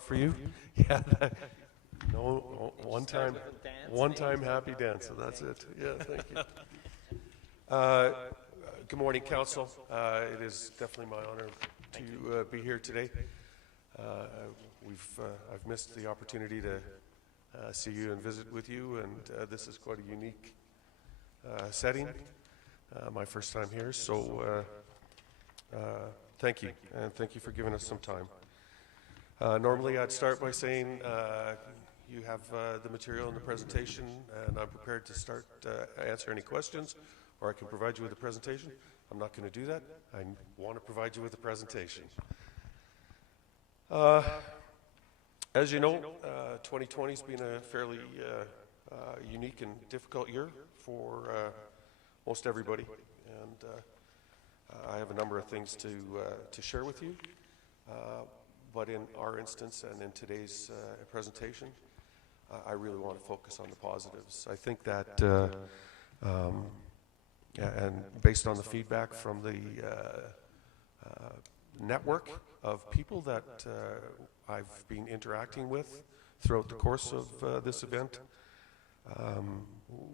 For you? Yeah. No, one time happy dance, so that's it. Yeah, thank you. Good morning, Council. It is definitely my honor to be here today. I've missed the opportunity to see you and visit with you, and this is quite a unique setting. My first time here, so thank you, and thank you for giving us some time. Normally I'd start by saying you have the material in the presentation, and I'm prepared to start answer any questions, or I can provide you with a presentation. I'm not going to do that. I want to provide you with a presentation. As you know, 2020 has been a fairly unique and difficult year for most everybody, and I have a number of things to share with you. But in our instance and in today's presentation, I really want to focus on the positives. I think that, and based on the feedback from the network of people that I've been interacting with throughout the course of this event,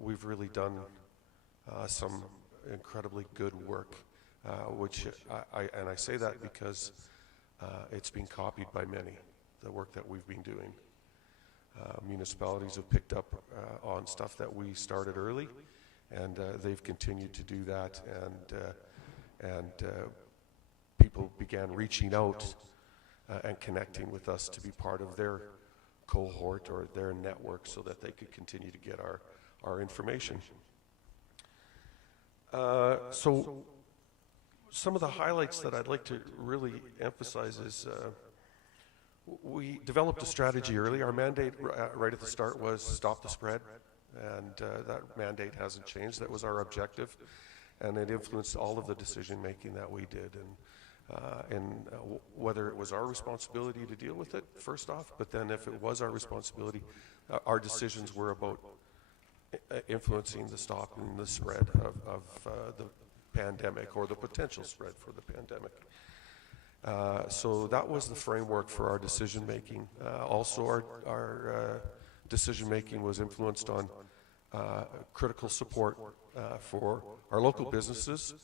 we've really done some incredibly good work, which I say that because it's been copied by many, the work that we've been doing. Municipalities have picked up on stuff that we started early, and they've continued to do that, and people began reaching out and connecting with us to be part of their cohort or their network so that they could continue to get our information. So some of the highlights that I'd like to really emphasize is we developed a strategy early. Our mandate right at the start was stop the spread, and that mandate hasn't changed. That was our objective, and it influenced all of the decision making that we did, and whether it was our responsibility to deal with it first off, but then if it was our responsibility, our decisions were about influencing the stop and the spread of the pandemic, or the potential spread for the pandemic. So that was the framework for our decision making. Also, our decision making was influenced on critical support for our local businesses,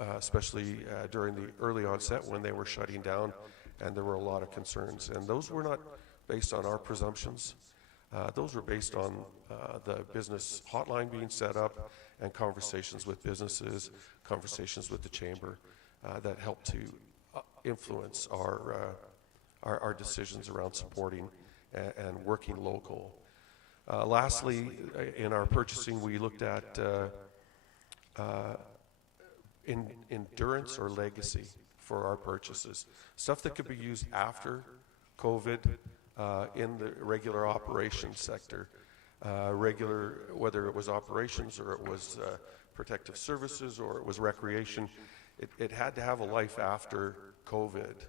especially during the early onset when they were shutting down, and there were a lot of concerns. And those were not based on our presumptions. Those were based on the business hotline being set up, and conversations with businesses, conversations with the chamber that helped to influence our decisions around supporting and working local. Lastly, in our purchasing, we looked at endurance or legacy for our purchases, stuff that could be used after COVID in the regular operations sector. Whether it was operations or it was protective services or it was recreation, it had to have a life after COVID,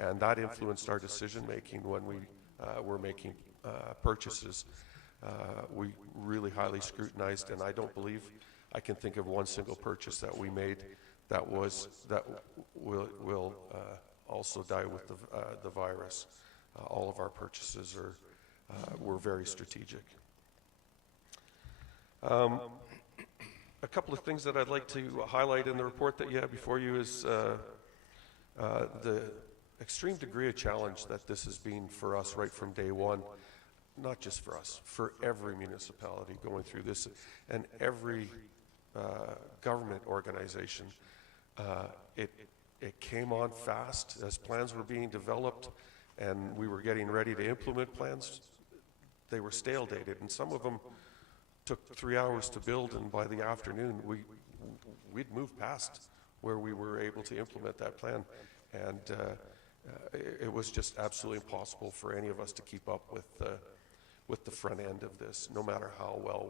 and that influenced our decision making when we were making purchases. We really highly scrutinized, and I don't believe I can think of one single purchase that we made that will also die with the virus. All of our purchases were very strategic. A couple of things that I'd like to highlight in the report that you have before you is the extreme degree of challenge that this has been for us right from day one. Not just for us, for every municipality going through this, and every government organization. It came on fast as plans were being developed, and we were getting ready to implement plans. They were stale dated, and some of them took 3 hours to build, and by the afternoon we'd moved past where we were able to implement that plan, and it was just absolutely impossible for any of us to keep up with the front end of this, no matter how well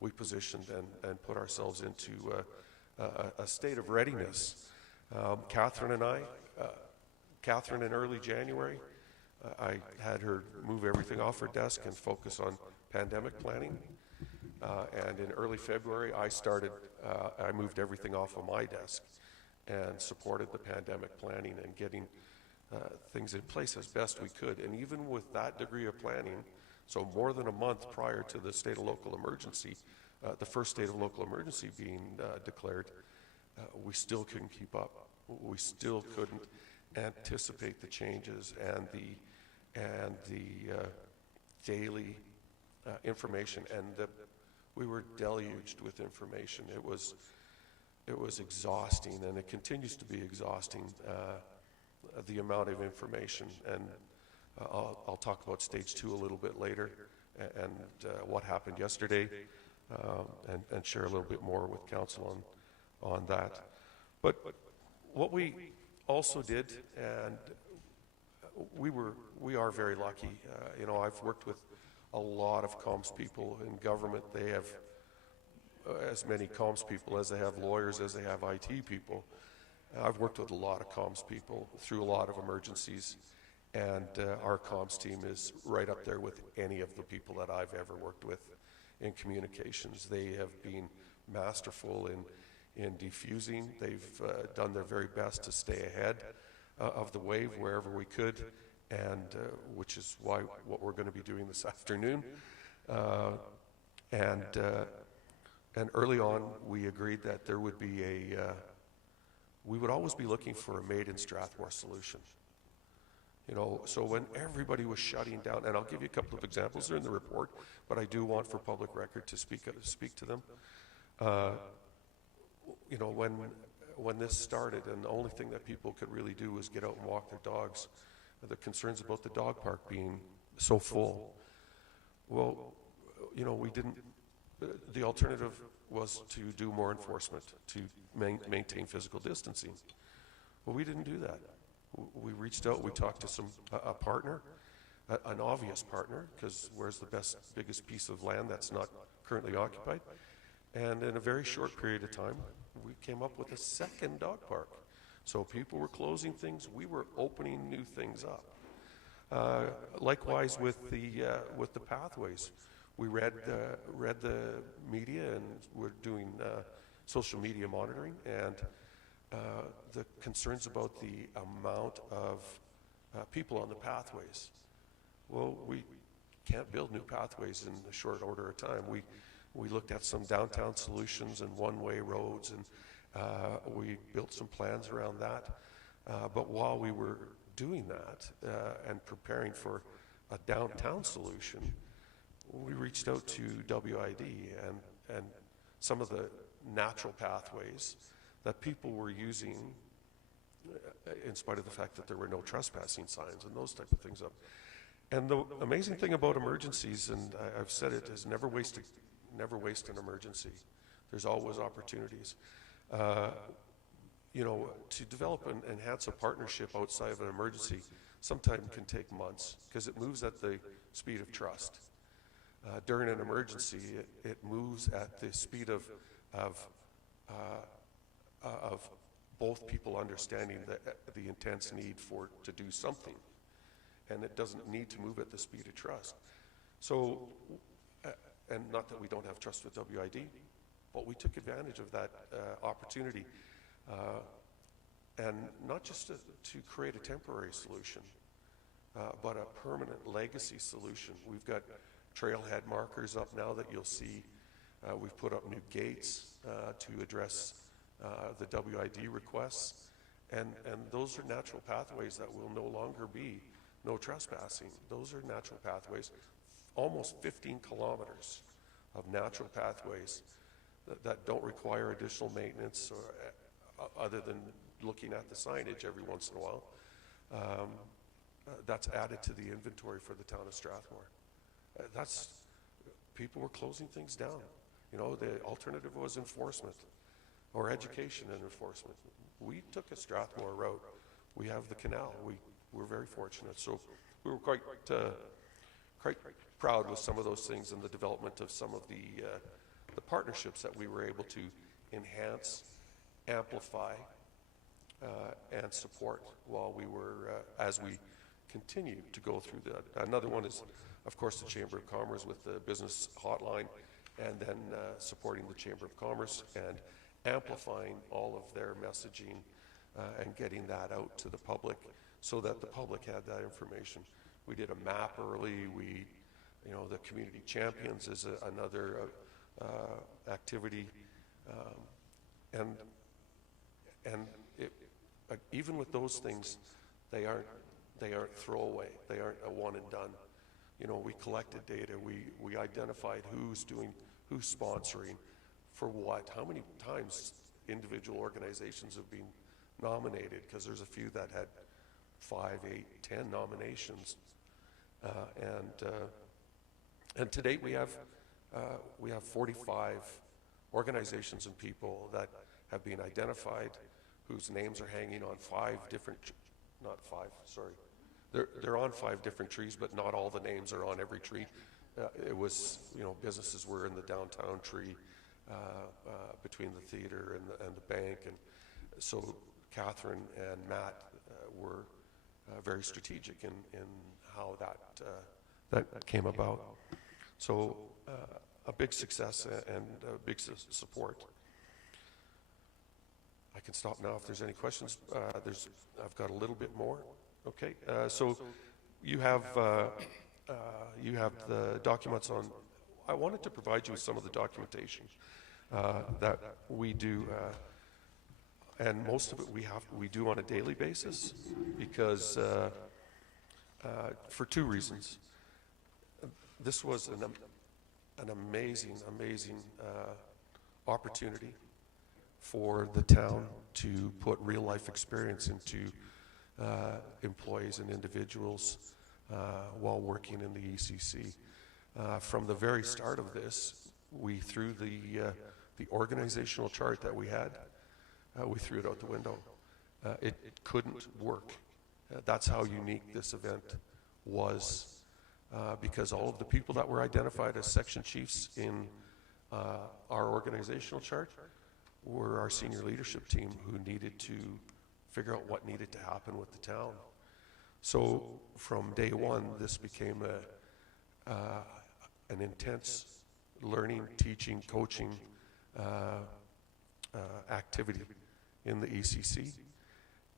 we positioned and put ourselves into a state of readiness. Catherine and I, Catherine in early January, I had her move everything off her desk and focus on pandemic planning. And in early February, I moved everything off of my desk and supported the pandemic planning and getting things in place as best we could. And even with that degree of planning, so more than a month prior to the state of local emergency, the first state of local emergency being declared, we still couldn't keep up. We still couldn't anticipate the changes and the daily information, and we were deluged with information. It was exhausting, and it continues to be exhausting, the amount of information. And I'll talk about stage 2 a little bit later, and what happened yesterday, and share a little bit more with council on that. But what we also did, and we are very lucky. You know, I've worked with a lot of comms people in government. They have as many comms people as they have lawyers, as they have IT people. I've worked with a lot of comms people through a lot of emergencies, and our comms team is right up there with any of the people that I've ever worked with in communications. They have been masterful in defusing. They've done their very best to stay ahead of the wave wherever we could, and which is what we're going to be doing this afternoon. And early on, we agreed that there would be we would always be looking for a made in Strathmore solution. You know, so when everybody was shutting down, and I'll give you a couple of examples, they're in the report, but I do want for public record to speak to them. You know, when this started, and the only thing that people could really do was get out and walk their dogs, the concerns about the dog park being so full. Well, you know, we didn't, the alternative was to do more enforcement, to maintain physical distancing. Well, we didn't do that. We reached out, we talked to a partner, an obvious partner, because where's the biggest piece of land that's not currently occupied? And in a very short period of time, we came up with a second dog park. So people were closing things, we were opening new things up. Likewise with the pathways. We read the media, and we're doing social media monitoring, and the concerns about the amount of people on the pathways. Well, we can't build new pathways in a short order of time. We looked at some downtown solutions and one-way roads, and we built some plans around that. But while we were doing that and preparing for a downtown solution, we reached out to WID and some of the natural pathways that people were using, in spite of the fact that there were no trespassing signs and those type of things up. And the amazing thing about emergencies, and I've said it, is never waste an emergency. There's always opportunities. You know, to develop and enhance a partnership outside of an emergency sometimes can take months, because it moves at the speed of trust. During an emergency, it moves at the speed of both people understanding the intense need to do something, and it doesn't need to move at the speed of trust. So, and not that we don't have trust with WID, but we took advantage of that opportunity, and not just to create a temporary solution, but a permanent legacy solution. We've got trailhead markers up now that you'll see. We've put up new gates to address the WID requests, and those are natural pathways that will no longer be no trespassing. Those are natural pathways, almost 15 kilometers of natural pathways that don't require additional maintenance or other than looking at the signage every once in a while. That's added to the inventory for the town of Strathmore. People were closing things down. You know, the alternative was enforcement or education and enforcement. We took a Strathmore route. We have the canal. We're very fortunate. So we were quite proud with some of those things and the development of some of the partnerships that we were able to enhance, amplify, and support while we were, as we continue to go through that. Another one is, of course, the Chamber of Commerce with the business hotline, and then supporting the Chamber of Commerce and amplifying all of their messaging and getting that out to the public so that the public had that information. We did a map early. The community champions is another activity, and even with those things, they aren't throwaway. They aren't a one and done. We collected data. We identified who's sponsoring, for what, how many times individual organizations have been nominated, because there's a few that had 5, 8, 10 nominations, and to date we have 45 organizations and people that have been identified, whose names are hanging on 5 different, not 5, sorry, they're on 5 different trees, but not all the names are on every tree. It was, businesses were in the downtown tree, between the theater and the bank, and so Catherine and Matt were very strategic in how that came about. So a big success and a big support. I can stop now if there's any questions. I've got a little bit more. Okay, so you have the documents on. I wanted to provide you with some of the documentation that we do, and most of it we do on a daily basis, because for 2 reasons. This was an amazing opportunity for the town to put real life experience into employees and individuals while working in the ECC. From the very start of this, we threw the organizational chart that we had, we threw it out the window. It couldn't work. That's how unique this event was, because all of the people that were identified as section chiefs in our organizational chart were our senior leadership team, who needed to figure out what needed to happen with the town. So from day one, this became an intense learning, teaching, coaching activity in the ECC,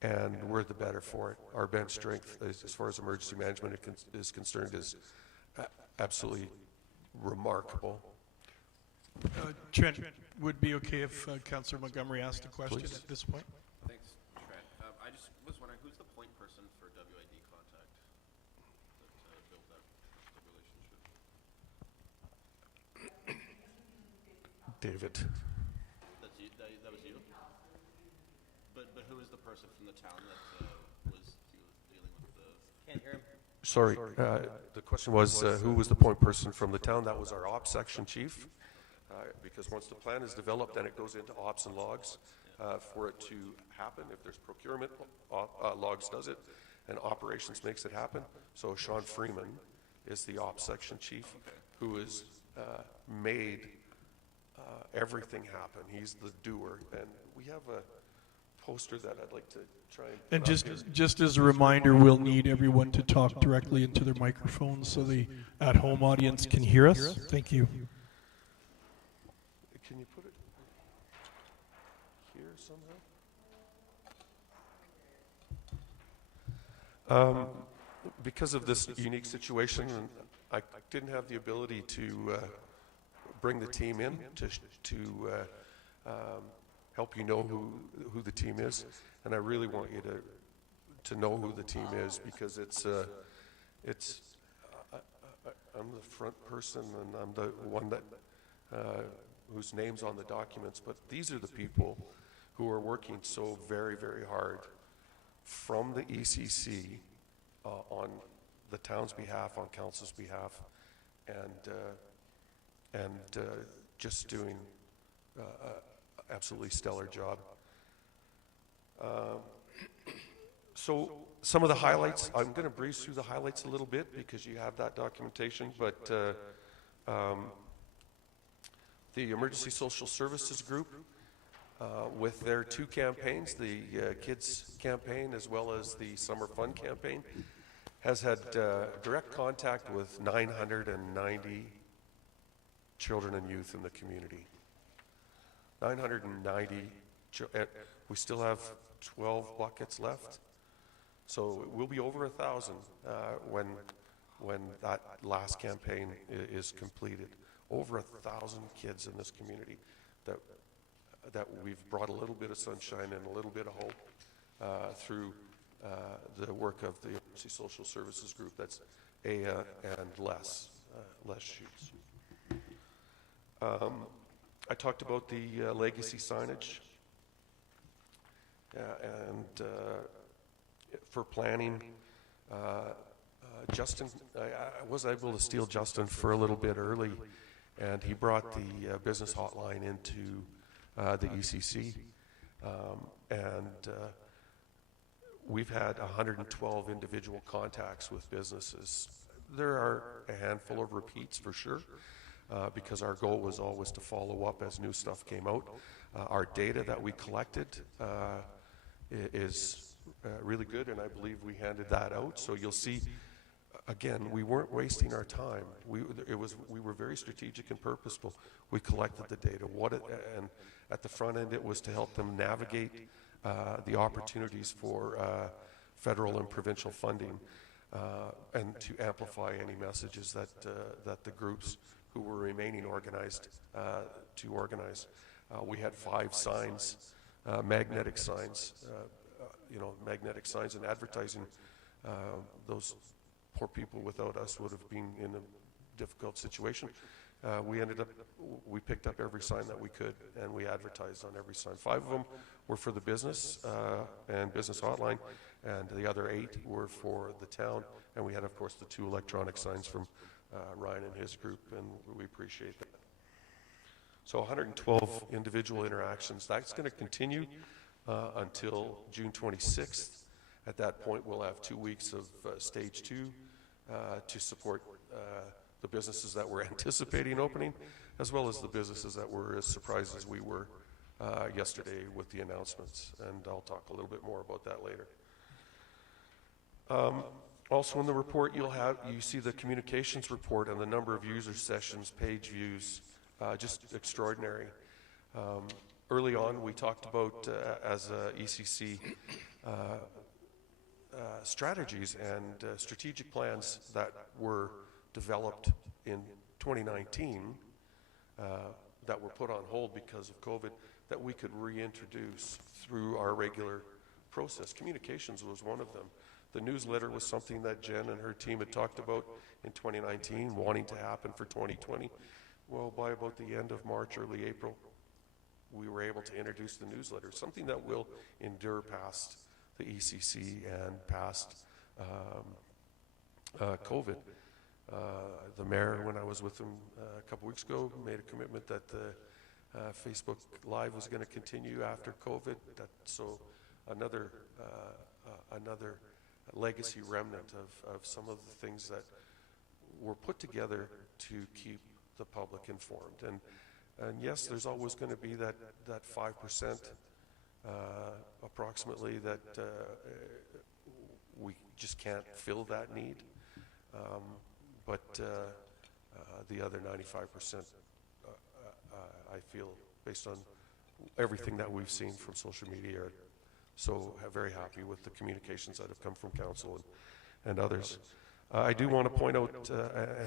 and we're the better for it. Our bench strength, as far as emergency management is concerned, is absolutely remarkable. Trent, would be okay if Councillor Montgomery asked a question at this point? Thanks, Trent. I just was wondering, who's the point person for WID contact that built that relationship? David. That's you, that was you? But who is the person from the town that was dealing with the... Can't hear him. Sorry, the question was who was the point person from the town? That was our ops section chief, because once the plan is developed, then it goes into ops and logs for it to happen. If there's procurement, logs does it, and operations makes it happen. So Sean Freeman is the ops section chief, who has made everything happen. He's the doer, and we have a poster that I'd like to try and just as a reminder, we'll need everyone to talk directly into their microphones so the at-home audience can hear us. Thank you. Can you put it here somehow? Because of this unique situation, I didn't have the ability to bring the team in to help you know who the team is, and I really want you to know who the team is, because I'm the front person and I'm the one that whose name's on the documents, but these are the people who are working so very, very hard from the ECC on the town's behalf, on council's behalf, and just doing absolutely stellar job. So some of the highlights, I'm going to breeze through the highlights a little bit because you have that documentation, but the Emergency Social Services Group, with their 2 campaigns, the Kids campaign as well as the Summer Fun campaign, has had direct contact with 990 children and youth in the community. 990, we still have 12 buckets left, So we'll be over 1,000 when that last campaign is completed. Over 1,000 kids in this community that we've brought a little bit of sunshine and a little bit of hope through the work of the Emergency Social Services Group. That's AIA and Les Shoots. I talked about the legacy signage and for planning. Justin, I was able to steal Justin for a little bit early, and he brought the business hotline into the ECC, and we've had 112 individual contacts with businesses. There are a handful of repeats for sure, because our goal was always to follow up as new stuff came out. Our data that we collected is really good, and I believe we handed that out. So you'll see, again, we weren't wasting our time. We were very strategic and purposeful. We collected the data. And at the front end, it was to help them navigate the opportunities for federal and provincial funding, and to amplify any messages that the groups who were remaining organized to organize. We had 5 signs, magnetic signs, magnetic signs and advertising. Those poor people without us would have been in a difficult situation. We picked up every sign that we could, and we advertised on every sign. 5 of them were for the business and business hotline, and the other 8 were for the town. And we had, of course, the 2 electronic signs from Ryan and his group, and we appreciate that. So 112 individual interactions. That's going to continue until June 26th. At that point, we'll have 2 weeks of stage 2 to support the businesses that we're anticipating opening, as well as the businesses that were as surprised as we were yesterday with the announcements. And I'll talk a little bit more about that later. Also in the report, you see the communications report and the number of user sessions, page views, just extraordinary. Early on, we talked about, as ECC, strategies and strategic plans that were developed in 2019 that were put on hold because of COVID, that we could reintroduce through our regular process. Communications was one of them. The newsletter was something that Jen and her team had talked about in 2019, wanting to happen for 2020. Well, by about the end of March, early April, we were able to introduce the newsletter, something that will endure past the ECC and past COVID. The mayor, when I was with him a couple weeks ago, made a commitment that the Facebook Live was going to continue after COVID. So another legacy remnant of some of the things that were put together to keep the public informed. And yes, there's always going to be that 5% approximately that we just can't fill that need. But the other 95%, I feel, based on everything that we've seen from social media, are so very happy with the communications that have come from council and others. I do want to point out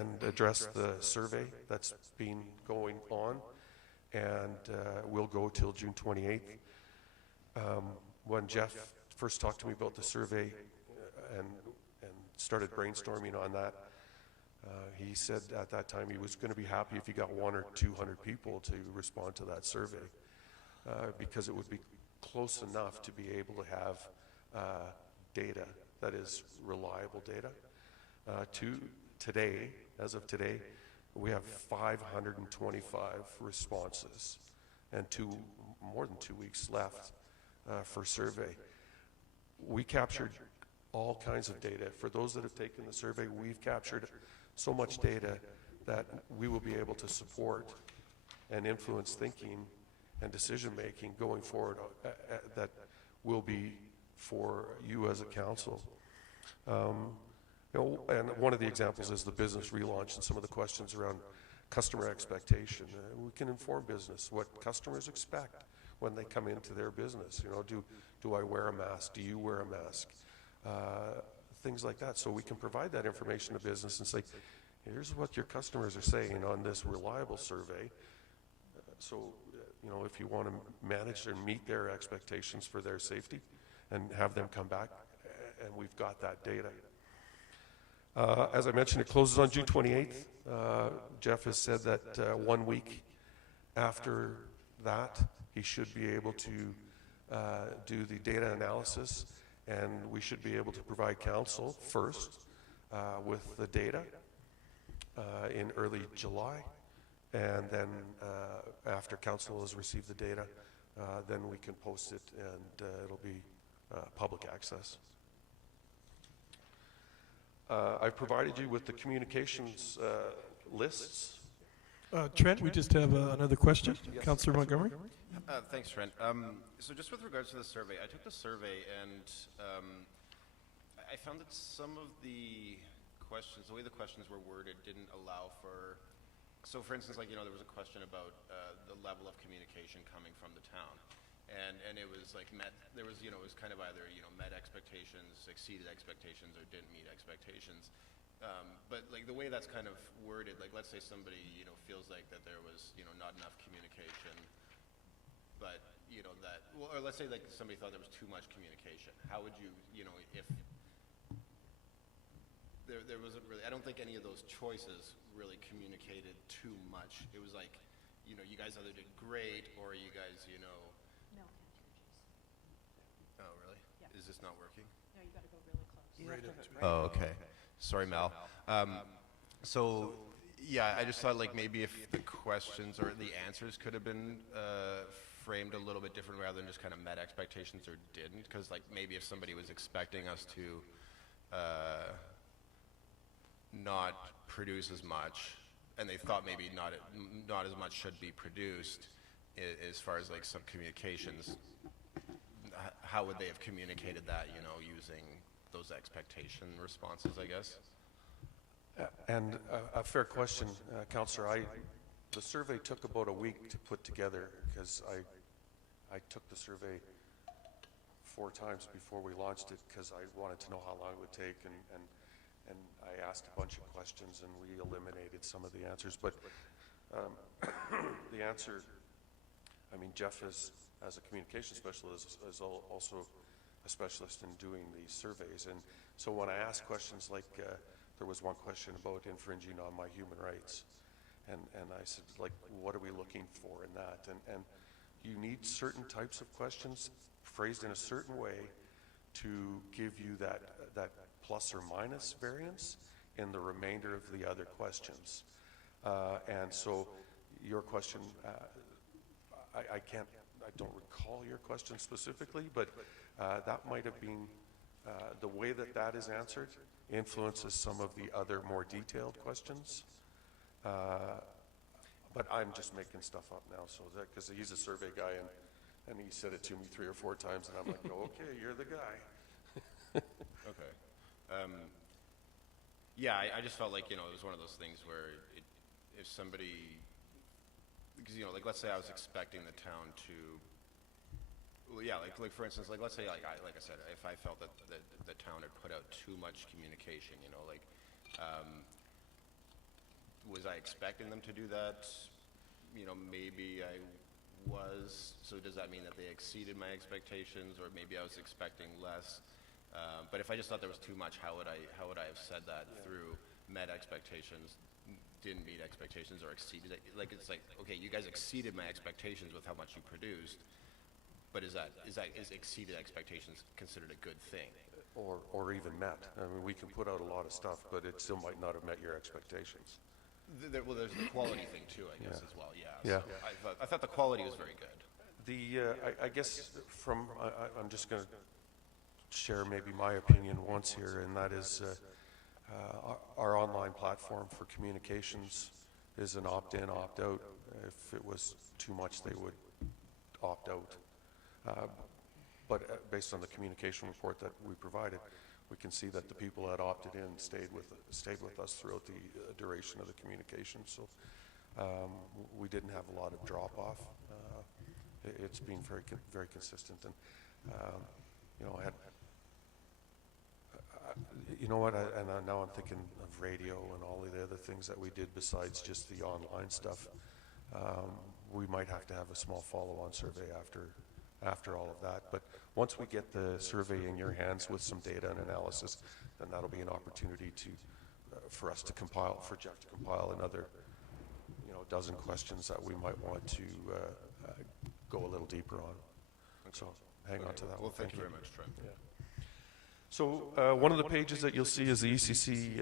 and address the survey that's been going on, and will go till June 28th. When Jeff first talked to me about the survey and started brainstorming on that, he said at that time he was going to be happy if he got 100 or 200 people to respond to that survey, because it would be close enough to be able to have data that is reliable data. As of today, we have 525 responses and more than 2 weeks left for survey. We captured all kinds of data. For those that have taken the survey, we've captured so much data that we will be able to support and influence thinking and decision making going forward that will be for you as a council. And one of the examples is the business relaunch and some of the questions around customer expectation. We can inform business what customers expect when they come into their business. Do I wear a mask? Do you wear a mask? things like that. So we can provide that information to business and say, here's what your customers are saying on this reliable survey. If you want to manage and meet their expectations for their safety and have them come back, and we've got that data. As I mentioned, it closes on June 28th. Jeff has said that 1 week after that, he should be able to do the data analysis, and we should be able to provide council first with the data in early July, and then after council has received the data, then we can post it, and it'll be public access. I've provided you with the communications lists. Trent, we just have another question. Yes. Councillor Montgomery. Thanks, Trent. So just with regards to the survey, I took the survey and I found that some of the questions, the way the questions were worded, didn't allow for. So, for instance, there was a question about the level of communication coming from the town, and it was like there was it was kind of either met expectations, exceeded expectations, or didn't meet expectations. But the way that's kind of worded, let's say somebody feels like that there was not enough communication, but or let's say somebody thought there was too much communication. How would you if there wasn't really, I don't think any of those choices really communicated too much. It was like, you guys either did great or you guys, No, can't hear Jason. Oh, really? Yeah. Is this not working? No, you got to go really close. Oh, okay. Sorry, Mal. So, yeah, I just thought maybe if the questions or the answers could have been framed a little bit different rather than just kind of met expectations or didn't, because maybe if somebody was expecting us to not produce as much, and they thought maybe not as much should be produced as far as some communications, how would they have communicated that, using those expectation responses, I guess? And a fair question, Councillor. The survey took about a week to put together because I took the survey 4 times before we launched it because I wanted to know how long it would take, and I asked a bunch of questions and we eliminated some of the answers. But the answer, Jeff is, as a communication specialist, is also a specialist in doing these surveys. And so when I asked questions there was one question about infringing on my human rights. And I said, what are we looking for in that? And you need certain types of questions phrased in a certain way to give you that plus or minus variance in the remainder of the other questions. And so your question, I don't recall your question specifically, but that might have been the way that is answered influences some of the other more detailed questions. But I'm just making stuff up now, so because he's a survey guy and he said it to me 3 or 4 times, and I'm like, oh, okay, you're the guy. Okay. Yeah, I just felt it was one of those things where if somebody, because let's say I was expecting the town to, well, yeah, for instance, let's say like I said, if I felt that the town had put out too much communication, was I expecting them to do that? Maybe I was. So does that mean that they exceeded my expectations, or maybe I was expecting less? But if I just thought there was too much, how would I have said that through met expectations, didn't meet expectations, or exceeded it? It's okay, you guys exceeded my expectations with how much you produced, but is exceeded expectations considered a good thing? Or even met. We can put out a lot of stuff, but it still might not have met your expectations. Well, there's the quality thing too, I guess, as well. Yeah. So I thought the quality was very good. I guess I'm just going to share maybe my opinion once here, and that is our online platform for communications is an opt-in, opt-out. If it was too much, they would opt out. But based on the communication report that we provided, we can see that the people that opted in stayed with us throughout the duration of the communication. So we didn't have a lot of drop-off. It's been very consistent, and I had you know what, now I'm thinking of radio and all of the other things that we did besides just the online stuff. We might have to have a small follow-on survey after all of that. But once we get the survey in your hands with some data and analysis, then that'll be an opportunity to for us to compile, for Jeff to compile another, dozen questions that we might want to go a little deeper on. So hang on to that. Well, thank you very much, Trent. Yeah. So one of the pages that you'll see is the ECC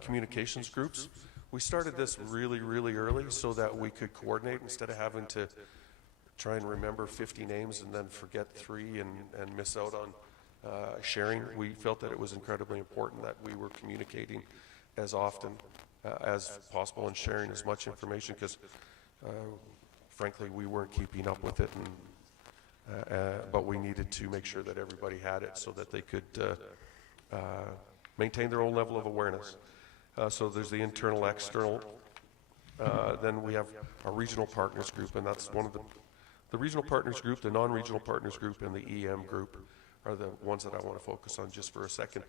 Communications Groups. We started this really, really early so that we could coordinate instead of having to try and remember 50 names and then forget 3 and miss out on sharing. We felt that it was incredibly important that we were communicating as often as possible and sharing as much information because, frankly, we weren't keeping up with it, but we needed to make sure that everybody had it so that they could maintain their own level of awareness. So there's the internal, external. Then we have our regional partners group, and that's one of the regional partners group, the non-regional partners group, and the EM group are the ones that I want to focus on just for a second.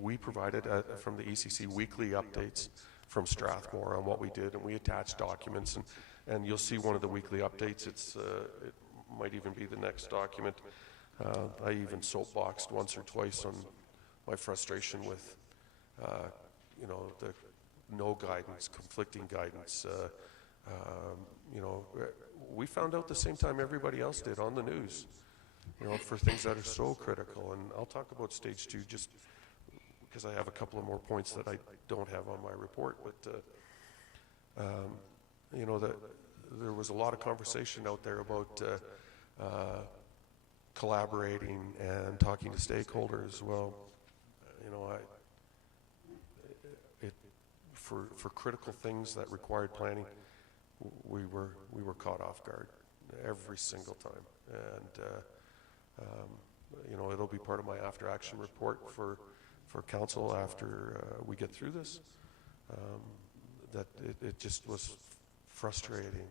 We provided from the ECC weekly updates from Strathmore on what we did, and we attached documents, and you'll see one of the weekly updates. It might even be the next document. I even soapboxed once or twice on my frustration with, the no guidance, conflicting guidance. We found out the same time everybody else did on the news, for things that are so critical. And I'll talk about stage 2 just because I have a couple of more points that I don't have on my report. But, there was a lot of conversation out there about collaborating and talking to stakeholders. Well, for critical things that required planning, we were caught off guard every single time, and it'll be part of my after action report for council after we get through this. That it just was frustrating,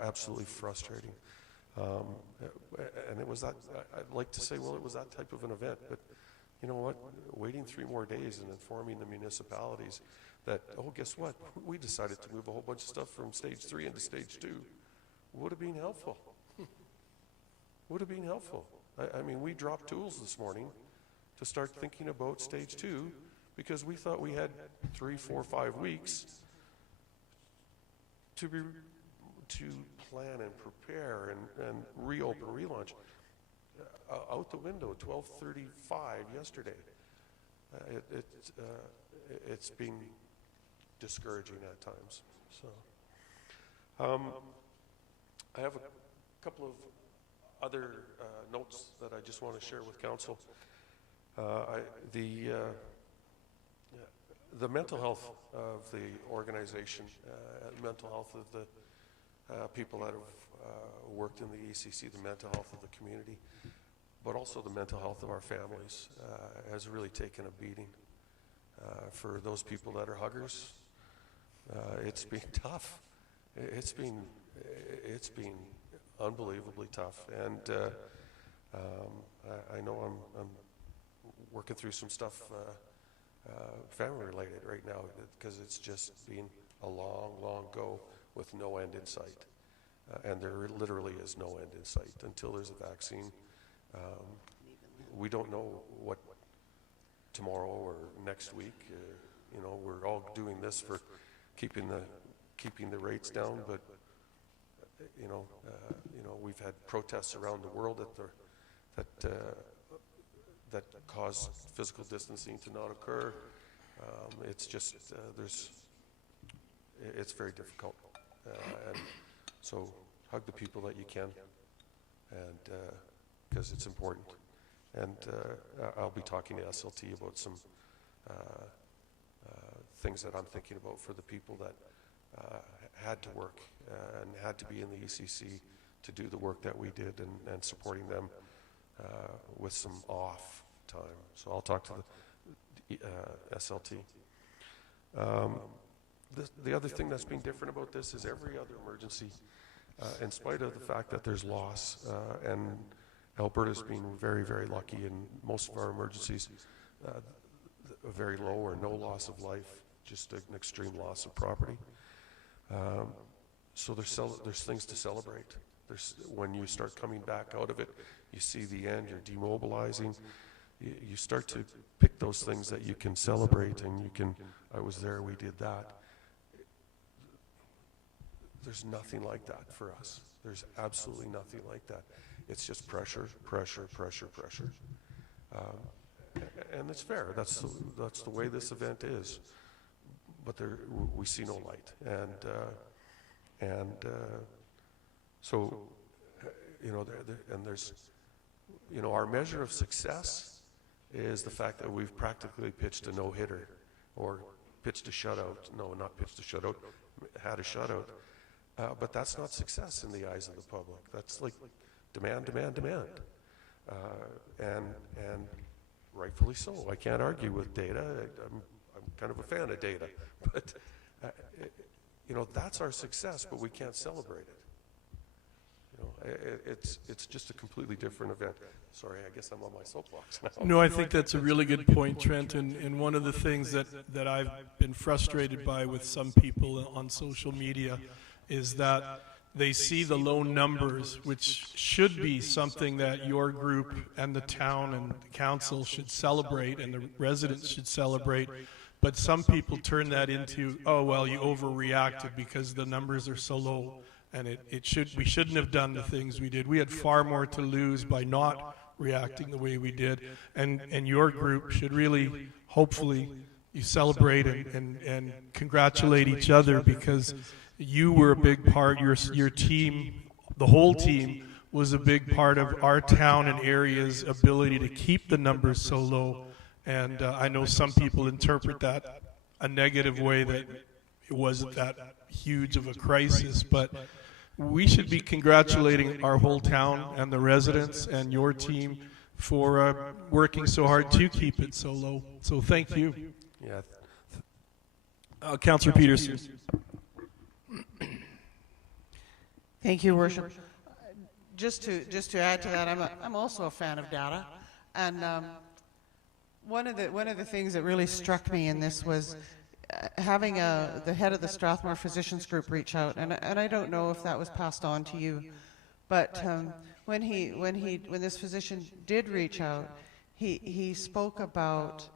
absolutely frustrating, and it was that. I'd like to say, well, it was that type of an event, but you know what? Waiting 3 more days and informing the municipalities that, oh, guess what? We decided to move a whole bunch of stuff from stage 3 into stage 2 would have been helpful. Would have been helpful. I mean, we dropped tools this morning to start thinking about stage 2 because we thought we had 3, 4, 5 weeks to plan and prepare and reopen, relaunch. Out the window, 12:35 yesterday. It's been discouraging at times. So, I have a couple of other notes that I just want to share with council. The mental health of the organization, mental health of the people that have worked in the ECC, the mental health of the community, but also the mental health of our families has really taken a beating. For those people that are huggers, it's been tough. It's been unbelievably tough, and I know I'm working through some stuff family related right now because it's just been a long go with no end in sight, and there literally is no end in sight until there's a vaccine. We don't know what tomorrow or next week. We're all doing this for keeping the rates down, but we've had protests around the world that cause physical distancing to not occur. It's just it's very difficult, and so hug the people that you can, and because it's important. And I'll be talking to SLT about some things that I'm thinking about for the people that had to work and had to be in the ECC to do the work that we did, and supporting them with some off time. So I'll talk to the SLT. The other thing that's been different about this is every other emergency, in spite of the fact that there's loss Alberta's been very, very lucky in most of our emergencies, a very low or no loss of life, just an extreme loss of property. So there's things to celebrate. When you start coming back out of it, you see the end, you're demobilizing. You start to pick those things that you can celebrate, and you can, I was there, we did that. There's nothing like that for us. There's absolutely nothing like that. It's just pressure, pressure, pressure, pressure. And it's fair. That's the way this event is. But we see no light. So, you know, there's, you know, our measure of success is the fact that we've practically pitched a no-hitter or pitched a shutout. No, not pitched a shutout, had a shutout. But that's not success in the eyes of the public. That's like demand, demand, demand. And rightfully so. I can't argue with data. I'm kind of a fan of data. But, you know, that's our success, but we can't celebrate it. You know, it's just a completely different event. Sorry, I guess I'm on my soapbox now. No, I think that's a really good point, Trent, and one of the things that I've been frustrated by with some people on social media is that they see the low numbers, which should be something that your group and the town and the council should celebrate and the residents should celebrate, but some people turn that into, oh, well, you overreacted because the numbers are so low, and we shouldn't have done the things we did. We had far more to lose by not reacting the way we did, and your group should really, hopefully, you celebrate and congratulate each other, because you were a big part, your team, the whole team was a big part of our town and area's ability to keep the numbers so low. And I know some people interpret that a negative way, that it wasn't that huge of a crisis, but we should be congratulating our whole town and the residents and your team for working so hard to keep it so low. So thank you. Yeah. Councillor Peterson. Thank you, Worship. Just to add to that, I'm also a fan of data, and one of the things that really struck me in this was having the head of the Strathmore Physicians Group reach out, and I don't know if that was passed on to you, but when this physician did reach out, he spoke about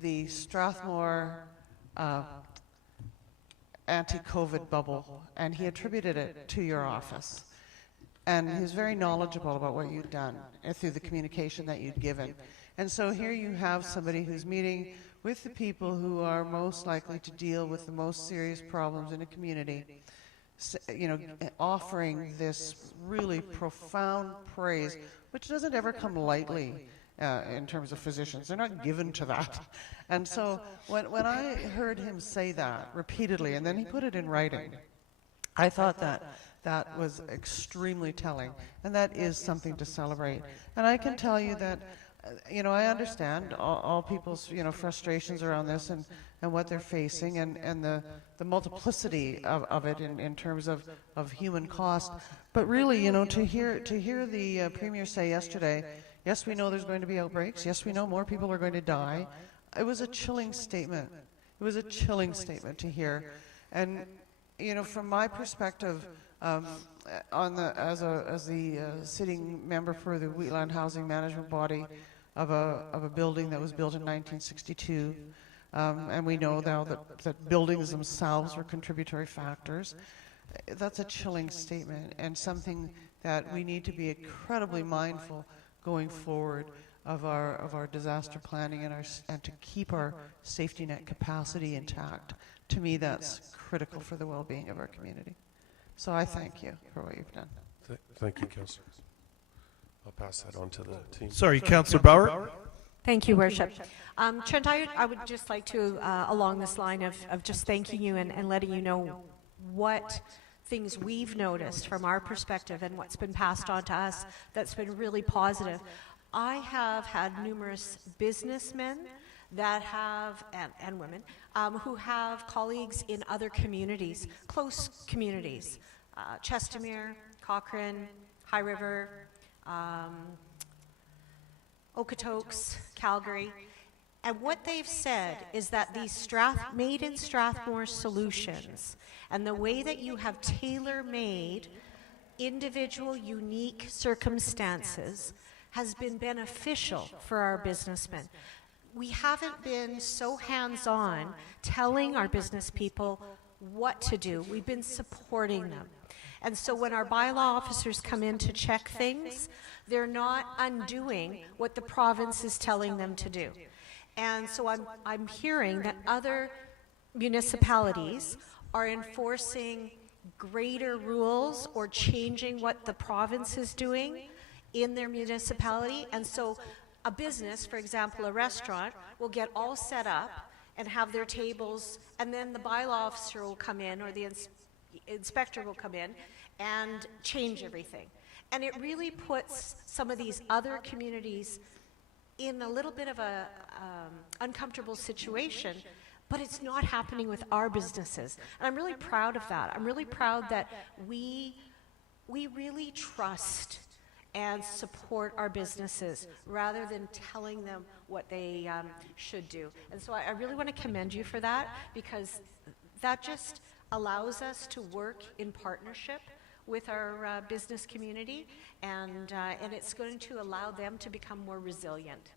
the Strathmore anti-COVID bubble, and he attributed it to your office. And he was very knowledgeable about what you'd done through the communication that you'd given. And so here you have somebody who's meeting with the people who are most likely to deal with the most serious problems in a community, you know, offering this really profound praise, which doesn't ever come lightly in terms of physicians. They're not given to that. And so when I heard him say that repeatedly, and then he put it in writing, I thought that was extremely telling, and that is something to celebrate. And I can tell you that, you know, I understand all people's, you know, frustrations around this and what they're facing, and the multiplicity of it in terms of human cost. But really, you know, to hear the Premier say yesterday, yes, we know there's going to be outbreaks, yes, we know more people are going to die, it was a chilling statement. It was a chilling statement to hear. And, you know, from my perspective, as the sitting member for the Wheatland Housing Management Body of a building that was built in 1962, and we know now that buildings themselves were contributory factors, that's a chilling statement, and something that we need to be incredibly mindful going forward of our disaster planning and to keep our safety net capacity intact. To me, that's critical for the well-being of our community. So I thank you for what you've done. Thank you, Councillor. I'll pass that on to the team. Sorry, Councillor Bauer. Thank you, Worship. Trent, I would just like to, along this line of just thanking you and letting you know what things we've noticed from our perspective and what's been passed on to us that's been really positive. I have had numerous businessmen that have, and women, who have colleagues in other communities, close communities, Chestermere, Cochrane, High River, Okotoks, Calgary. And what they've said is that these made in Strathmore solutions and the way that you have tailor-made individual, unique circumstances has been beneficial for our businessmen. We haven't been so hands-on telling our business people what to do. We've been supporting them. And so when our bylaw officers come in to check things, they're not undoing what the province is telling them to do. And so I'm hearing that other municipalities are enforcing greater rules or changing what the province is doing in their municipality. And so a business, for example, a restaurant, will get all set up and have their tables, and then the bylaw officer will come in, or the inspector will come in and change everything. And it really puts some of these other communities in a little bit of a uncomfortable situation, but it's not happening with our businesses. And I'm really proud of that. I'm really proud that we really trust and support our businesses rather than telling them what they should do. And so I really want to commend you for that, because that just allows us to work in partnership with our business community, and it's going to allow them to become more resilient.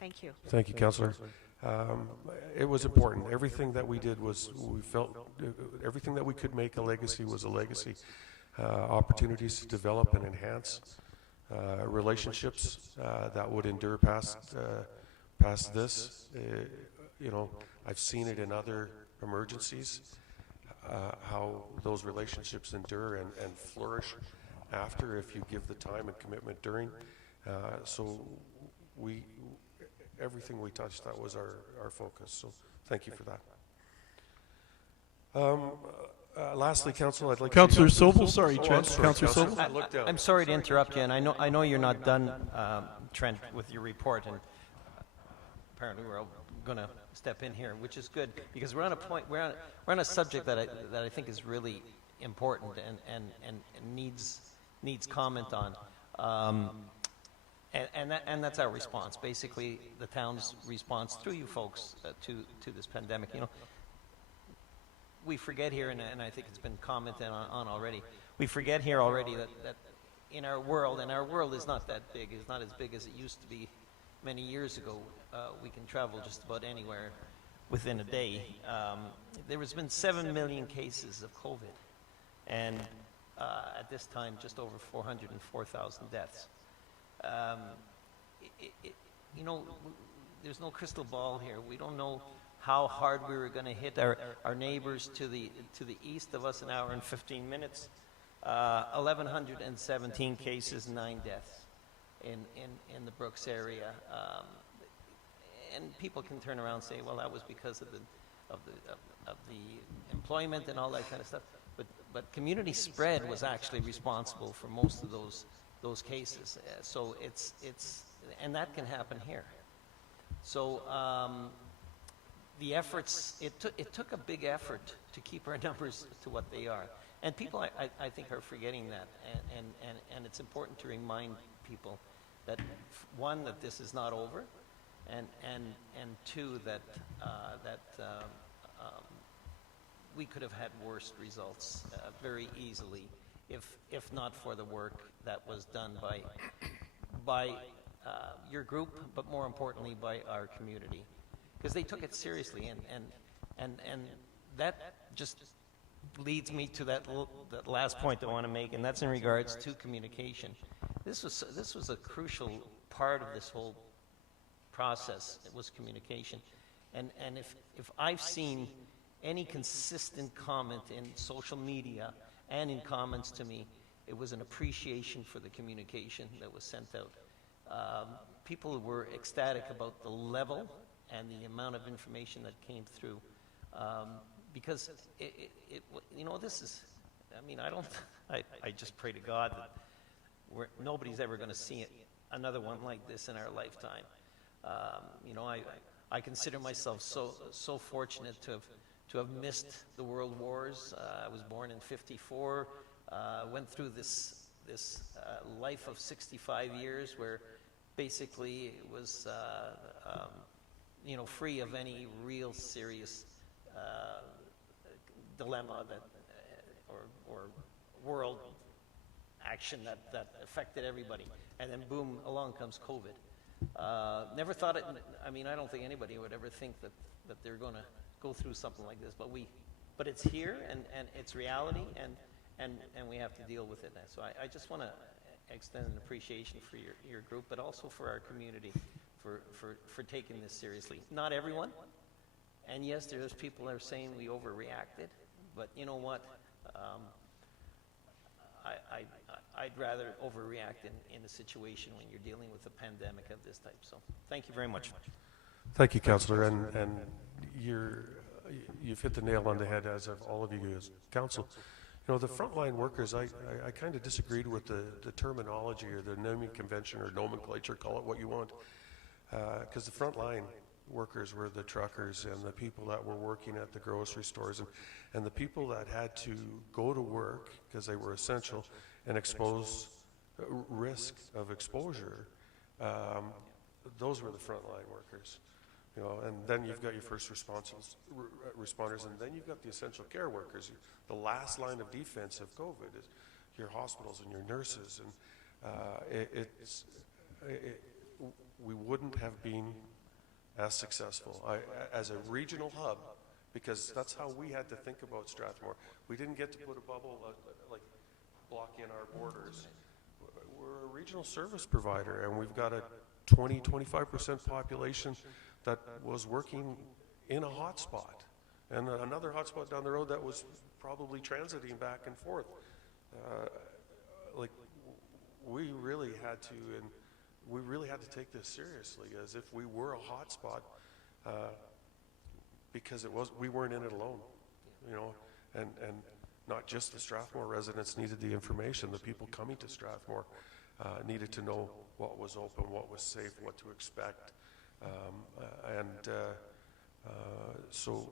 Thank you. Thank you, Councillor. It was important. Everything that we did was, we felt, everything that we could make a legacy was a legacy. Opportunities to develop and enhance relationships that would endure past this. You know, I've seen it in other emergencies, how those relationships endure and flourish after, if you give the time and commitment during. So everything we touched, that was our focus. So thank you for that. Lastly, Council, I'd like Councillor to... Sobel, sorry, Trent. Sorry, Councillor Councillor. Sobel. I looked down. I'm sorry to interrupt you, and I know you're not done, Trent, with your report, and apparently we're all going to step in here, which is good, because we're on a point, we're on a subject that I think is really important and needs comment on. And that's our response, basically the town's response through you folks to this pandemic. You know, we forget here, and I think it's been commented on already, we forget here already that in our world, and our world is not that big, it's not as big as it used to be many years ago. We can travel just about anywhere within a day. There has been 7 million cases of COVID, and at this time just over 404,000 deaths. You know, there's no crystal ball here. We don't know how hard we were going to hit our neighbors to the east of us, an hour and 15 minutes. 1,117 cases, 9 deaths in the Brooks area. And people can turn around and say, well, that was because of the employment and all that kind of stuff. But community spread was actually responsible for most of those cases. So and that can happen here. So the efforts, it took a big effort to keep our numbers to what they are. And people, I think, are forgetting that. And it's important to remind people that, one, that this is not over, and two, that we could have had worse results very easily if not for the work that was done by your group, but more importantly by our community, because they took it seriously, and that just leads me to that last point I want to make, and that's in regards to communication. This was a crucial part of this whole process. It was communication, and if I've seen any consistent comment in social media and in comments to me, it was an appreciation for the communication that was sent out. People were ecstatic about the level and the amount of information that came through, because you know, this is, I mean, I just pray to God that nobody's ever going to see another one like this in our lifetime. You know, I consider myself so fortunate to have missed the world wars. I was born in '54, went through this this life of 65 years where basically it was, free of any real serious dilemma that, or world action that affected everybody. And then boom, along comes COVID. Never thought it, I don't think anybody would ever think that they're going to go through something like this, but it's here, and it's reality, and we have to deal with it. So I just want to extend an appreciation for your group, but also for our community for taking this seriously. Not everyone, and yes, there's people that are saying we overreacted, but you know what? I'd rather overreact in a situation when you're dealing with a pandemic of this type. So thank you very much. Thank you, Councillor, and you've hit the nail on the head, as have all of you as council. You know, the frontline workers, I kind of disagreed with the terminology or the naming convention or nomenclature, call it what you want, because the frontline workers were the truckers and the people that were working at the grocery stores and the people that had to go to work because they were essential and expose risk of exposure. Those were the frontline workers. You know, and then you've got your first responders, and then you've got the essential care workers. The last line of defense of COVID is your hospitals and your nurses, and we wouldn't have been as successful as a regional hub, because that's how we had to think about Strathmore. We didn't get to put a bubble like block in our borders. We're a regional service provider, and we've got a 20-25% population that was working in a hotspot, and another hotspot down the road that was probably transiting back and forth. We really had to take this seriously, as if we were a hotspot, because we weren't in it alone, you know, and not just the Strathmore residents needed the information. The people coming to Strathmore needed to know what was open, what was safe, what to expect. So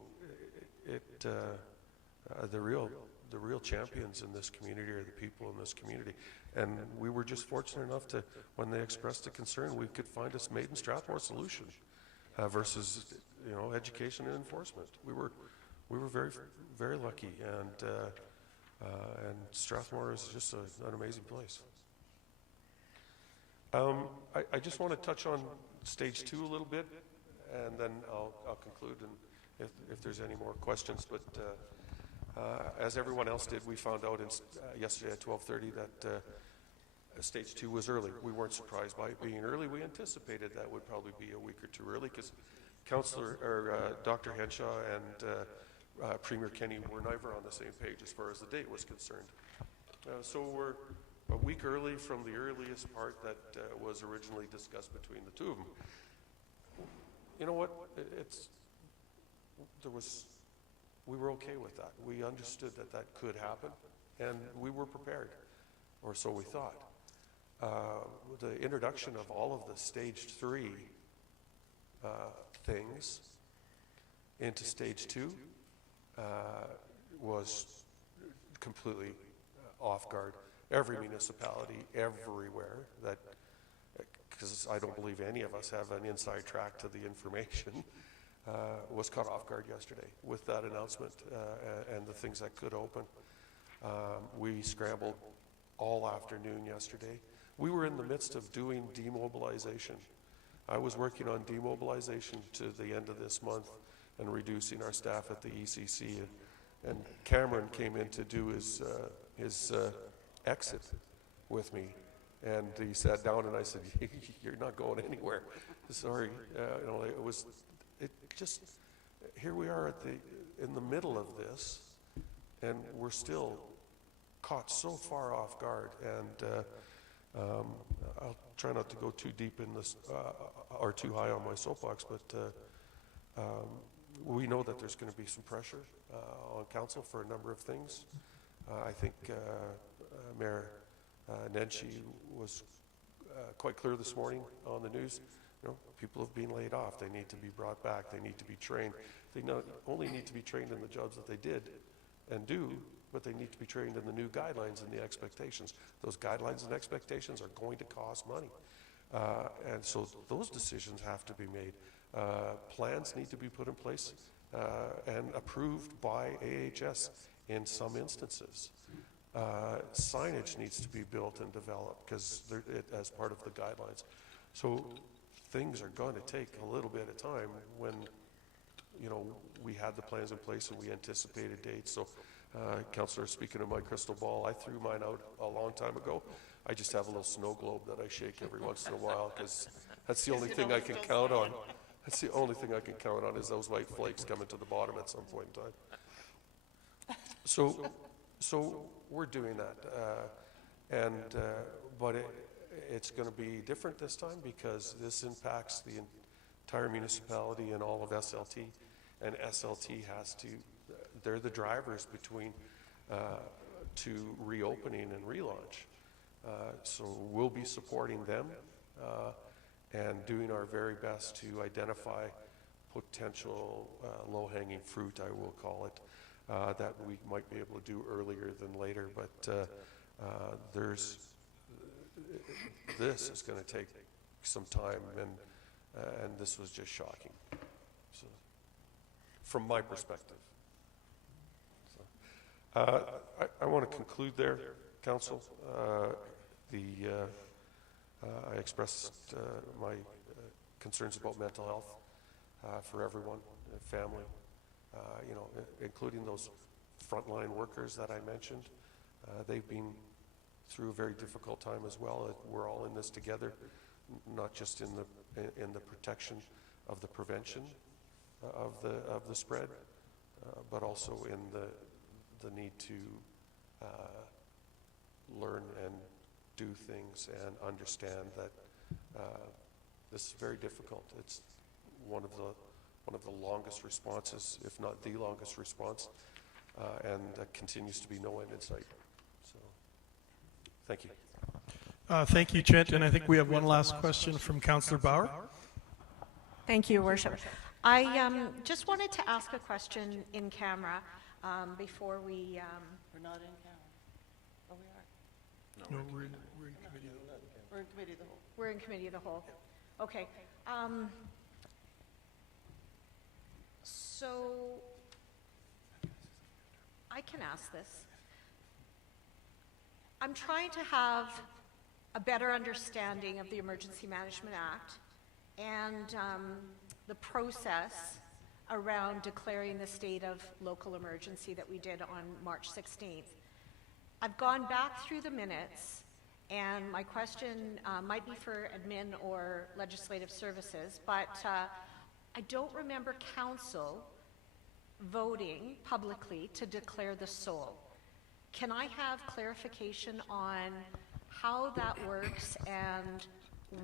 the real champions in this community are the people in this community, and we were just fortunate enough to, when they expressed a concern, we could find a made in Strathmore solution versus, you know, education and enforcement. We were very, very lucky, and Strathmore is just an amazing place. I just want to touch on stage 2 a little bit, and then I'll conclude, and if there's any more questions. But as everyone else did, we found out yesterday at 12:30 that stage 2 was early. We weren't surprised by it being early. We anticipated that would probably be a week or two early, because Dr. Henshaw and Premier Kenny were never on the same page as far as the date was concerned. So we're a week early from the earliest part that was originally discussed between the two of them. You know what? We were okay with that. We understood that could happen, and we were prepared, or so we thought. The introduction of all of the stage 3 things into stage 2 was completely off guard. Every municipality, everywhere, because I don't believe any of us have an inside track to the information, was caught off guard yesterday with that announcement and the things that could open. We scrambled all afternoon yesterday. We were in the midst of doing demobilization. I was working on demobilization to the end of this month and reducing our staff at the ECC, and Cameron came in to do his exit with me, and he sat down, and I said, "You're not going anywhere." Sorry, you know, here we are in the middle of this, and we're still caught so far off guard. And I'll try not to go too deep in this or too high on my soapbox, but we know that there's going to be some pressure on council for a number of things. I think Mayor Nenshi was quite clear this morning on the news. You know, people have been laid off. They need to be brought back. They need to be trained. They not only need to be trained in the jobs that they did and do, but they need to be trained in the new guidelines and the expectations. Those guidelines and expectations are going to cost money. And so those decisions have to be made. Plans need to be put in place and approved by AHS in some instances. Signage needs to be built and developed because as part of the guidelines. So things are going to take a little bit of time when, you know, we had the plans in place and we anticipated dates. So, Councillor, speaking of my crystal ball, I threw mine out a long time ago. I just have a little snow globe that I shake every once in a while because that's the only thing I can count on. That's the only thing I can count on is those white flakes coming to the bottom at some point in time. So we're doing that, but it's going to be different this time because this impacts the entire municipality and all of SLT, and SLT has to, they're the drivers between to reopening and relaunch. So we'll be supporting them and doing our very best to identify potential low-hanging fruit, I will call it, that we might be able to do earlier than later. But this is going to take some time, and this was just shocking. So, from my perspective. So, I want to conclude there, Council. I expressed my concerns about mental health for everyone, family, you know, including those frontline workers that I mentioned. They've been through a very difficult time as well. We're all in this together, not just in the protection of the prevention of the spread, but also in the need to learn and do things and understand that this is very difficult. It's one of the longest responses, if not the longest response, and continues to be no end in sight. So, thank you. Thank you, Trent. And I think we have one last question from Councillor Bauer. Thank you, Your Worship. I just wanted to ask a question in camera before we... We're not in camera. Oh, we are. No, we're in committee. We're in committee of the whole. We're in committee of the whole. Okay. So I can ask this. I'm trying to have a better understanding of the Emergency Management Act and the process around declaring the state of local emergency that we did on March 16th. I've gone back through the minutes, and my question might be for admin or legislative services, but I don't remember council voting publicly to declare the SOL. Can I have clarification on how that works and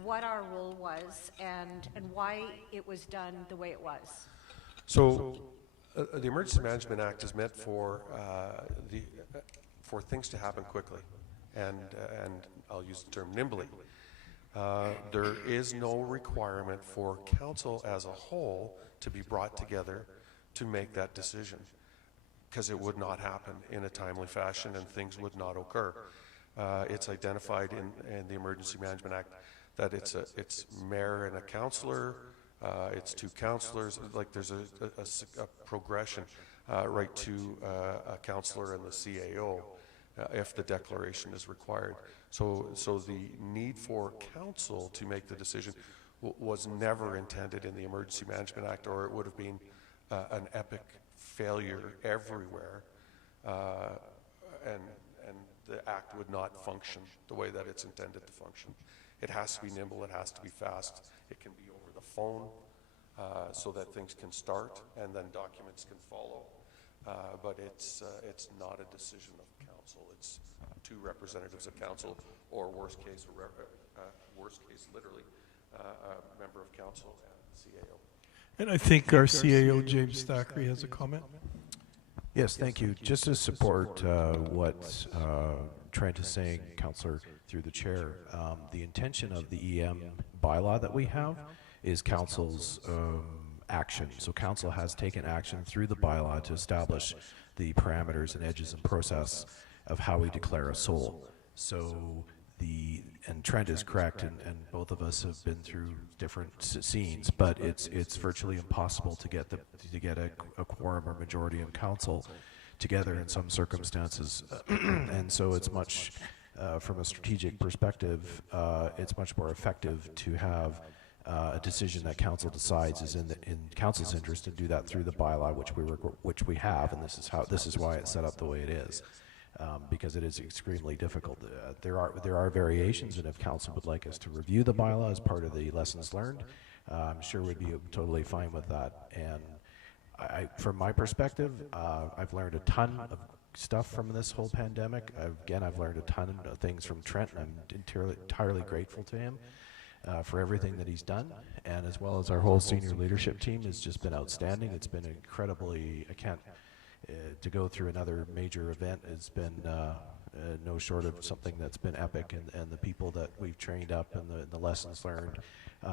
what our role was and why it was done the way it was? So the Emergency Management Act is meant for for things to happen quickly, and I'll use the term nimbly. There is no requirement for council as a whole to be brought together to make that decision, because it would not happen in a timely fashion and things would not occur. It's identified in the Emergency Management Act that it's mayor and a councillor, it's two councillors, like there's a progression right to a councillor and the CAO if the declaration is required. So the need for council to make the decision was never intended in the Emergency Management Act, or it would have been an epic failure everywhere, and the act would not function the way that it's intended to function. It has to be nimble, it has to be fast, it can be over the phone so that things can start and then documents can follow. But it's not a decision of council. It's two representatives of council, or worst case literally, a member of council and the CAO. And I think our CAO, James Thackeray, has a comment. Yes, thank you. Just to support what Trent is saying, Councillor, through the chair, the intention of the EM bylaw that we have is council's action. So council has taken action through the bylaw to establish the parameters and edges and process of how we declare a soul. So and Trent is correct, and both of us have been through different scenes, but it's virtually impossible to get a quorum or majority in council together in some circumstances, and so it's much from a strategic perspective, it's much more effective to have a decision that council decides is in council's interest, and do that through the bylaw, which we have, and this is why it's set up the way it is. Because it is extremely difficult. There are variations, and if council would like us to review the bylaw as part of the lessons learned, I'm sure we'd be totally fine with that. And from my perspective, I've learned a ton of stuff from this whole pandemic. I've learned a ton of things from Trent, and I'm entirely grateful to him for everything that he's done, and as well as our whole senior leadership team has just been outstanding. It's been incredibly, to go through another major event has been no short of something that's been epic, and the people that we've trained up and the lessons learned,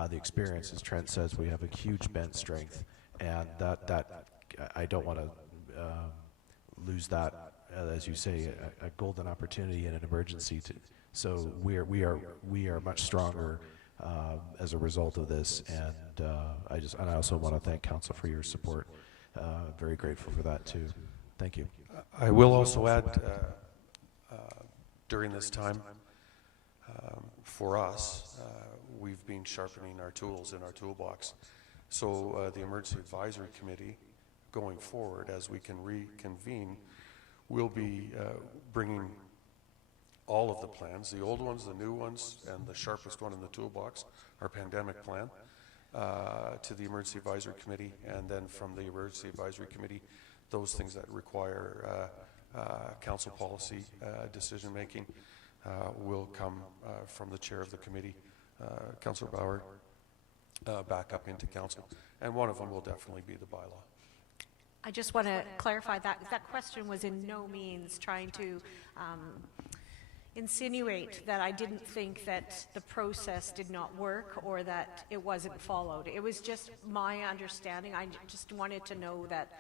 the experience, as Trent says, we have a huge bench strength, and that I don't want to lose that, as you say, a golden opportunity in an emergency. So we are much stronger as a result of this, and I also want to thank council for your support. Very grateful for that too. Thank you. I will also add, during this time, for us, we've been sharpening our tools in our toolbox. So the Emergency Advisory Committee, going forward, as we can reconvene, will be bringing all of the plans, the old ones, the new ones, and the sharpest one in the toolbox, our pandemic plan, to the Emergency Advisory Committee, and then from the Emergency Advisory Committee, those things that require council policy decision making will come from the chair of the committee, Councillor Bauer, back up into council, and one of them will definitely be the bylaw. I just want to clarify that question was in no means trying to insinuate that I didn't think that the process did not work or that it wasn't followed. It was just my understanding. I just wanted to know that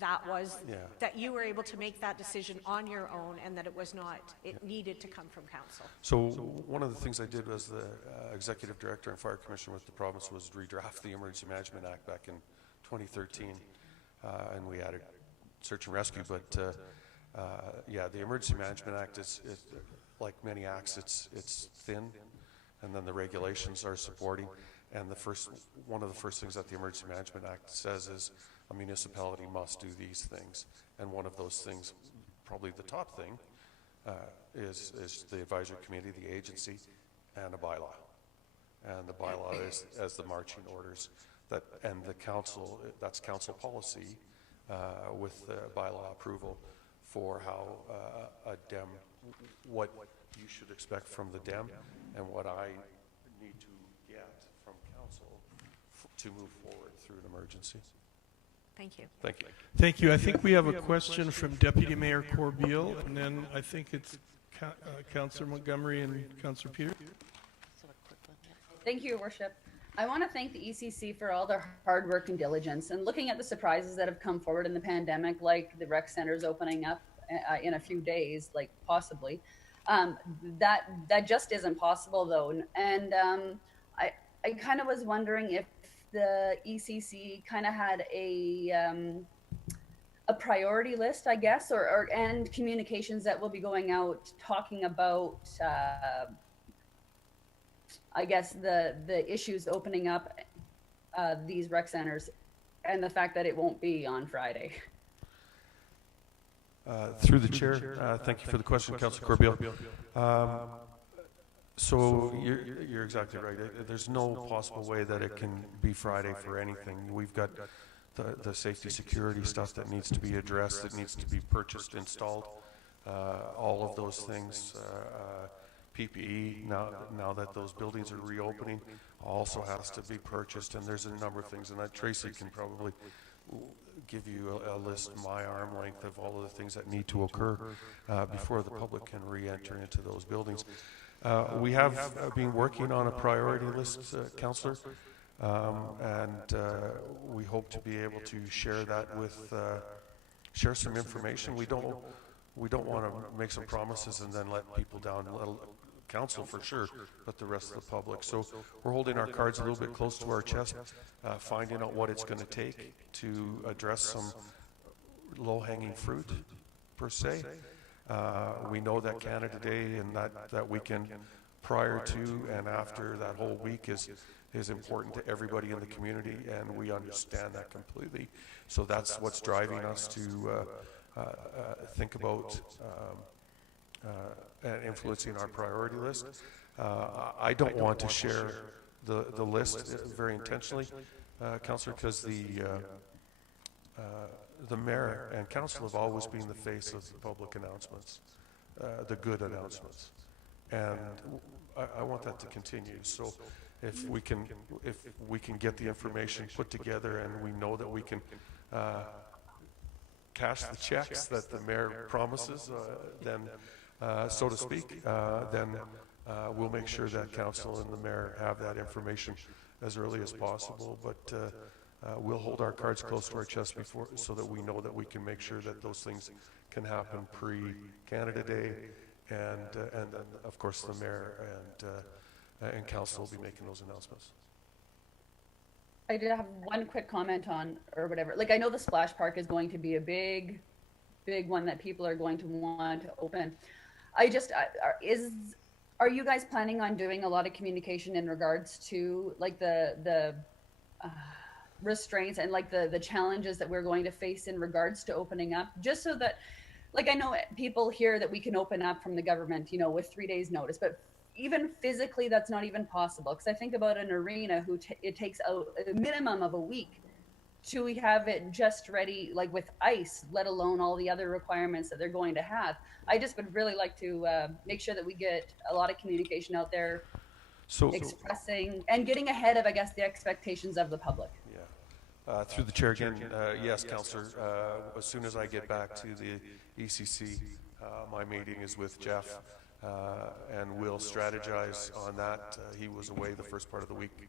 that you were able to make that decision on your own, and that it needed to come from council. So one of the things I did as the executive director and fire commissioner with the province was redraft the Emergency Management Act back in 2013, and we added search and rescue, but yeah, the Emergency Management Act is like many acts, it's thin, and then the regulations are supporting. And one of the first things that the Emergency Management Act says is a municipality must do these things. And one of those things, probably the top thing, is the advisory committee, the agency, and a bylaw. And the bylaw is as the marching orders and the council. That's council policy with the bylaw approval for how a DEM, what you should expect from the DEM, and what I need to get from council to move forward through an emergency. Thank you. Thank you. Thank you. I think we have a question from Deputy Mayor Corbeil, and then I think it's Councillor Montgomery and Councillor Peter. Thank you, Your Worship. I want to thank the ECC for all their hard work and diligence, and looking at the surprises that have come forward in the pandemic, like the rec centers opening up in a few days, like possibly. That just isn't possible, though. And I kind of was wondering if the ECC kind of had a priority list, I guess, and communications that will be going out talking about, I guess, the issues opening up these rec centers, and the fact that it won't be on Friday. Through the chair, thank you for the question, Councillor Corbeil. So you're exactly right. There's no possible way that it can be Friday for anything. We've got the safety security stuff that needs to be addressed, that needs to be purchased, installed, all of those things. PPE, now that those buildings are reopening, also has to be purchased, and there's a number of things, and that Tracy can probably give you a list, my arm length, of all of the things that need to occur before the public can re-enter into those buildings. We have been working on a priority list, Councillor. We hope to be able to share that with, share some information. We don't want to make some promises and then let people down, council for sure, but the rest of the public. So we're holding our cards a little bit close to our chest, finding out what it's going to take to address some low-hanging fruit, per se. We know that Canada Day and that weekend prior to and after that whole week is important to everybody in the community, and we understand that completely. So that's what's driving us to think about influencing our priority list. I don't want to share the list very intentionally, Councillor, because the mayor and council have always been the face of the public announcements, the good announcements, and I want that to continue. So if we can get the information put together and we know that we can cash the checks that the mayor promises, then so to speak, then we'll make sure that council and the mayor have that information as early as possible. But we'll hold our cards close to our chest before, so that we know that we can make sure that those things can happen pre-Canada Day, and then of course the mayor and council will be making those announcements. I did have one quick comment on, or whatever. Like, I know the splash park is going to be a big one that people are going to want to open. Are you guys planning on doing a lot of communication in regards to like the restraints and like the challenges that we're going to face in regards to opening up, just so that, like, I know people hear that we can open up from the government, you know, with 3 days notice, but even physically that's not even possible, because I think about an arena it takes a minimum of a week to have it just ready, like with ice, let alone all the other requirements that they're going to have. I just would really like to make sure that we get a lot of communication out there, expressing and getting ahead of, I guess, the expectations of the public. Yeah. Through the chair again, yes, Councillor, as soon as I get back to the ECC, my meeting is with Jeff, and we'll strategize on that. He was away the first part of the week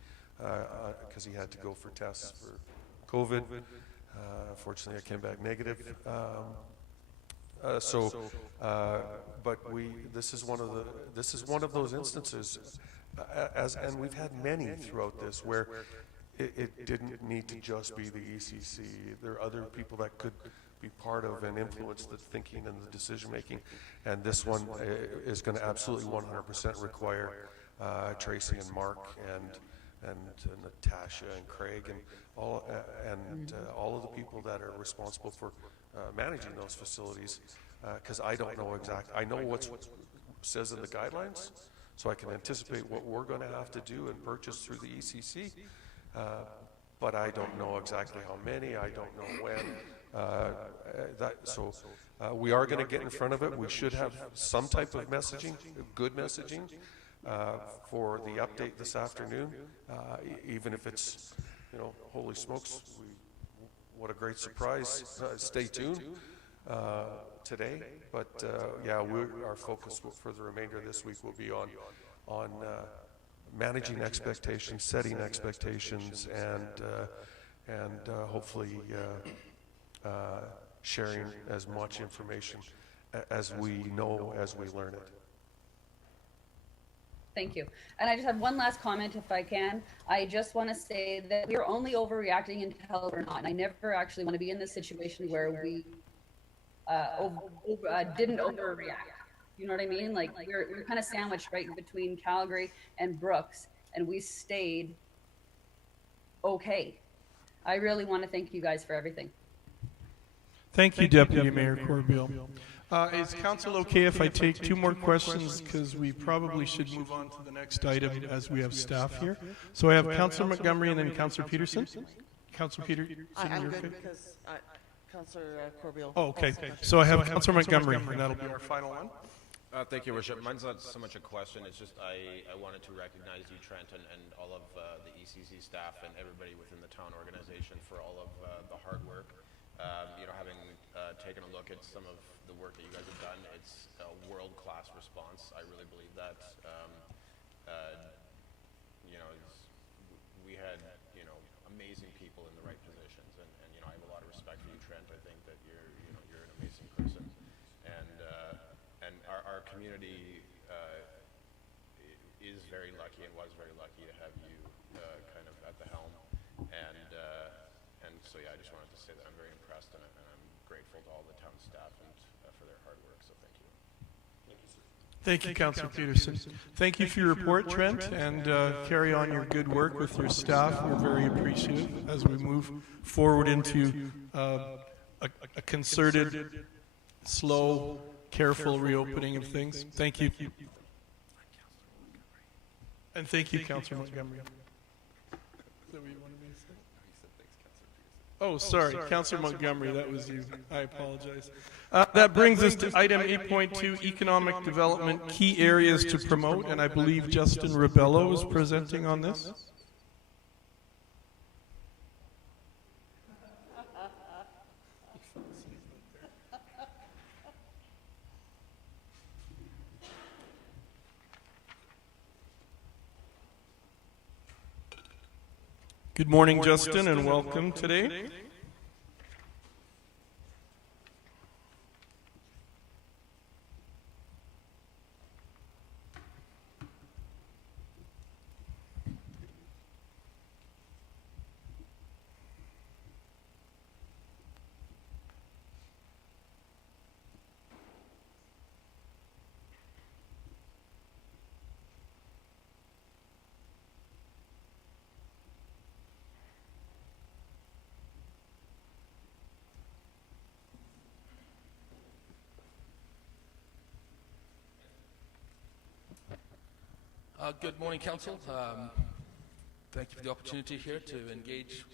because he had to go for tests for COVID. Fortunately, I came back negative. But this is one of those instances, and we've had many throughout this, where it didn't need to just be the ECC. There are other people that could be part of and influence the thinking and the decision making, and this one is going to absolutely 100% require Tracy and Mark and Natasha and Craig and all of the people that are responsible for managing those facilities, because I don't know exactly. I know what says in the guidelines, so I can anticipate what we're going to have to do and purchase through the ECC, but I don't know exactly how many. I don't know when. We are going to get in front of it. We should have some type of messaging, good messaging, for the update this afternoon, even if it's, you know, holy smokes, what a great surprise. Stay tuned today, but yeah, our focus for the remainder of this week will be on managing expectations, setting expectations, and hopefully sharing as much information as we know as we learn it. Thank you. And I just have one last comment, if I can. I just want to say that we are only overreacting until we're not. And I never actually want to be in this situation where we didn't overreact. You know what I mean? Like, we're kind of sandwiched right between Calgary and Brooks, and we stayed okay. I really want to thank you guys for everything. Thank you, Deputy Mayor Corbeil. Is council okay if I take two more questions, because we probably should move on to the next item as we have staff here. So I have Councillor Montgomery and then Councillor Peterson. Councillor Peterson, I'm you're good okay? because Councillor Corbeil. Oh, okay. So I have Councillor Montgomery, and that'll be our final one. Thank you, Worship. Mine's not so much a question, it's just I wanted to recognize you, Trent, and all of the ECC staff and everybody within the town organization for all of the hard work. You know, having taken a look at some of the work that you guys have done, it's a world-class response. I really believe that. You know, we had amazing people in the right positions, and you know, I have a lot of respect for you, Trent. I think that you're an amazing person, and our community is very lucky and was very lucky to have you kind of at the helm, and so yeah, I just wanted to say that I'm very impressed, and I'm grateful to all the town staff and for their hard work. So thank you. Thank you, sir. Thank you, Councillor Peterson. Thank you for your report, Trent, and carry on your good work with your staff. We're very appreciative as we move forward into a concerted, slow, careful reopening of things. Thank you. And thank you, Councillor Montgomery. Oh, sorry, Councillor Montgomery, that was you. I apologize. That brings us to item 8.2, Economic Development, Key Areas to Promote, and I believe Justin Rebello is presenting on this. Good morning, Justin, and welcome today. Good morning, Council. Thank you for the opportunity here to engage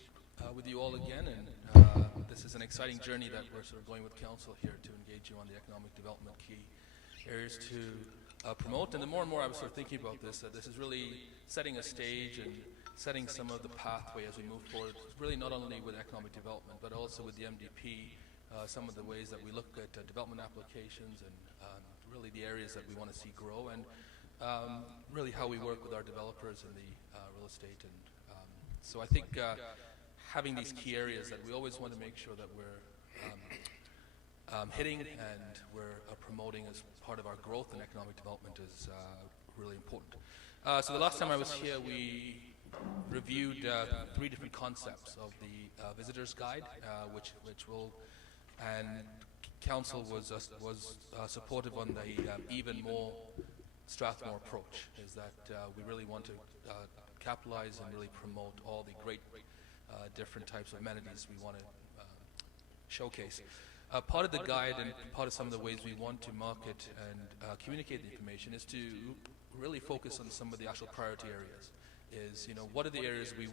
with you all again. And this is an exciting journey that we're sort of going with Council here to engage you on the economic development key areas to promote. And the more and more I was sort of thinking about this, that this is really setting a stage and setting some of the pathway as we move forward, really not only with economic development, but also with the MDP, some of the ways that we look at development applications and really the areas that we want to see grow, and really how we work with our developers in the real estate. And so I think having these key areas that we always want to make sure that we're hitting and we're promoting as part of our growth and economic development is really important. So the last time I was here, we reviewed 3 different concepts of the visitor's guide, which will, and Council was supportive on the even more Strathmore approach, is that we really want to capitalize and really promote all the great different types of amenities we want to showcase. Part of the guide and part of some of the ways we want to market and communicate the information is to really focus on some of the actual priority areas. Is, you know, what are the areas we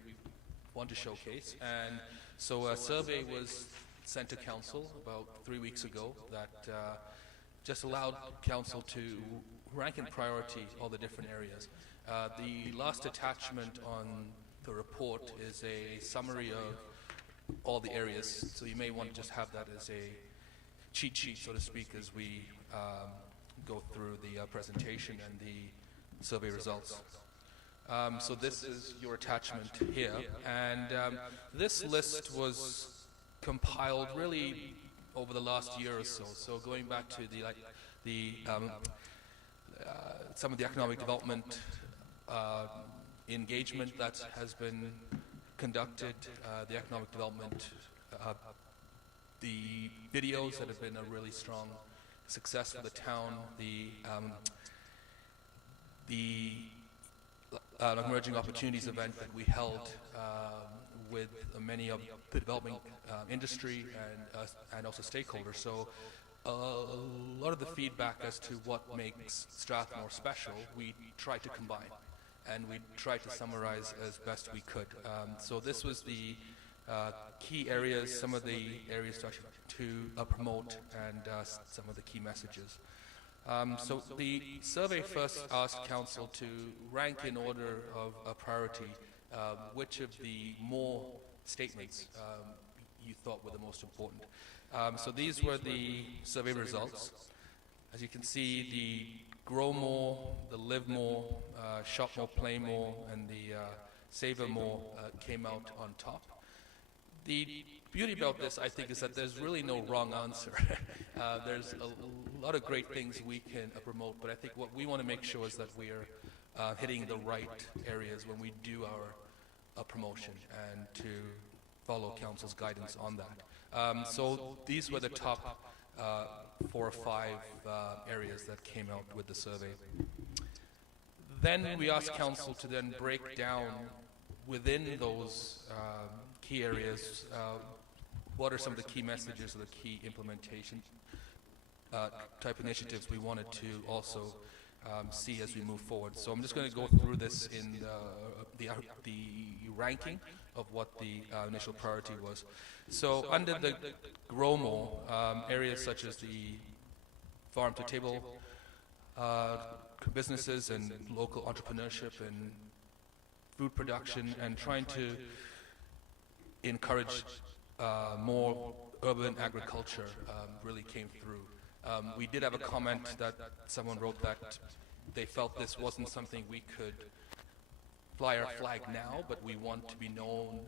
want to showcase? And so a survey was sent to Council about 3 weeks ago that just allowed Council to rank in priority all the different areas. The last attachment on the report is a summary of all the areas, so you may want to just have that as a cheat sheet, so to speak, as we go through the presentation and the survey results. So this is your attachment here, and this list was compiled really over the last year or so. So going back to some of the economic development engagement that has been conducted, the economic development, the videos that have been a really strong success for the town, the Emerging Opportunities event that we held with many of the developing industry and also stakeholders. So a lot of the feedback as to what makes Strathmore special, we tried to combine, and we tried to summarize as best we could. So this was the key areas, some of the areas to promote, and some of the key messages. So the survey first asked Council to rank in order of priority which of the more statements you thought were the most important. So these were the survey results. As you can see, the grow more, the live more, shop more, play more, and the savor more came out on top. The beauty about this, I think, is that there's really no wrong answer. There's a lot of great things we can promote, but I think what we want to make sure is that we are hitting the right areas when we do our promotion, and to follow council's guidance on that. So these were the top 4 or 5 areas that came out with the survey. Then we asked council to then break down within those key areas, what are some of the key messages or the key implementation type initiatives we wanted to also see as we move forward. So I'm just going to go through this in the ranking of what the initial priority was. So under the grow more, areas such as the farm to table businesses and local entrepreneurship and food production, and trying to encourage more urban agriculture really came through. We did have a comment that someone wrote that they felt this wasn't something we could fly our flag now, but we want to be known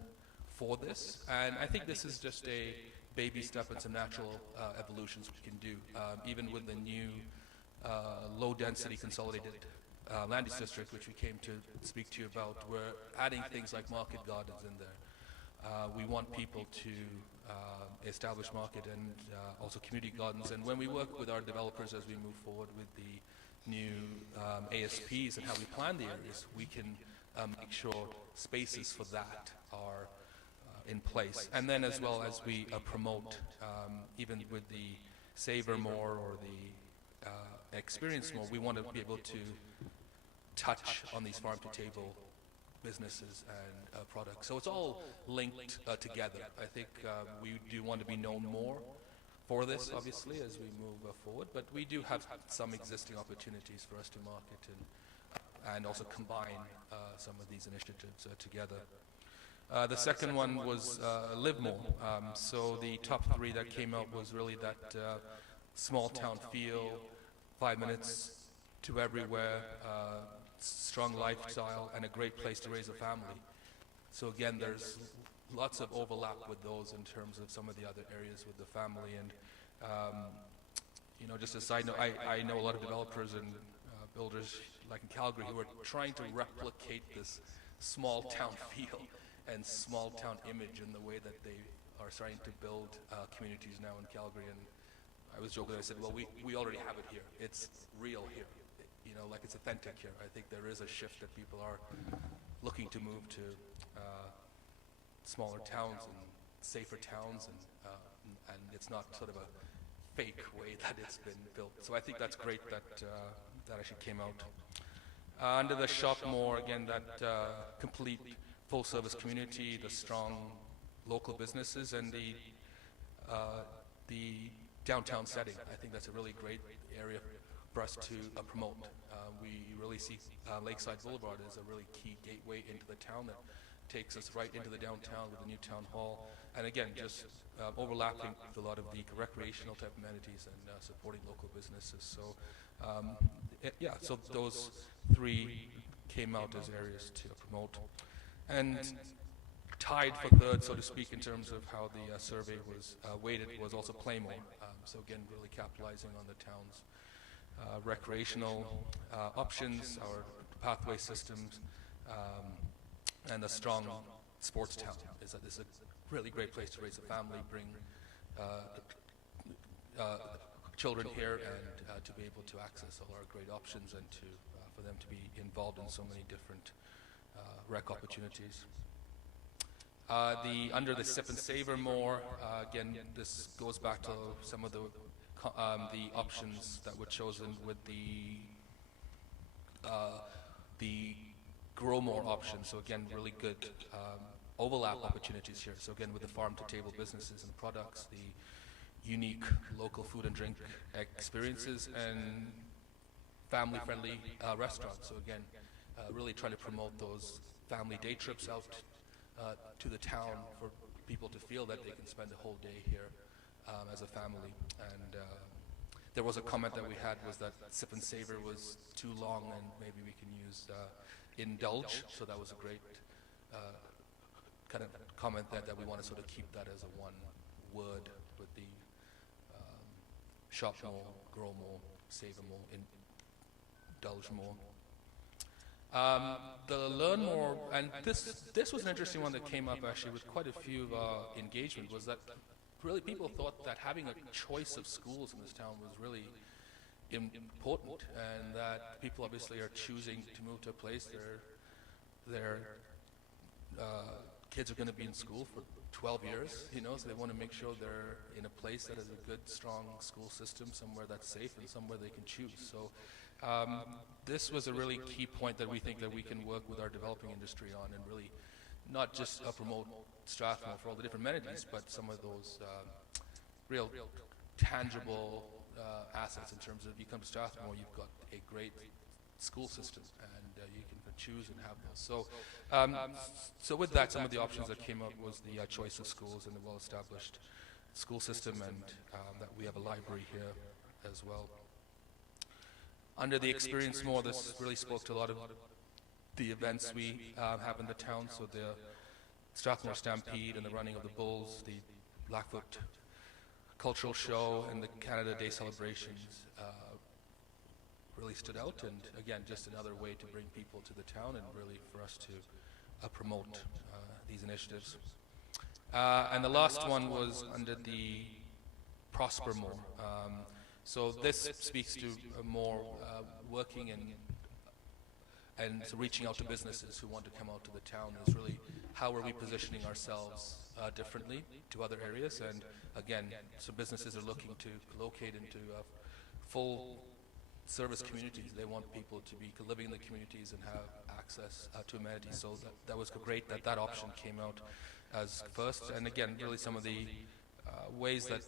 for this. And I think this is just a baby step and some natural evolutions we can do. Even with the new low-density consolidated land use district, which we came to speak to you about, we're adding things like market gardens in there. We want people to establish market and also community gardens. And when we work with our developers as we move forward with the new ASPs and how we plan the areas, we can make sure spaces for that are in place. And then as well as we promote, even with the Savor More or the Experience More, we want to be able to touch on these farm-to-table businesses and products. So it's all linked together. I think we do want to be known more for this, obviously, as we move forward, but we do have some existing opportunities for us to market and also combine some of these initiatives together. The second one was Live More. So the top 3 that came out was really that small town feel, 5 minutes to everywhere, strong lifestyle, and a great place to raise a family. So again, there's lots of overlap with those in terms of some of the other areas with the family. And you know, just a side note, I know a lot of developers and builders like in Calgary who are trying to replicate this small town feel and small town image in the way that they are starting to build communities now in Calgary. And I was joking, I said, well, we already have it here. It's real here. You know, like it's authentic here. I think there is a shift that people are looking to move to smaller towns and safer towns, and it's not sort of a fake way that it's been built. So I think that's great that that actually came out. Under the Shop More, again, that complete full-service community, the strong local businesses, and the downtown setting. I think that's a really great area for us to promote. We really see Lakeside Boulevard as a really key gateway into the town that takes us right into the downtown with the new town hall. And again, just overlapping with a lot of the recreational type amenities and supporting local businesses. So yeah, so those 3 came out as areas to promote. And tied for third, so to speak, in terms of how the survey was weighted, was also Play More. So again, really capitalizing on the town's recreational options, our pathway systems, and a strong sports town. Is that this is a really great place to raise a family, bring children here, and to be able to access all our great options, and to for them to be involved in so many different rec opportunities. Under the Sip and Savor More, again, this goes back to some of the options that were chosen with the Grow More option. So again, really good overlap opportunities here. So again, with the farm-to-table businesses and products, the unique local food and drink experiences, and family-friendly restaurants. So again, really trying to promote those family day trips out to the town for people to feel that they can spend a whole day here as a family. And there was a comment that we had was that Sip and Savor was too long, and maybe we can use Indulge. So that was a great kind of comment that we want to sort of keep that as a one word with the shop more, grow more, savor more, indulge more. The learn more, and this was an interesting one that came up actually with quite a few engagement, was that really people thought that having a choice of schools in this town was really important, and that people obviously are choosing to move to a place their kids are going to be in school for 12 years, so they want to make sure they're in a place that has a good, strong school system, somewhere that's safe, and somewhere they can choose. So this was a really key point that we think that we can work with our developing industry on, and really not just promote Strathmore for all the different amenities, but some of those real tangible assets in terms of, you come to Strathmore, you've got a great school system, and you can choose and have those. So with that, some of the options that came up was the choice of schools and the well-established school system, and that we have a library here as well. Under the Experience More, this really spoke to a lot of the events we have in the town, so the Strathmore Stampede and the running of the bulls, the Blackfoot Cultural Show, and the Canada Day celebrations really stood out, and again, just another way to bring people to the town and really for us to promote these initiatives. And the last one was under the Prosper More. So this speaks to more working and reaching out to businesses who want to come out to the town. Is really how are we positioning ourselves differently to other areas, and again, so businesses are looking to locate into full service communities. They want people to be living in the communities and have access to amenities. So that was great that that option came out as first. And again, really some of the ways that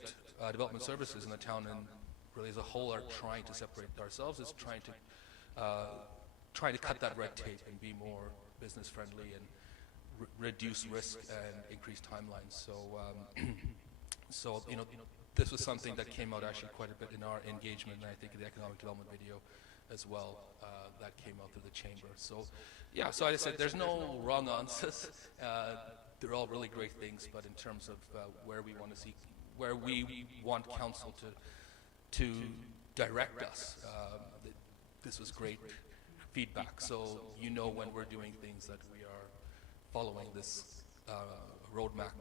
development services in the town and really as a whole are trying to separate ourselves is trying to cut that red tape and be more business friendly and reduce risk and increase timelines. So this was something that came out actually quite a bit in our engagement, and I think in the economic development video as well, that came out through the chamber. So yeah, so as I said, there's no wrong answers. They're all really great things, but in terms of where we want council to direct us, this was great feedback. So when we're doing things that we are following this roadmap,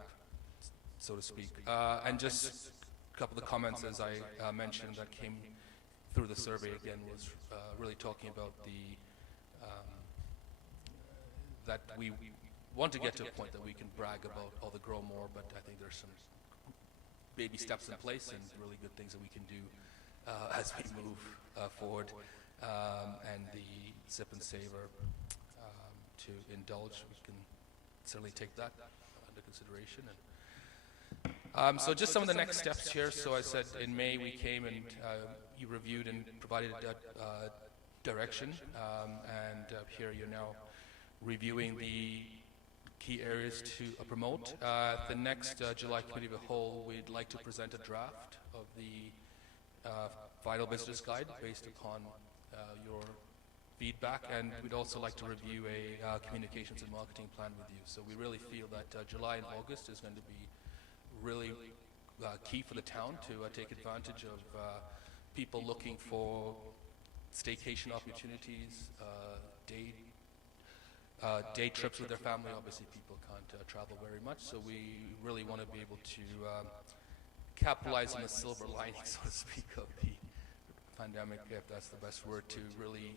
so to speak. And just a couple of the comments, as I mentioned, that came through the survey again was really talking about that we want to get to a point that we can brag about all the grow more, but I think there's some baby steps in place and really good things that we can do as we move forward, and the sip and savor to indulge. We can certainly take that under consideration. And so just some of the next steps here. So I said in May we came and you reviewed and provided direction, and here you're now reviewing the key areas to promote. The next July Committee of the Whole, we'd like to present a draft of the Vital Visitors Guide based upon your feedback, and we'd also like to review a communications and marketing plan with you. So we really feel that July and August is going to be really key for the town to take advantage of people looking for staycation opportunities, day trips with their family. Obviously people can't travel very much, so we really want to be able to capitalize on the silver lining, so to speak, of the pandemic, if that's the best word, to really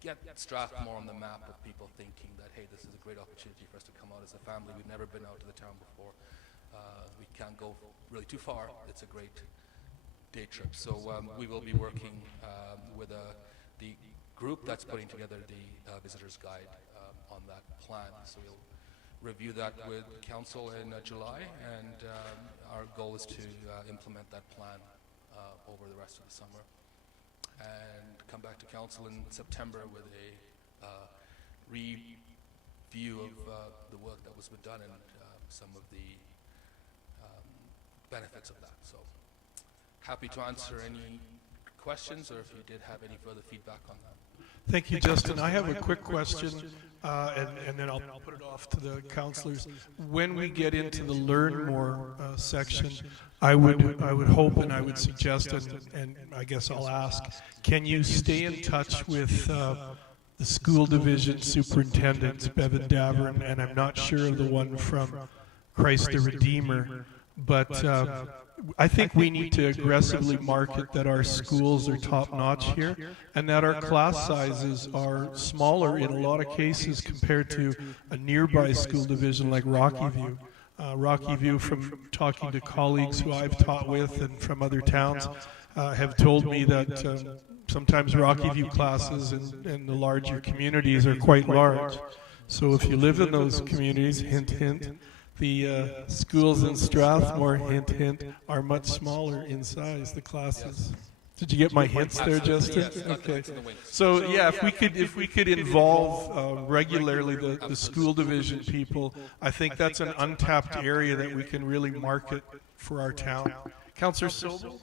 get Strathmore on the map with people thinking that, hey, this is a great opportunity for us to come out as a family. We've never been out to the town before. We can't go really too far. It's a great day trip. So we will be working with the group that's putting together the visitor's guide on that plan. So we'll review that with council in July, and our goal is to implement that plan over the rest of the summer, and come back to council in September with a review of the work that was done and some of the benefits of that. So happy to answer any questions or if you did have any further feedback on that. Thank you, Justin. I have a quick question, and then I'll put it off to the councillors. When we get into the Learn More section, I would hope and I would suggest, and I guess I'll ask, can you stay in touch with the school division superintendents, Bevan Davern, and I'm not sure of the one from Christ the Redeemer, but I think we need to aggressively market that our schools are top-notch here and that our class sizes are smaller in a lot of cases compared to a nearby school division like Rocky View. Rocky View, from talking to colleagues who I've taught with and from other towns, have told me that sometimes Rocky View classes in the larger communities are quite large. So if you live in those communities, hint, hint, the schools in Strathmore, hint, hint, are much smaller in size, the classes. Did you get my hints there, Justin? Yes, Okay. to the wing. So yeah, if we could involve regularly the school division people, I think that's an untapped area that we can really market for our town. Councillor Sobel?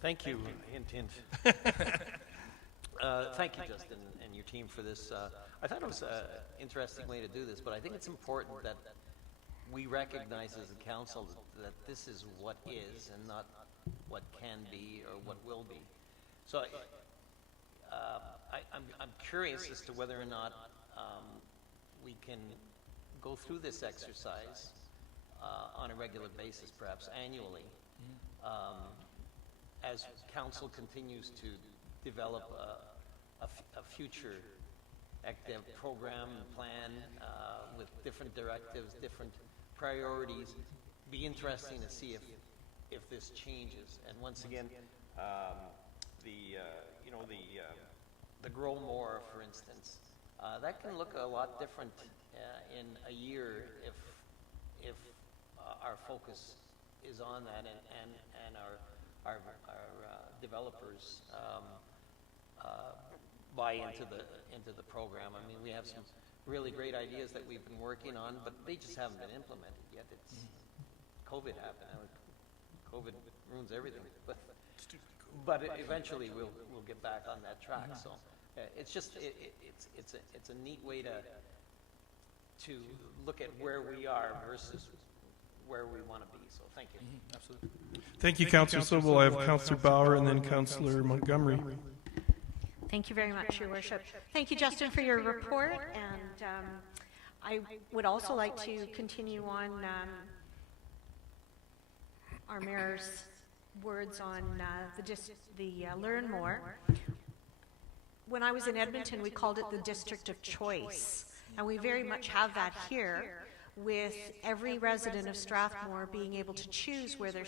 Thank you, hint, hint. Thank you, Justin, and your team for this. I thought it was an interesting way to do this, but I think it's important that we recognize as a council that this is what is and not what can be or what will be. So I'm curious as to whether or not we can go through this exercise on a regular basis, perhaps annually, as council continues to develop a future active program and plan with different directives, different priorities. Be interesting to see if this changes. And once again, the Grow More, for instance, that can look a lot different in a year if our focus is on that and our developers buy into the program. I mean, we have some really great ideas that we've been working on, but they just haven't been implemented yet. It's COVID happened. COVID ruins everything, but eventually we'll get back on that track. So it's just it's a neat way to look at where we are versus where we want to be. So thank you. Absolutely. Thank you, Councillor Sobel. I have Councillor Bauer and then Councillor Montgomery. Thank you very much, Your Worship. Thank you, Justin, for your report. And I would also like to continue on our mayor's words on the Learn More. When I was in Edmonton, we called it the District of Choice. And we very much have that here, with every resident of Strathmore being able to choose where their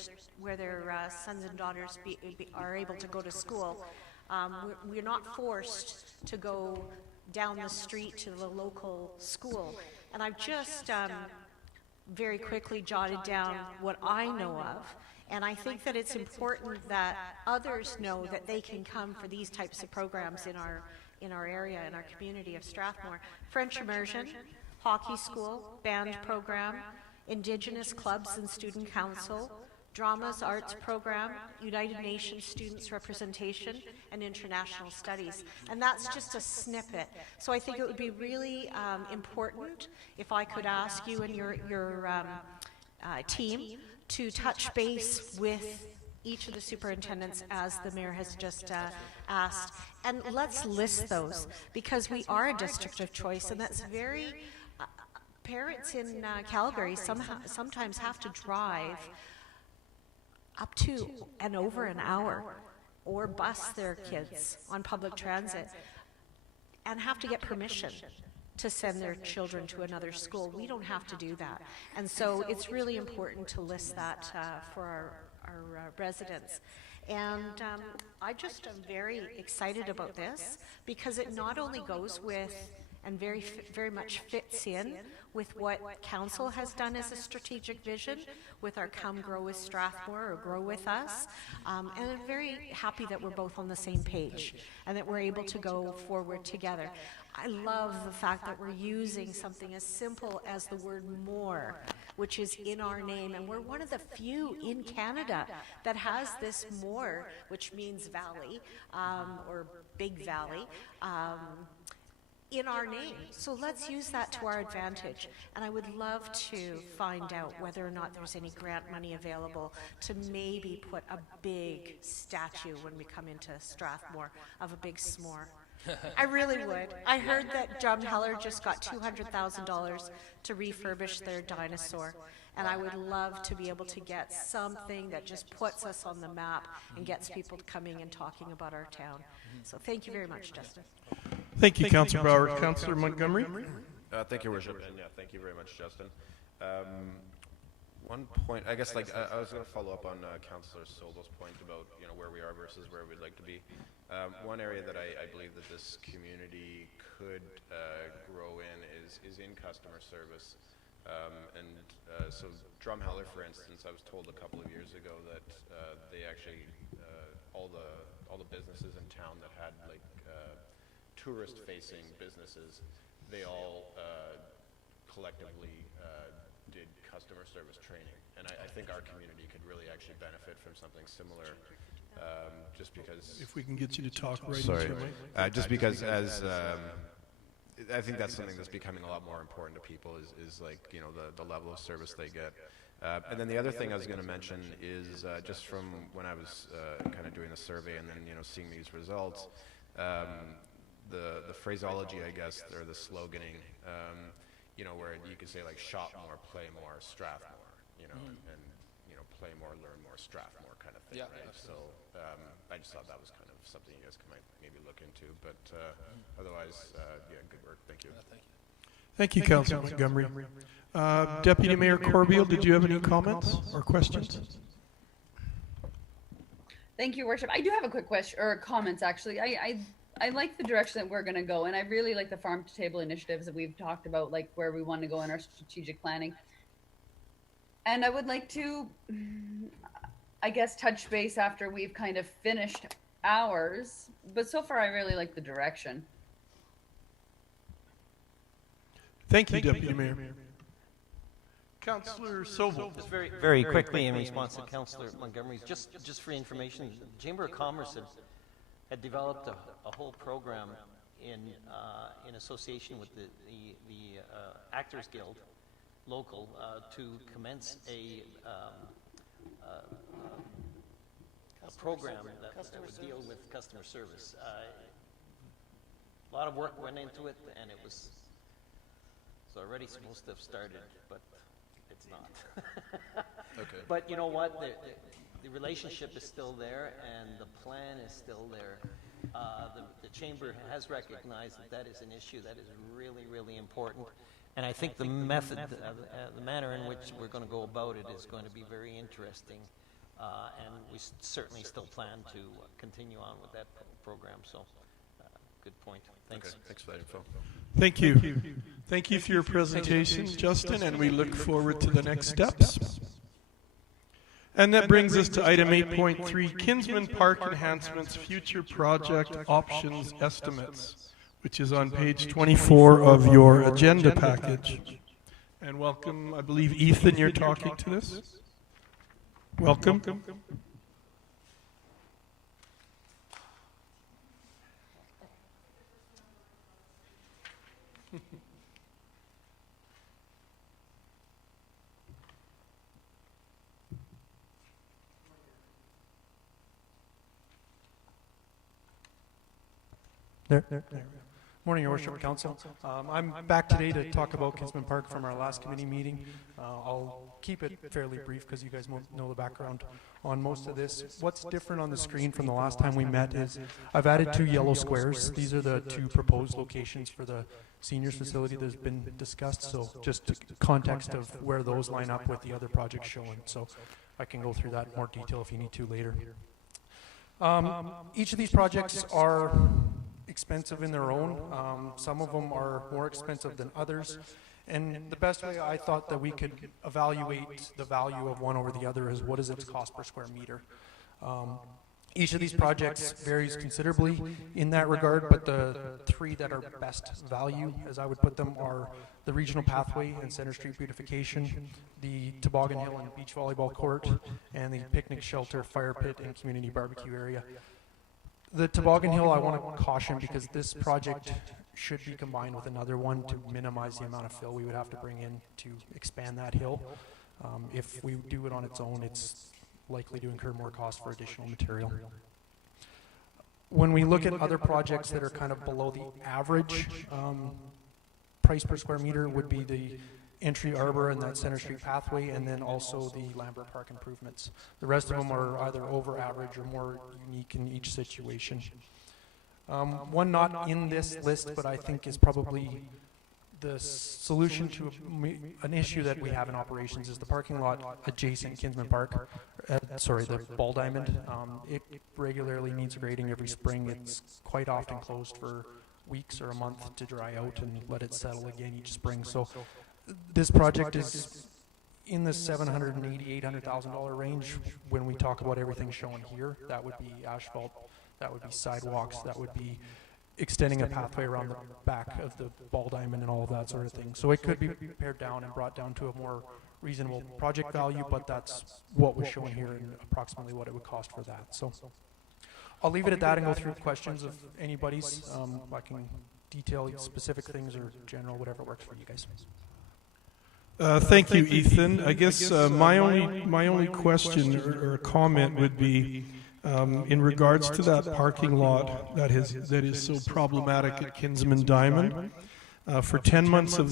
sons and daughters are able to go to school. We're not forced to go down the street to the local school. And I've just very quickly jotted down what I know of. And I think that it's important that others know that they can come for these types of programs in our area, in our community of Strathmore. French immersion, hockey school, band program, Indigenous clubs and student council, dramas, arts program, United Nations students representation, and international studies. And that's just a snippet. So I think it would be really important if I could ask you and your team to touch base with each of the superintendents, as the mayor has just asked. And let's list those, because we are a district of choice, and that's very... parents in Calgary sometimes have to drive up to and over an hour, or bus their kids on public transit, and have to get permission to send their children to another school. We don't have to do that. And so it's really important to list that for our residents. And I just am very excited about this, because it not only goes with and very much fits in with what Council has done as a strategic vision with our Come Grow with Strathmore, or Grow With Us. And I'm very happy that we're both on the same page and that we're able to go forward together. I love the fact that we're using something as simple as the word more, which is in our name, and we're one of the few in Canada that has this more, which means valley, or big valley, in our name. So let's use that to our advantage. And I would love to find out whether or not there's any grant money available to maybe put a big statue when we come into Strathmore of a big s'more. I really would. I heard that Drumheller just got $200,000 to refurbish their dinosaur. And I would love to be able to get something that just puts us on the map and gets people coming and talking about our town. So thank you very much, Justin. Thank you, Councillor Bauer. Councillor Montgomery? Thank you, Worship, and thank you very much, Justin. One point, I guess, I was going to follow up on Councillor Soldo's point about, where we are versus where we'd like to be. One area that I believe that this community could grow in is in customer service. So Drumheller, for instance, I was told a couple of years ago that they actually, all the businesses in town that had tourist-facing businesses, they all collectively did customer service training. And I think our community could really actually benefit from something similar, just because... If we can get you to talk right Sorry. into your mic. Just because I think that's something that's becoming a lot more important to people is the level of service they get. And then the other thing I was going to mention is just from when I was kind of doing the survey and then seeing these results, the phraseology, I guess, or the sloganing, where you could say shop more, play more, Strathmore, and play more, learn more, Strathmore kind of thing, Yeah, right? So I just thought that was kind of something you guys might maybe look into, but otherwise, good work. Thank you. Thank you, Councillor Montgomery. Deputy Mayor Corbeil, did you have any comments or questions? Thank you, Worship. I do have a quick question or comments actually. I like the direction that we're going to go, and I really like the farm to table initiatives that we've talked about, like where we want to go in our strategic planning. And I would like to, I guess, touch base after we've kind of finished ours, but so far I really like the direction. Thank you, Deputy Mayor. Councillor Sobel. Just very quickly in response to Councillor Montgomery's, just for information, the Chamber of Commerce had developed a whole program in association with the Actors Guild local to commence a program that would deal with customer service. A lot of work went into it, and it's already supposed to have started, but it's not. Okay. But you know what? The relationship is still there, and the plan is still there. The Chamber has recognized that is an issue that is really, really important. And I think the method, the manner in which we're going to go about it is going to be very interesting. And we certainly still plan to continue on with that program. So, good point. Thanks. Okay. Thanks for that info. Thank you. Thank you for your presentation, Justin, and we look forward to the next steps. And that brings us to item 8.3, Kinsman Park Enhancements Future Project Options Estimates, which is on page 24 of your agenda package. And welcome, I believe, Ethan, you're talking to this. Welcome. There. Morning, Your Worship, Council. I'm back today to talk about Kinsman Park from our last committee meeting. I'll keep it fairly brief because you guys know the background on most of this. What's different on the screen from the last time we met is I've added 2 yellow squares. These are the 2 proposed locations for the seniors facility that's been discussed, so just context of where those line up with the other projects shown. So I can go through that in more detail if you need to later. Each of these projects are expensive in their own. Some of them are more expensive than others. And the best way I thought that we could evaluate the value of one over the other is what is its cost per square meter. Each of these projects varies considerably in that regard, but the three that are best value, as I would put them, are the regional pathway and Center Street beautification, the Toboggan Hill and beach volleyball court, and the picnic shelter, fire pit, and community barbecue area. The Toboggan Hill I want to caution because this project should be combined with another one to minimize the amount of fill we would have to bring in to expand that hill. If we do it on its own, it's likely to incur more cost for additional material. When we look at other projects that are kind of below the average price per square meter would be the entry arbor and that Center Street pathway, and then also the Lambert Park improvements. The rest of them are either over average or more unique in each situation. One not in this list, but I think is probably the solution to an issue that we have in operations is the parking lot adjacent Kinsman Park, the ball diamond. It regularly needs grading every spring. It's quite often closed for weeks or a month to dry out and let it settle again each spring. So this project is in the $780,000, $800,000 range when we talk about everything shown here. That would be asphalt, that would be sidewalks, that would be extending a pathway around the back of the ball diamond and all of that sort of thing. So it could be pared down and brought down to a more reasonable project value, but that's what was shown here and approximately what it would cost for that. So I'll leave it at that and go through questions of anybody's. I can detail specific things or general, whatever works for you guys. Thank you, Ethan. I guess my only question or comment would be in regards to that parking lot that is so problematic at Kinsman Diamond. For 10 months of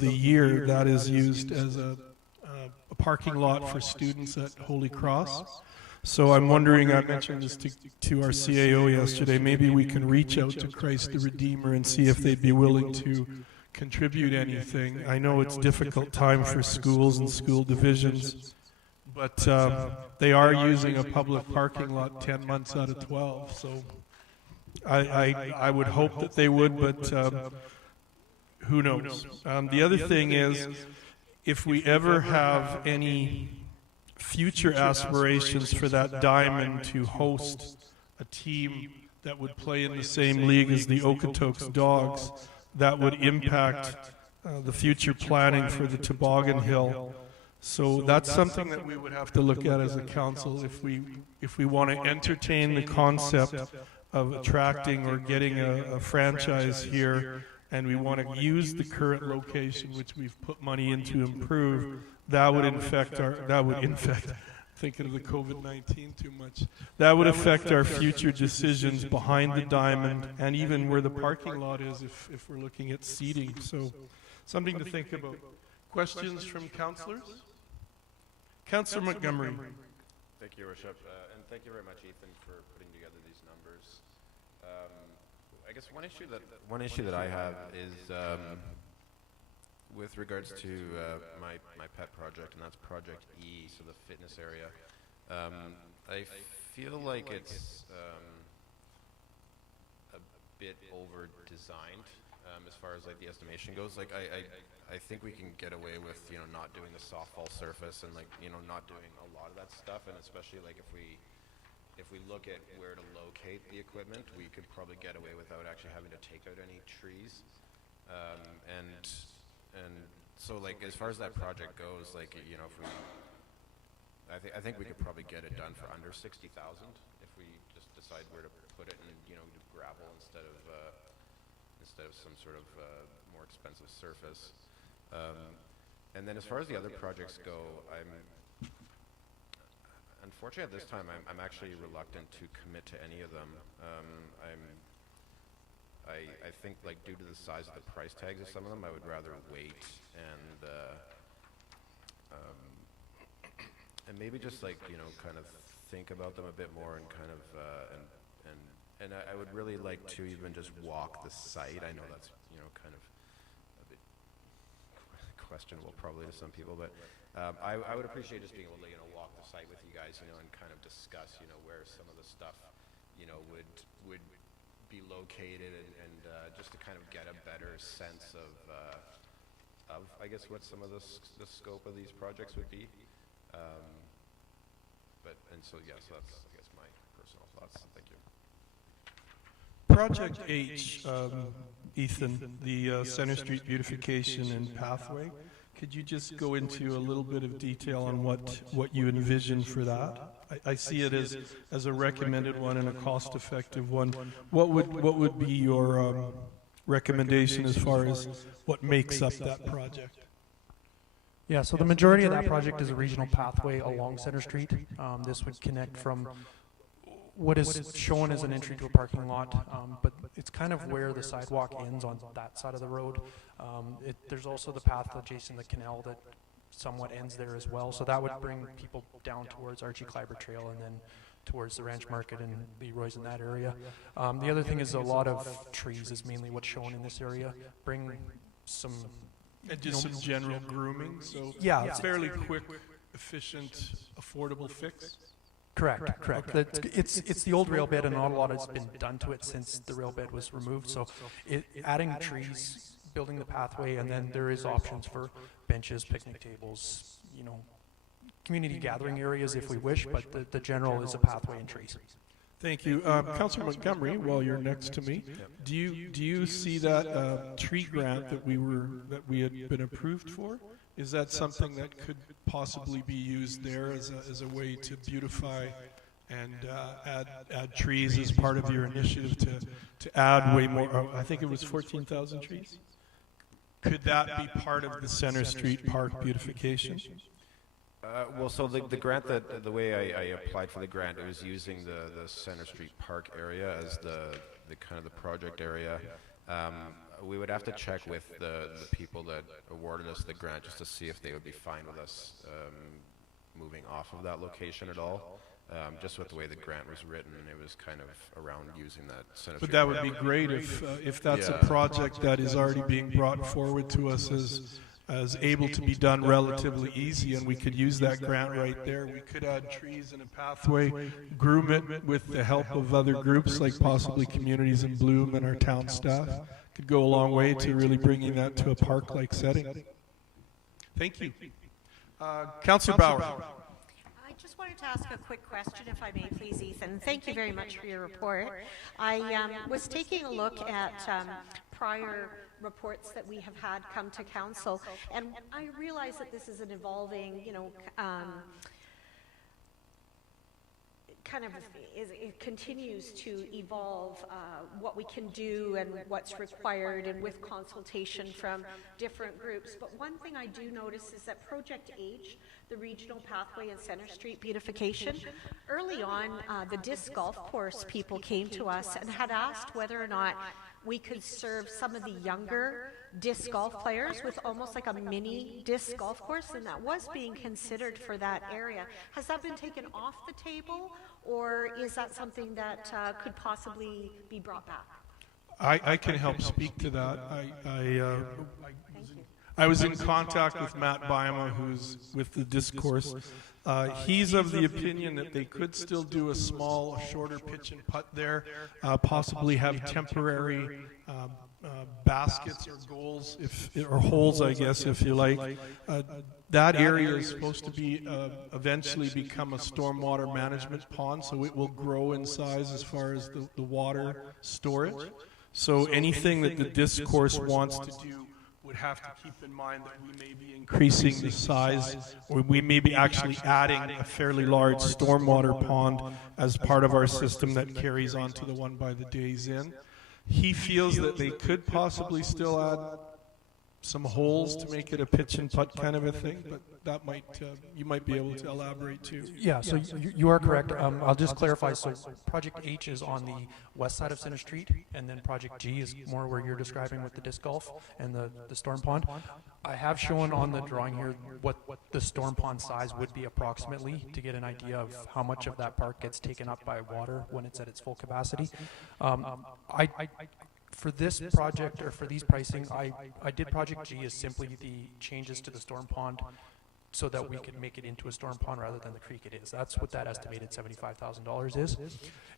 the year, that is used as a parking lot for students at Holy Cross. So I'm wondering, I mentioned this to our CAO yesterday, maybe we can reach out to Christ the Redeemer and see if they'd be willing to contribute anything. I know it's a difficult time for schools and school divisions, but they are using a public parking lot 10 months out of 12. So I would hope that they would, but who knows? The other thing is, if we ever have any future aspirations for that diamond to host a team that would play in the same league as the Okotoks Dogs, that would impact the future planning for the Toboggan Hill. So that's something that we would have to look at as a council if we want to entertain the concept of attracting or getting a franchise here, and we want to use the current location which we've put money in to improve. That would thinking of the COVID-19 too much. That would affect our future decisions behind the diamond and even where the parking lot is if we're looking at seating. So something to think about. Questions from councillors? Councillor Montgomery. Thank you, Your Worship, and thank you very much, Ethan, for putting together these numbers. I guess one issue that I have is with regards to my pet project, and that's Project E, so the fitness area. I feel like it's a bit over-designed as far as like the estimation goes. Like I think we can get away with not doing the softball surface and like not doing a lot of that stuff, and especially like if we look at where to locate the equipment, we could probably get away without actually having to take out any trees. And so like as far as that project goes, like if we, I think we could probably get it done for under 60,000 if we just decide where to put it and do gravel instead of some sort of more expensive surface. And then as far as the other projects go, unfortunately at this time I'm actually reluctant to commit to any of them. I think like due to the size of the price tags of some of them, I would rather wait and maybe just like kind of think about them a bit more and kind of and I would really like to even just walk the site. I know that's kind of a bit questionable probably to some people, but I would appreciate just being able to walk the site with you guys and kind of discuss where some of the stuff would be located and just to kind of get a better sense of I guess what some of the scope of these projects would be. So that's I guess my personal personal thoughts. Thank you. Project H, Ethan, the Center Street beautification and pathway. Could you just go into a little bit of detail on what you envision for that? I see it as a recommended one and a cost-effective one. What would be your recommendation as far as what makes up that project? Yeah, so the majority of that project is a regional pathway along Center Street. This would connect from what is shown as an entry to a parking lot, but it's kind of where the sidewalk ends on that side of the road. There's also the path adjacent to the canal that somewhat ends there as well, so that would bring people down towards Archie Kleiber Trail and then towards the Ranch Market and Leroy's in that area. The other thing is a lot of trees is mainly what's shown in this area. Bring some... And just some general grooming, so yeah, it's fairly quick, efficient, affordable fix? Correct. It's the old rail bed, and not a lot has been done to it since the rail bed was removed. So adding trees, building the pathway, and then there is options for benches, picnic tables, community gathering areas if we wish, but the general is a pathway and trees. Thank you. Councillor Montgomery, while you're next to me, do you see that tree grant that we had been approved for? Is that something that could possibly be used there as a way to beautify and add trees as part of your initiative to add way more? I think it was 14,000 trees. Could that be part of the Center Street Park beautification? Well, so the grant the way I applied for the grant, it was using the Center Street Park area as the kind of the project area. We would have to check with the people that awarded us the grant just to see if they would be fine with us moving off of that location at all. Just with the way the grant was written, it was kind of around using that Center Street But that Park. would be great if that's a project that is already being brought forward to us as able to be done relatively easy, and we could use that grant right there. We could add trees and a pathway, groom it with the help of other groups like possibly Communities in Bloom and our town staff. Could go a long way to really bringing that to a park-like setting. Thank you. Councillor Bauer. I just wanted to ask a quick question, if I may, please, Ethan. Thank you very much for your report. I was taking a look at prior reports that we have had come to council, and I realize that this is an evolving, it continues to evolve what we can do and what's required, and with consultation from different groups. But one thing I do notice is that Project H, the regional pathway and Center Street beautification, early on the disc golf course people came to us and had asked whether or not we could serve some of the younger disc golf players with almost like a mini disc golf course, and that was being considered for that area. Has that been taken off the table, or is that something that could possibly be brought back? I can help speak to that. I was in contact with Matt Byma, who's with the discourse. He's of the opinion that they could still do a small, shorter pitch and putt there, possibly have temporary baskets or goals, or holes, I guess, if you like. That area is supposed to be eventually become a stormwater management pond, so it will grow in size as far as the water storage. So anything that the disc course wants to do would have to keep in mind that we may be increasing the size, or we may be actually adding a fairly large stormwater pond as part of our system that carries on to the one by the Days Inn. He feels that they could possibly still add some holes to make it a pitch and putt kind of a thing, but that might you might be able to elaborate too. Yeah, so you are correct. I'll just clarify. So Project H is on the west side of Center Street, and then Project G is more where you're describing with the disc golf and the storm pond. I have shown on the drawing here what the storm pond size would be approximately, to get an idea of how much of that park gets taken up by water when it's at its full capacity. For this project, or for these pricing, I did Project G as simply the changes to the storm pond so that we could make it into a storm pond rather than the creek it is. That's what that estimated $75,000 is.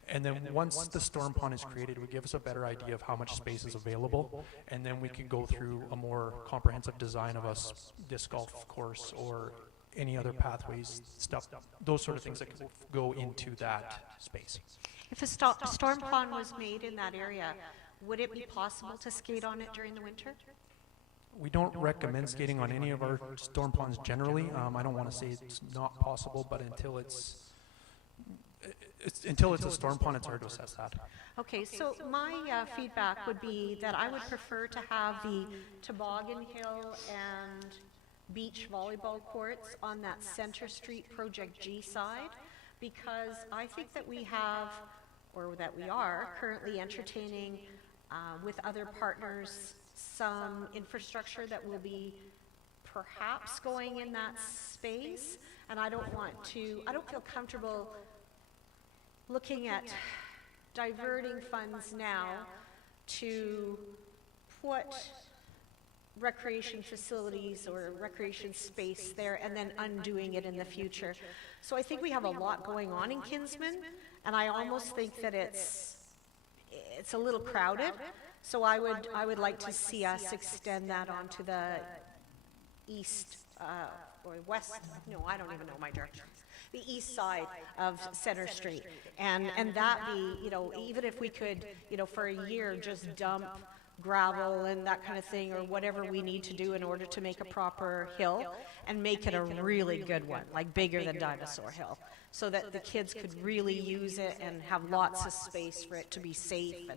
And then once the storm pond is created, it would give us a better idea of how much space is available, and then we can go through a more comprehensive design of a disc golf course or any other pathways, stuff, those sort of things that could go into that space. If a storm pond was made in that area, would it be possible to skate on it during the winter? We don't recommend skating on any of our storm ponds generally. I don't want to say it's not possible, but until it's a storm pond, it's hard to assess that. Okay, so my feedback would be that I would prefer to have the Toboggan Hill and beach volleyball courts on that Center Street Project G side, because I think that we have, or that we are, currently entertaining with other partners some infrastructure that will be perhaps going in that space, and I don't feel comfortable looking at diverting funds now to put recreation facilities or recreation space there and then undoing it in the future. So I think we have a lot going on in Kinsman, and I almost think that it's a little crowded. So I would like to see us extend that onto the east or west. No, I don't even know my directions. The east side of Center Street, and that be, you know, even if we could, you know, for a year just dump gravel and that kind of thing, or whatever we need to do in order to make a proper hill and make it a really good one, like bigger than Dinosaur Hill, so that the kids could really use it and have lots of space for it to be safe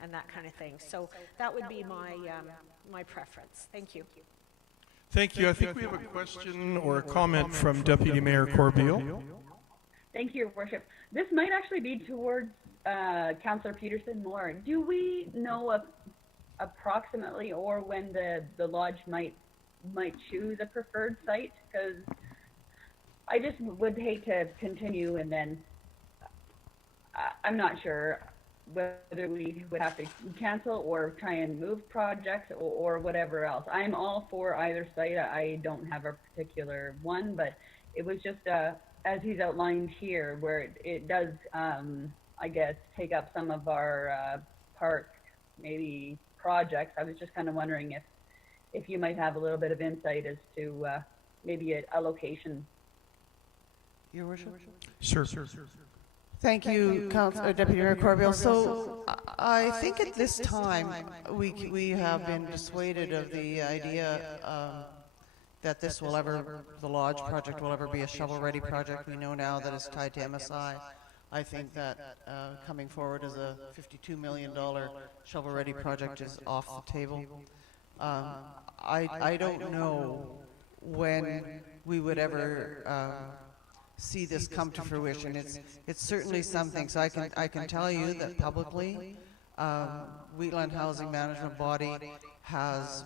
and that kind of thing. So that would be my preference. Thank you. Thank you. I think we have a question or a comment from Deputy Mayor Corbeil. Thank you, Your Worship. This might actually be towards Councillor Peterson more. Do we know approximately or when the lodge might choose a preferred site? Because I just would hate to continue and then I'm not sure whether we would have to cancel or try and move projects or whatever else. I'm all for either site. I don't have a particular one, but it was just as he's outlined here, where it does, I guess, take up some of our park maybe projects. I was just kind of wondering if you might have a little bit of insight as to maybe a location. Your Worship? Sure. Thank you, Deputy Mayor Corbeil. So I think at this time we have been dissuaded of the idea that the lodge project will ever be a shovel-ready project. We know now that it's tied to MSI. I think that coming forward as a $52 million shovel-ready project is off the table. I don't know when we would ever see this come to fruition. It's certainly something. So I can tell you that publicly, Wheatland Housing Management Body has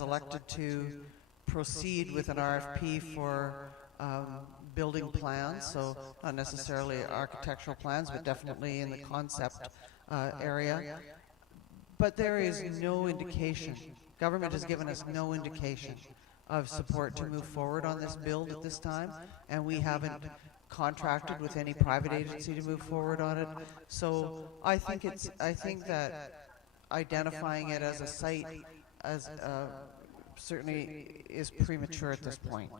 elected to proceed with an RFP for building plans. So not necessarily architectural plans, but definitely in the concept area. But there is no indication. Government has given us no indication of support to move forward on this build at this time, and we haven't contracted with any private agency to move forward on it. So I think that identifying it as a site as certainly is premature at this point.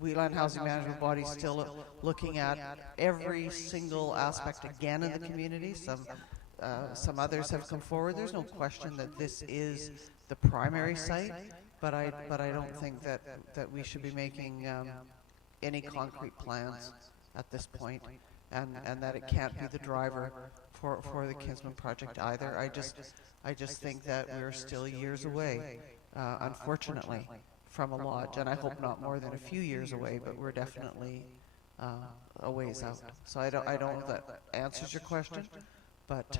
Wheatland Housing Management Body is still looking at every single aspect again in the community. Some others have come forward. There's no question that this is the primary site, but I don't think that we should be making any concrete plans at this point, and that it can't be the driver for the Kinsman project either. I just think that we're still years away, unfortunately, from a lodge, and I hope not more than a few years away, but we're definitely a ways out. So I don't know if that answers your question, but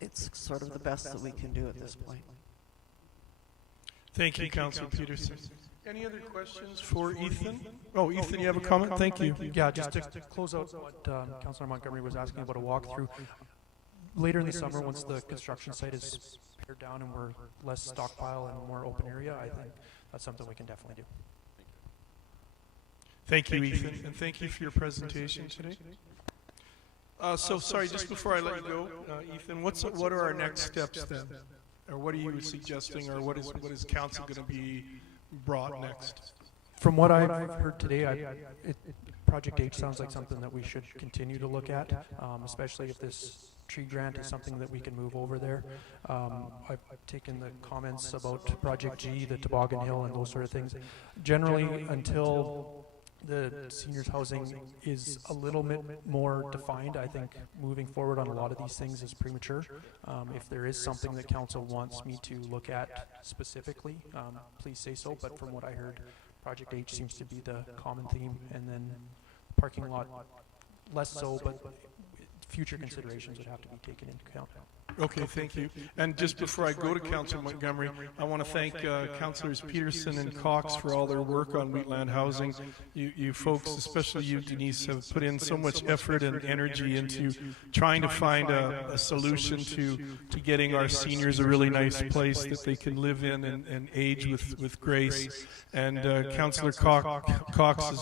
it's sort of the best that we can do at this point. Thank you, Councillor Peterson. Any other questions for Ethan? Oh, Ethan, you have a comment? Thank you. Yeah, just to close out what Councillor Montgomery was asking about a walkthrough. Later in the summer, once the construction site is pared down and we're less stockpile and more open area, I think that's something we can definitely do. Thank you, Ethan, and thank you for your presentation today. So sorry, just before I let you go, Ethan, what are our next steps then? Or what are you suggesting, or what is council going to be brought next? From what I've heard today, Project H sounds like something that we should continue to look at, especially if this tree grant is something that we can move over there. I've taken the comments about Project G, the Toboggan Hill, and those sort of things. Generally, until the seniors housing is a little bit more defined, I think moving forward on a lot of these things is premature. If there is something that council wants me to look at specifically, please say so, but from what I heard, Project H seems to be the common theme, and then parking lot less so, but future considerations would have to be taken into account. Okay, thank you. And just before I go to Councillor Montgomery, I want to thank Councillors Peterson and Cox for all their work on wheatland housing. You folks, especially you, Denise, have put in so much effort and energy into trying to find a solution to getting our seniors a really nice place that they can live in and age with grace. And Councillor Cox has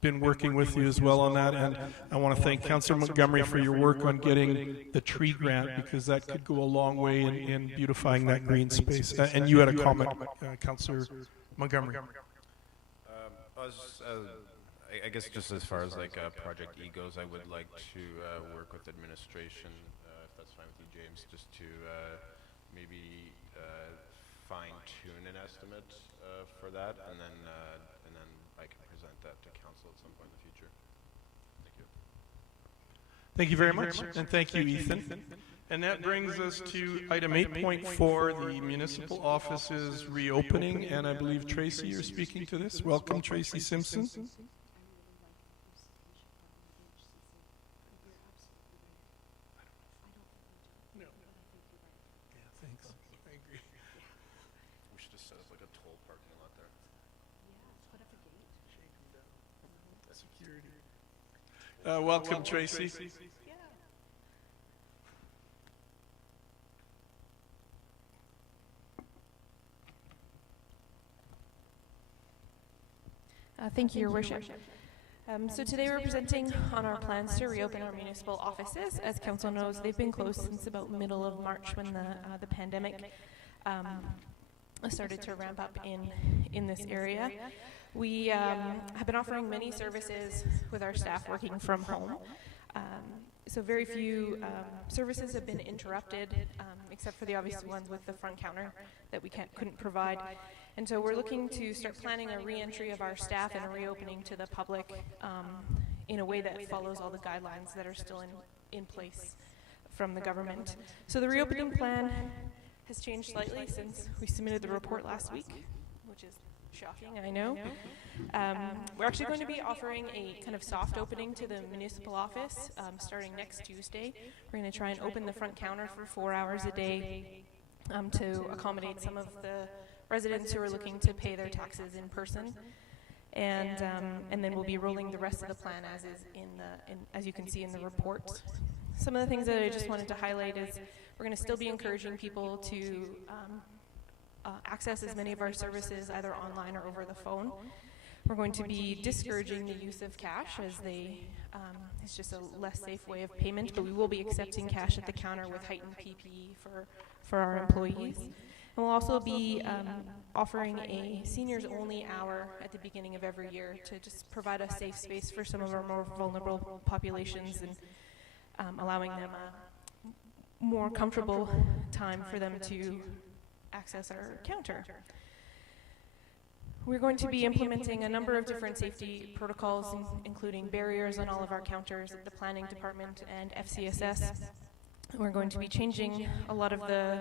been working with you as well on that. And I want to thank Councillor Montgomery for your work on getting the tree grant, because that could go a long way in beautifying that green space. And you had a comment, Councillor Montgomery. I guess just as far as like Project E goes, I would like to work with administration, if that's fine with you, James, just to maybe fine-tune an estimate for that, and then I can present that to council at some point in the future. Thank you. Thank you very much, and thank you, Ethan. And that brings us to item 8.4, the municipal offices reopening, and I believe Tracy, you're speaking to this. Welcome, Tracy Simpson. We should just set up like a toll parking lot there. Security. Welcome, Tracy. Thank you, Your Worship. So today we're presenting on our plans to reopen our municipal offices. As Council knows, they've been closed since about middle of March, when the pandemic started to ramp up in this area. We have been offering many services with our staff working from home. So very few services have been interrupted, except for the obvious ones with the front counter that we couldn't provide. And so we're looking to start planning a re-entry of our staff and a reopening to the public in a way that follows all the guidelines that are still in place from the government. So the reopening plan has changed slightly since we submitted the report last week, which is shocking, I know. We're actually going to be offering a kind of soft opening to the municipal office starting next Tuesday. We're going to try and open the front counter for 4 hours a day to accommodate some of the residents who are looking to pay their taxes in person, and then we'll be rolling the rest of the plan as is as you can see in the report. Some of the things that I just wanted to highlight is we're going to still be encouraging people to access as many of our services either online or over the phone. We're going to be discouraging the use of cash, as it's just a less safe way of payment, but we will be accepting cash at the counter with heightened PPE for our employees. And we'll also be offering a seniors-only hour at the beginning of every year to just provide a safe space for some of our more vulnerable populations, and allowing them a more comfortable time for them to access our counter. We're going to be implementing a number of different safety protocols, including barriers on all of our counters at the planning department and FCSS. We're going to be changing a lot of the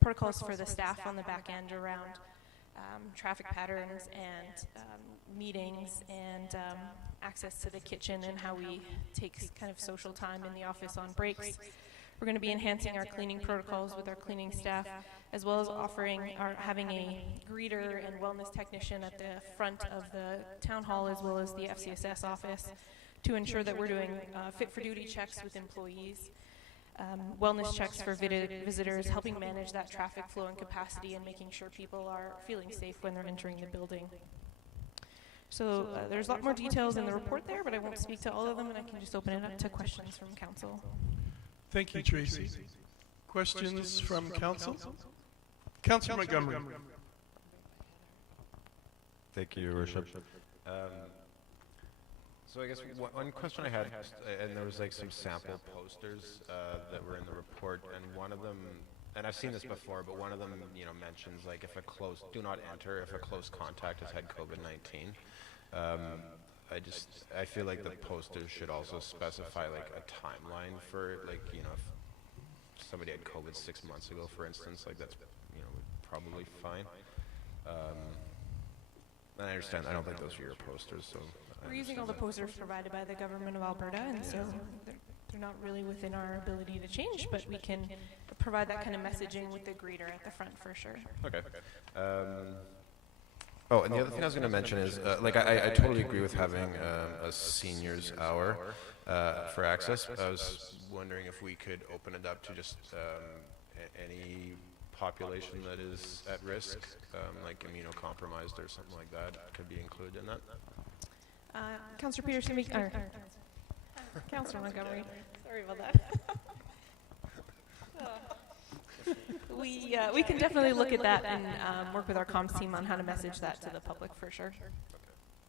protocols for the staff on the back end around traffic patterns and meetings and access to the kitchen, and how we take kind of social time in the office on breaks. We're going to be enhancing our cleaning protocols with our cleaning staff, as well as having a greeter and wellness technician at the front of the town hall as well as the FCSS office to ensure that we're doing fit-for-duty checks with employees, wellness checks for visitors, helping manage that traffic flow and capacity, and making sure people are feeling safe when they're entering the building. So there's a lot more details in the report there, but I won't speak to all of them, and I can just open it up to questions from council. Thank you, Tracy. Questions from council? Councillor Montgomery. Thank you, Your Worship. So I guess one question I had, and there was like some sample posters that were in the report, and one of them, and I've seen this before, but one of them, you know, mentions like if a close, do not enter if a close contact has had COVID-19. I feel like the posters should also specify like a timeline for, like, you know, if somebody had COVID 6 months ago, for instance, like that's, you know, probably fine. And I understand, I don't think those are your posters, so. We're using all the posters provided by the government of Alberta, and so they're not really within our ability to change, but we can provide that kind of messaging with the greeter at the front for sure. Okay. Oh, and the other thing I was going to mention is, like, I totally agree with having a seniors hour for access. I was wondering if we could open it up to just any population that is at risk, like immunocompromised or something like that, could be included in that. Councillor Peterson, Councillor Montgomery, sorry about that. We can definitely look at that and work with our comms team on how to message that to the public for sure.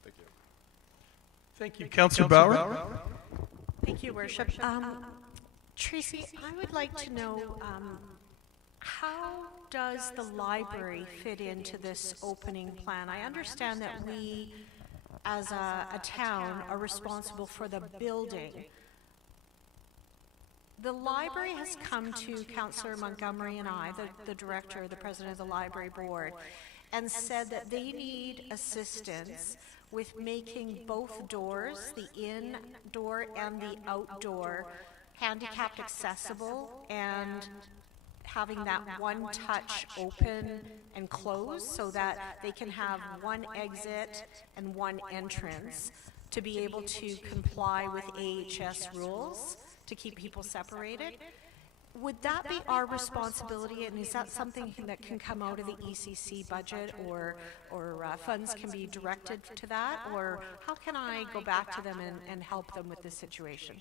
Thank you. Thank you. Councillor Bauer? Thank you, Worship. Tracy, I would like to know how does the library fit into this opening plan? I understand that we, as a town, are responsible for the building. The library has come to Councillor Montgomery and I, the director, the president of the library board, and said that they need assistance with making both doors, the indoor and the outdoor, handicapped accessible and having that one touch open and close so that they can have one exit and one entrance to be able to comply with AHS rules to keep people separated. Would that be our responsibility, and is that something that can come out of the ECC budget, or funds can be directed to that, or how can I go back to them and help them with this situation?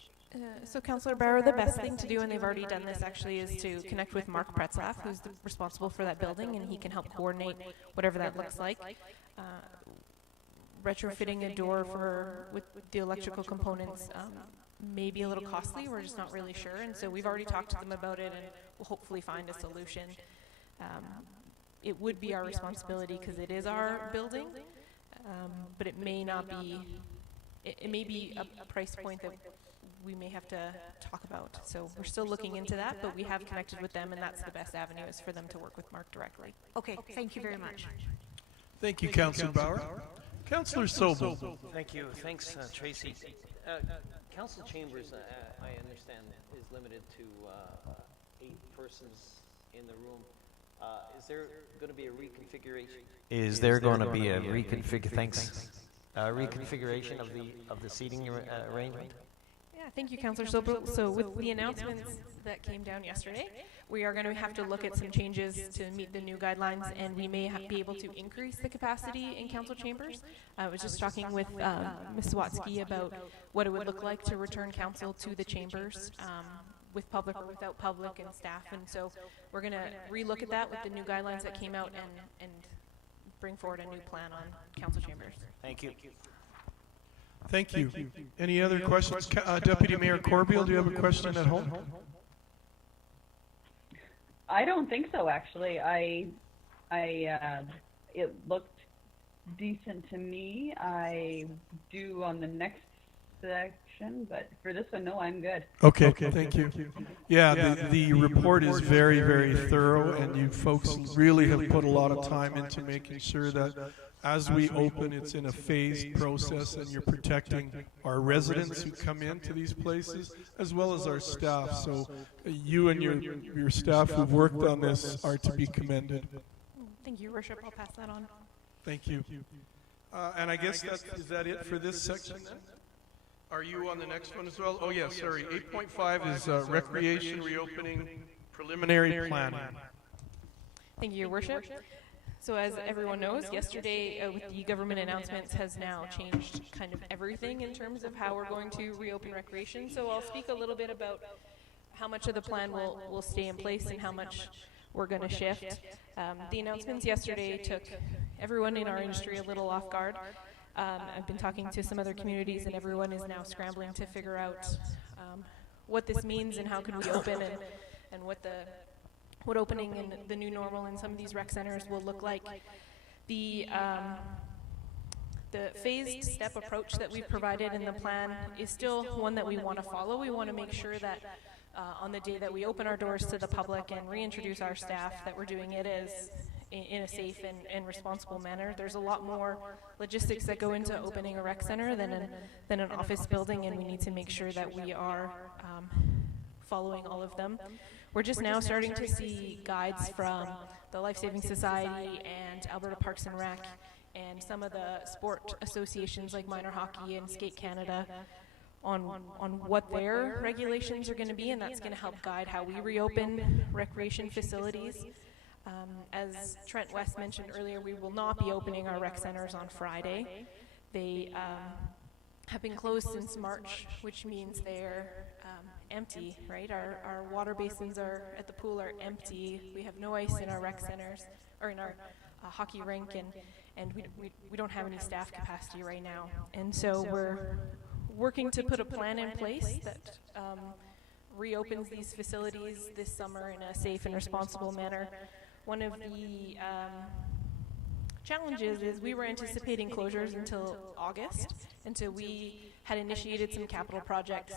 So Councillor Bauer, the best thing to do, and they've already done this actually, is to connect with Mark Pretzlaff, who's responsible for that building, and he can help coordinate whatever that looks like. Retrofitting a door with the electrical components may be a little costly. We're just not really sure, and so we've already talked to them about it, and we'll hopefully find a solution. It would be our responsibility because it is our building, but it may not be. It may be a price point that we may have to talk about. So we're still looking into that, but we have connected with them, and that's the best avenue, is for them to work with Mark directly. Okay, thank you very much. Thank you, Councillor Bauer. Councillor Sobel. Thank you. Thanks, Tracy. Council Chambers, I understand, is limited to 8 persons in the room. Is there going to be a reconfiguration? Is there going to be a reconfiguration of the seating arrangement? Yeah, thank you, Councillor Sobel. So with the announcements that came down yesterday, we are going to have to look at some changes to meet the new guidelines, and we may be able to increase the capacity in council chambers. I was just talking with Ms. Watsky about what it would look like to return council to the chambers with public or without public and staff, and so we're going to relook at that with the new guidelines that came out and bring forward a new plan on council chambers. Thank you. Thank you. Any other questions? Deputy Mayor Corbeil, do you have a question at home? I don't think so, actually. It looked decent to me. I do on the next section, but for this one, no, I'm good. Okay, thank you. Yeah, the report is very, very thorough, and you folks really have put a lot of time into making sure that as we open, it's in a phased process, and you're protecting our residents who come into these places, as well as our staff. So you and your staff who've worked on this are to be commended. Thank you, Your Worship. I'll pass that on. Thank you. And I guess is that it for this section then? Are you on the next one as well? Oh, yeah, sorry. 8.5 is recreation reopening preliminary plan. Thank you, Your Worship. So as everyone knows, yesterday with the government announcements has now changed kind of everything in terms of how we're going to reopen recreation. So I'll speak a little bit about how much of the plan will stay in place and how much we're going to shift. The announcements yesterday took everyone in our industry a little off guard. I've been talking to some other communities, and everyone is now scrambling to figure out what this means and how can we open, and what opening in the new normal in some of these rec centers will look like. The phased step approach that we've provided in the plan is still one that we want to follow. We want to make sure that on the day that we open our doors to the public and reintroduce our staff, that we're doing it as in a safe and responsible manner. There's a lot more logistics that go into opening a rec center than an office building, and we need to make sure that we are following all of them. We're just now starting to see guides from the Life Saving Society and Alberta Parks and Rec and some of the sport associations like Minor Hockey and Skate Canada on what their regulations are going to be, and that's going to help guide how we reopen recreation facilities. As Trent West mentioned earlier, we will not be opening our rec centers on Friday. They have been closed since March, which means they're empty, right? Our water basins at the pool are empty. We have no ice in our rec centers, or in our hockey rink, and we don't have any staff capacity right now. And so we're working to put a plan in place that reopens these facilities this summer in a safe and responsible manner. One of the challenges is we were anticipating closures until August, and so we had initiated some capital projects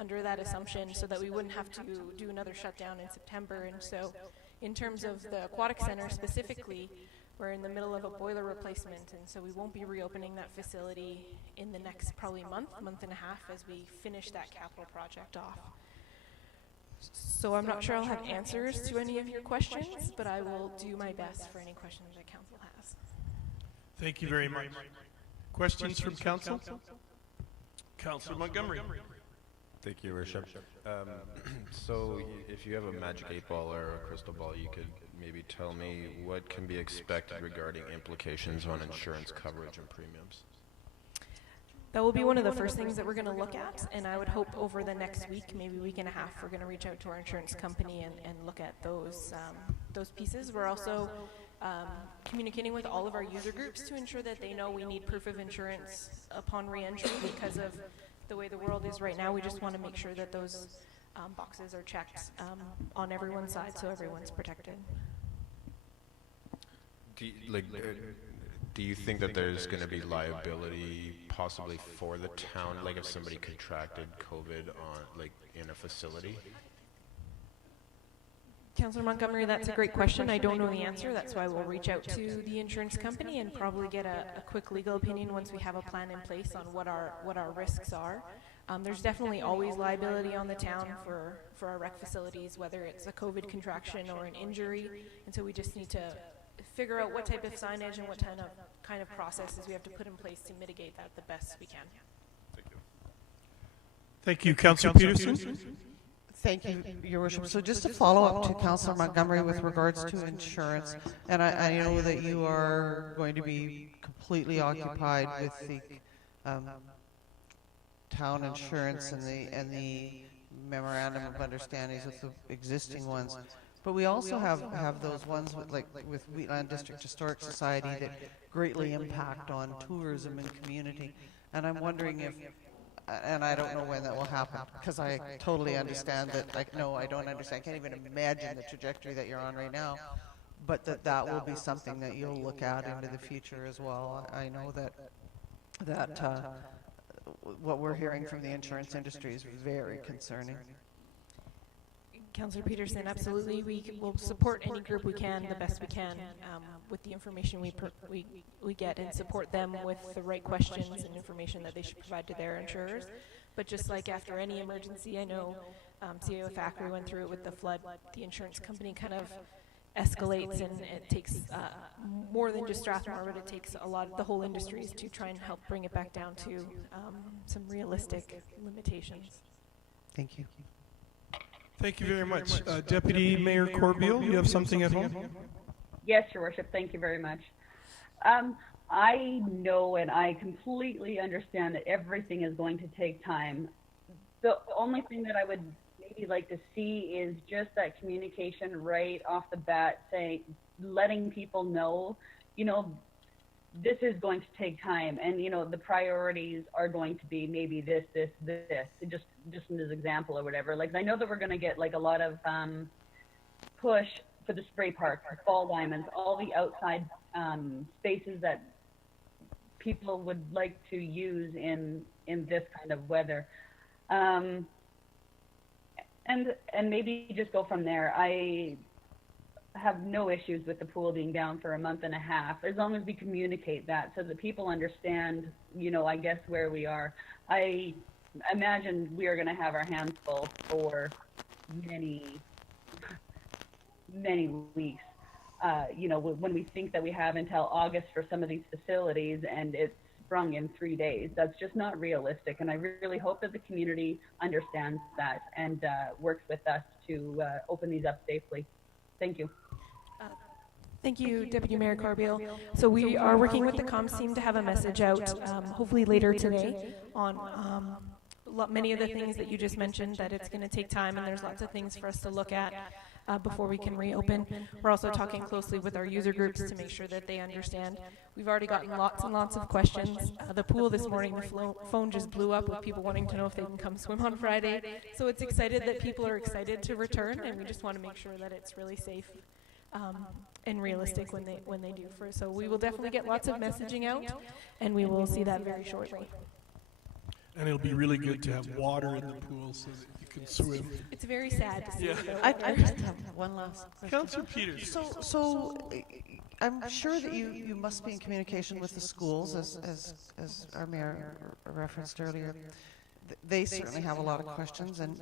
under that assumption so that we wouldn't have to do another shutdown in September. And so in terms of the aquatic center specifically, we're in the middle of a boiler replacement, and so we won't be reopening that facility in the next probably month and a half as we finish that capital project off. So I'm not sure I'll have answers to any of your questions, but I will do my best for any questions that council has. Thank you very much. Questions from council? Councillor Montgomery. Thank you, Your Worship. So if you have a magic 8-ball or a crystal ball, you could maybe tell me what can be expected regarding implications on insurance coverage and premiums. That will be one of the first things that we're going to look at, and I would hope over the next week, maybe week and a half, we're going to reach out to our insurance company and look at those pieces. We're also communicating with all of our user groups to ensure that they know we need proof of insurance upon re-entry because of the way the world is right now. We just want to make sure that those boxes are checked on everyone's side so everyone's protected. Do you think that there's going to be liability possibly for the town, like if somebody contracted COVID in a facility? Councillor Montgomery, that's a great question. I don't know the answer. That's why we'll reach out to the insurance company and probably get a quick legal opinion once we have a plan in place on what our risks are. There's definitely always liability on the town for our rec facilities, whether it's a COVID contraction or an injury, and so we just need to figure out what type of signage and what kind of processes we have to put in place to mitigate that the best we can. Thank you. Thank you, Councillor Peterson. Thank you, Your Worship. So just to follow up to Councillor Montgomery with regards to insurance, and I know that you are going to be completely occupied with the town insurance and the memorandum of understandings with the existing ones. But we also have those ones with Wheatland District Historic Society that greatly impact on tourism and community. And I'm wondering if, and I don't know when that will happen, because I totally understand that, no, I don't understand. I can't even imagine the trajectory that you're on right now. But that will be something that you'll look at into the future as well. I know that what we're hearing from the insurance industry is very concerning. Councillor Peterson, absolutely. We will support any group we can the best we can with the information we get, and support them with the right questions and information that they should provide to their insurers. But just like after any emergency, I know CAO Thackeray went through it with the flood. The insurance company kind of escalates, and it takes more than just Strathmore, but it takes the whole industries to try and help bring it back down to some realistic limitations. Thank you. Thank you very much. Deputy Mayor Corbeil, you have something at home? Yes, Your Worship. Thank you very much. I know and I completely understand that everything is going to take time. The only thing that I would maybe like to see is just that communication right off the bat, letting people know, this is going to take time, and you know the priorities are going to be maybe this, just as an example or whatever. Like I know that we're going to get like a lot of push for the spray park, the fall diamonds, all the outside spaces that people would like to use in this kind of weather, and maybe just go from there. I have no issues with the pool being down for a month and a half, as long as we communicate that so that people understand, you know, I guess where we are. I imagine we are going to have our hands full for many weeks. You know, when we think that we have until August for some of these facilities and it's sprung in 3 days, that's just not realistic. And I really hope that the community understands that and works with us to open these up safely. Thank you. Thank you, Deputy Mayor Corbeil. So we are working with the comms team to have a message out, hopefully later today, on many of the things that you just mentioned, that it's going to take time and there's lots of things for us to look at before we can reopen. We're also talking closely with our user groups to make sure that they understand. We've already gotten lots and lots of questions. The pool this morning, the phone just blew up with people wanting to know if they can come swim on Friday. So it's excited that people are excited to return, and we just want to make sure that it's really safe and realistic when they do. So we will definitely get lots of messaging out, and we will see that very shortly. And it'll be really good to have water in the pool so that you can swim. It's very sad to see. Yeah. I just have one last question. Councillor Peters. So I'm sure that you must be in communication with the schools, as our mayor referenced earlier. They certainly have a lot of questions, and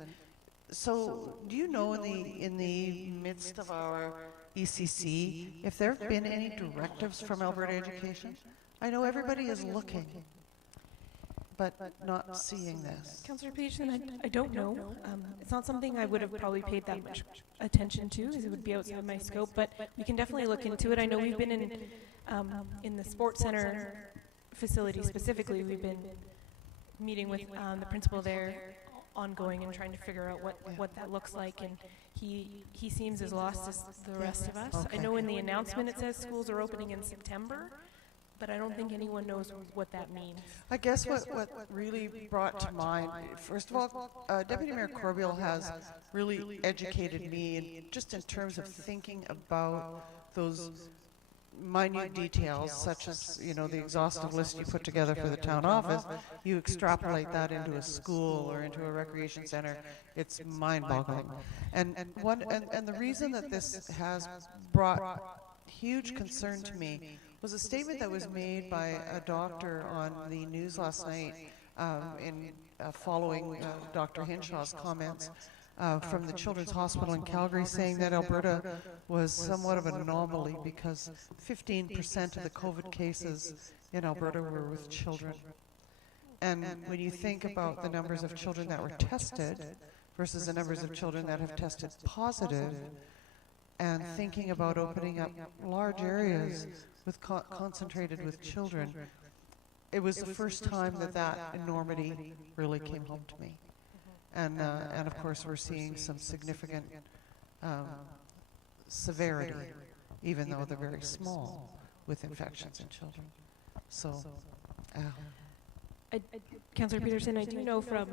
so do you know in the midst of our ECC if there have been any directives from Alberta Education? I know everybody is looking, but not seeing this. Councillor Peterson, I don't know. It's not something I would have probably paid that much attention to, as it would be outside my scope, but we can definitely look into it. I know we've been in the sports center facility specifically, we've been meeting with the principal there ongoing and trying to figure out what that looks like, and he seems as lost as the rest of us. Okay. I know in the announcement it says schools are opening in September, but I don't think anyone knows what that means. I guess what really brought to mind, first of all, Deputy Mayor Corbeil has really educated me just in terms of thinking about those minute details, such as, you know, the exhaustive list you put together for the town office. You extrapolate that into a school or into a recreation center, it's mind-boggling. And the reason that this has brought huge concern to me was a statement that was made by a doctor on the news last night following Dr. Hinshaw's comments from the Children's Hospital in Calgary, saying that Alberta was somewhat of an anomaly because 15% of the COVID cases in Alberta were with children. And when you think about the numbers of children that were tested versus the numbers of children that have tested positive, and thinking about opening up large areas with concentrated with children, it was the first time that enormity really came home to me. And of course we're seeing some significant severity, even though they're very small, with infections in children. So, Councillor Peterson, I do know from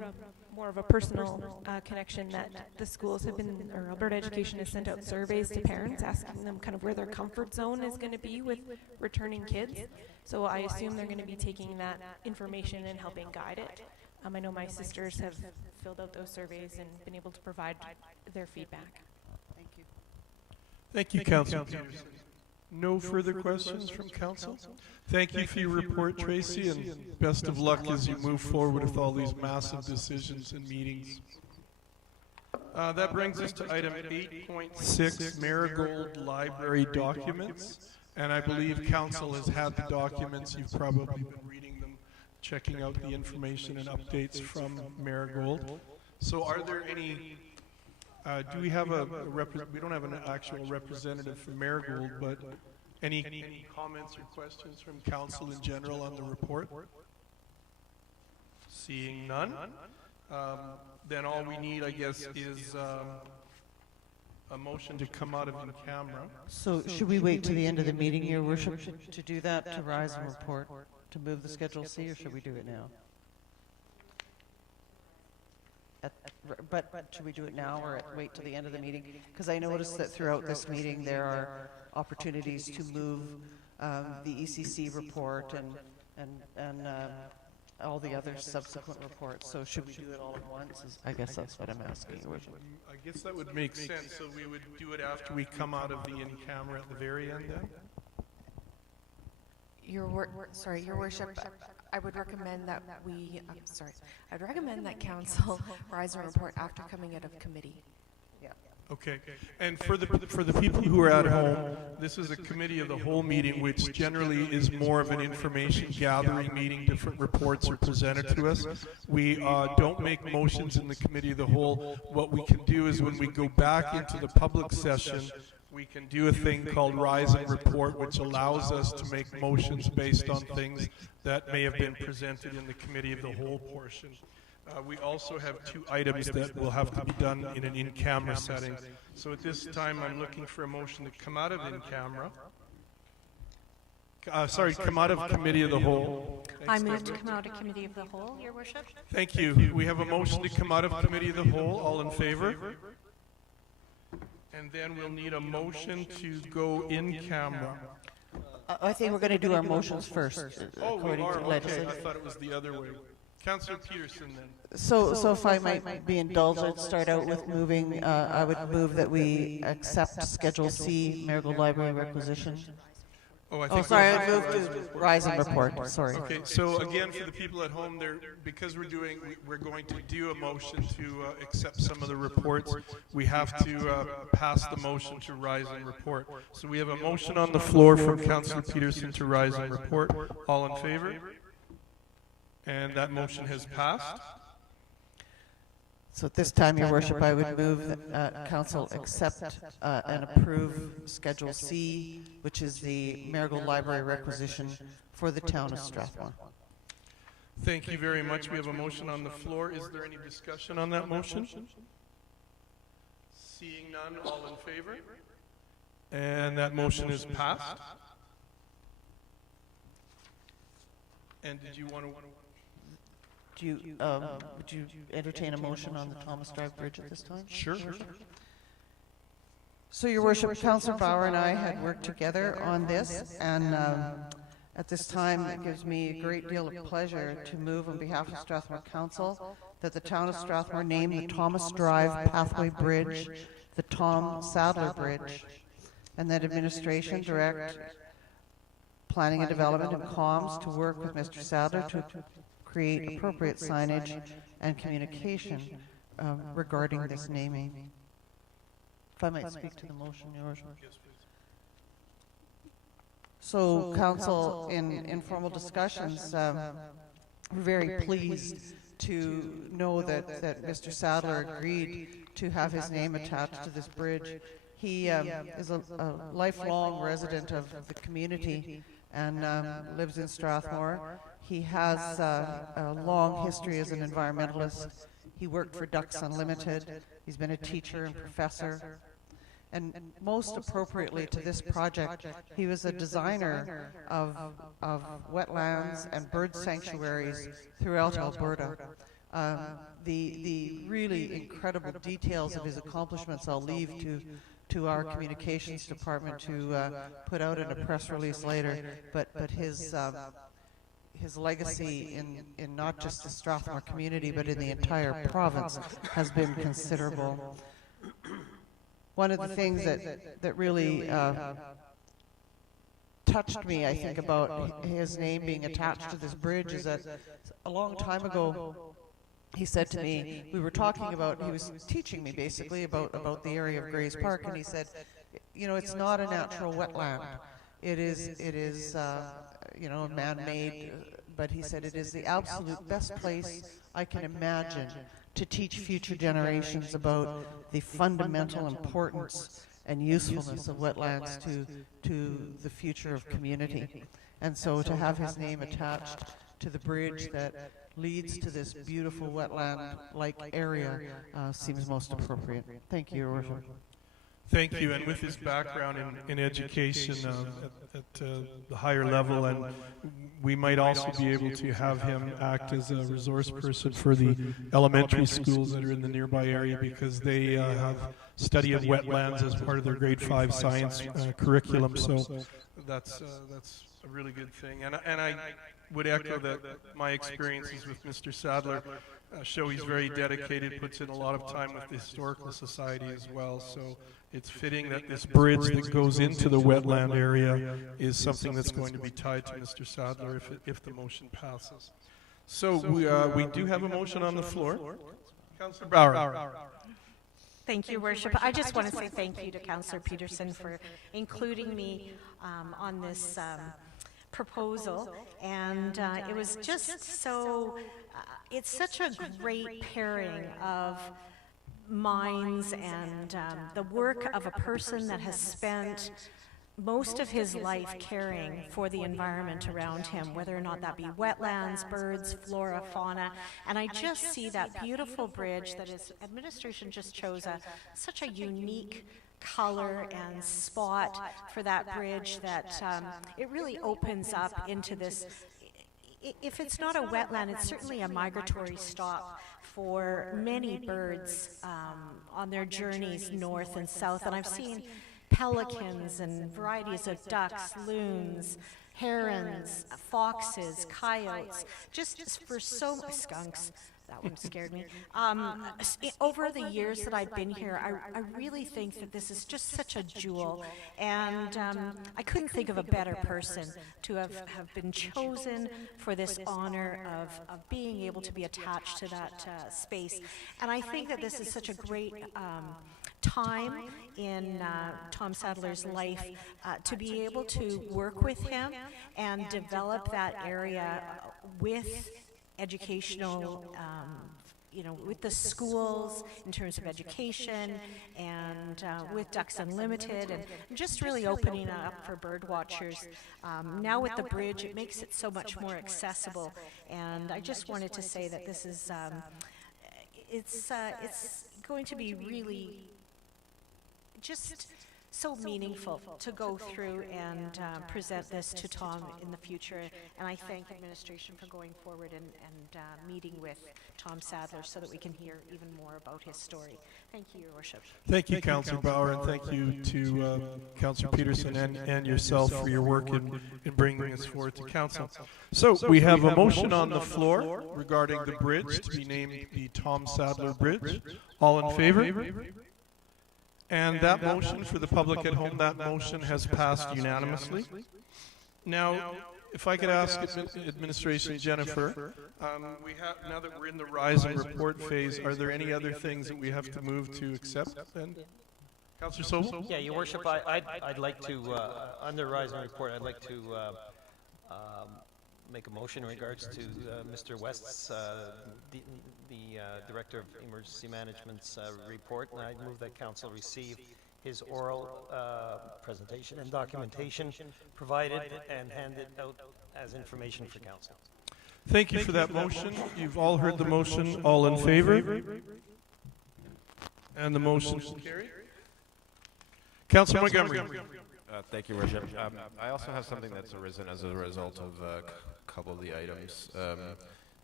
more of a personal connection that the schools have been, or Alberta Education has sent out surveys to parents asking them kind of where their comfort zone is going to be with returning kids. So I assume they're going to be taking that information and helping guide it. I know my sisters have filled out those surveys and been able to provide their feedback. thank you. Thank you, Councillor Peters. No further questions from Council? Thank you for your report, Tracy, and best of luck as you move forward with all these massive decisions and meetings. That brings us to item 8.6, Marigold Library documents. And I believe Council has had the documents. You've probably been reading them, checking out the information and updates from Marigold. So are there any, do we have we don't have an actual representative from Marigold, but any comments or questions from Council in general on the report? Seeing none, then all we need, I guess, is a motion to come out of in camera. So should we wait to the end of the meeting, Your Worship, to do that, to rise and report, to move the Schedule C, or should we do it now? But should we do it now or wait till the end of the meeting? Because I noticed that throughout this meeting there are opportunities to move the ECC report and all the other subsequent reports. So should we do it all at once? I guess that's what I'm asking, Your Worship. I guess that would make sense. So we would do it after we come out of the in-camera at the very end then? Your Worship, I would recommend that we, I'd recommend that council rise and report after coming out of committee. Okay, and for the people who are at home, this is a committee of the whole meeting, which generally is more of an information gathering meeting. Different reports are presented to us. We don't make motions in the committee of the whole. What we can do is when we go back into the public session, we can do a thing called rise and report, which allows us to make motions based on things that may have been presented in the committee of the whole portion. We also have 2 items that will have to be done in an in-camera setting. So at this time, I'm looking for a motion to come out of in-camera. Come out of committee of the whole. I move to come out of committee of the whole, Your Worship. Thank you. We have a motion to come out of committee of the whole. All in favor? And then we'll need a motion to go in camera. I think we're going to do our motions first. Oh, we are? Okay, legislation. I thought it was the other way. Councillor Peterson, then. So if I might be indulged, I'd start out with moving, I would move that we accept Schedule C, Marigold Library requisition. Sorry, I moved to rise and report, sorry. Okay, so again, for the people at home, because we're going to do a motion to accept some of the reports, we have to pass the motion to rise and report. So we have a motion on the floor from Councillor Peterson to rise and report. All in favor? And that motion has passed. So at this time, Your Worship, I would move that Council accept and approve Schedule C, which is the Marigold Library requisition for the town of Strathmore. Thank you very much. We have a motion on the floor. Is there any discussion on that motion? Seeing none, all in favor? And that motion is passed. And did you want to... Would you entertain a motion on the Thomas Drive Bridge at this time? Sure. So, Your Worship, Councillor Bauer and I had worked together on this, and at this time it gives me a great deal of pleasure to move on behalf of Strathmore Council that the town of Strathmore name the Thomas Drive Pathway Bridge the Tom Sadler Bridge, and that administration direct planning and development and comms to work with Mr. Sadler to create appropriate signage and communication regarding this naming. If I might speak to the motion, Your Worship. So, Council, in informal discussions, we're very pleased to know that Mr. Sadler agreed to have his name attached to this bridge. He is a lifelong resident of the community and lives in Strathmore. He has a long history as an environmentalist. He worked for Ducks Unlimited. He's been a teacher and professor. And most appropriately to this project, he was a designer of wetlands and bird sanctuaries throughout Alberta. The really incredible details of his accomplishments I'll leave to our communications department to put out in a press release later, but his legacy in not just the Strathmore community, but in the entire province has been considerable. One of the things that really touched me, I think, about his name being attached to this bridge is that a long time ago, he said to me, we were talking about, he was teaching me basically about the area of Grays Park, and he said, you know, it's not a natural wetland. It is you know, man-made, but he said it is the absolute best place I can imagine to teach future generations about the fundamental importance and usefulness of wetlands to the future of community. And so to have his name attached to the bridge that leads to this beautiful wetland-like area seems most appropriate. Thank you, Your Worship. Thank you. And with his background in education at the higher level, and we might also be able to have him act as a resource person for the elementary schools that are in the nearby area, because they have study of wetlands as part of their grade 5 science curriculum. So that's a really good thing. And I would echo that my experiences with Mr. Sadler show he's very dedicated, puts in a lot of time with the Historical Society as well. So it's fitting that this bridge that goes into the wetland area is something that's going to be tied to Mr. Sadler if the motion passes. So we do have a motion on the floor. Councillor Bauer. Thank you, Worship. I just want to say thank you to Councillor Peterson for including me on this proposal, and it was just so, it's such a great pairing of minds and the work of a person that has spent most of his life caring for the environment around him, whether or not that be wetlands, birds, flora, fauna. And I just see that beautiful bridge that his administration just chose such a unique color and spot for that bridge that it really opens up into this. If it's not a wetland, it's certainly a migratory stop for many birds on their journeys north and south. And I've seen pelicans and varieties of ducks, loons, herons, foxes, coyotes, just for so many skunks. That one scared me. Over the years that I've been here, I really think that this is just such a jewel, and I couldn't think of a better person to have been chosen for this honor of being able to be attached to that space. And I think that this is such a great time in Tom Sadler's life to be able to work with him and develop that area with educational, with the schools in terms of education, and with Ducks Unlimited, and just really opening up for bird watchers. Now with the bridge, it makes it so much more accessible, and I just wanted to say that this is, it's going to be really just so meaningful to go through and present this to Tom in the future. And I thank administration for going forward and meeting with Tom Sadler so that we can hear even more about his story. Thank you, Your Worship. Thank you, Councillor Bauer, and thank you to Councillor Peterson and yourself for your work in bringing this forward to Council. So we have a motion on the floor regarding the bridge to be named the Tom Sadler Bridge. All in favor? And that motion, for the public at home, that motion has passed unanimously. Now, if I could ask Administration Jennifer, now that we're in the rise and report phase, are there any other things that we have to move to accept? And Councillor Sobel? Yeah, Your Worship, I'd like to, under rise and report, I'd like to make a motion in regards to Mr. West's, the Director of Emergency Management's report, and I move that Council receive his oral presentation and documentation provided and handed out as information for Council. Thank you for that motion. You've all heard the motion. All in favor? And the motion is carried. Councillor Montgomery. Thank you, Worship. I also have something that's arisen as a result of a couple of the items.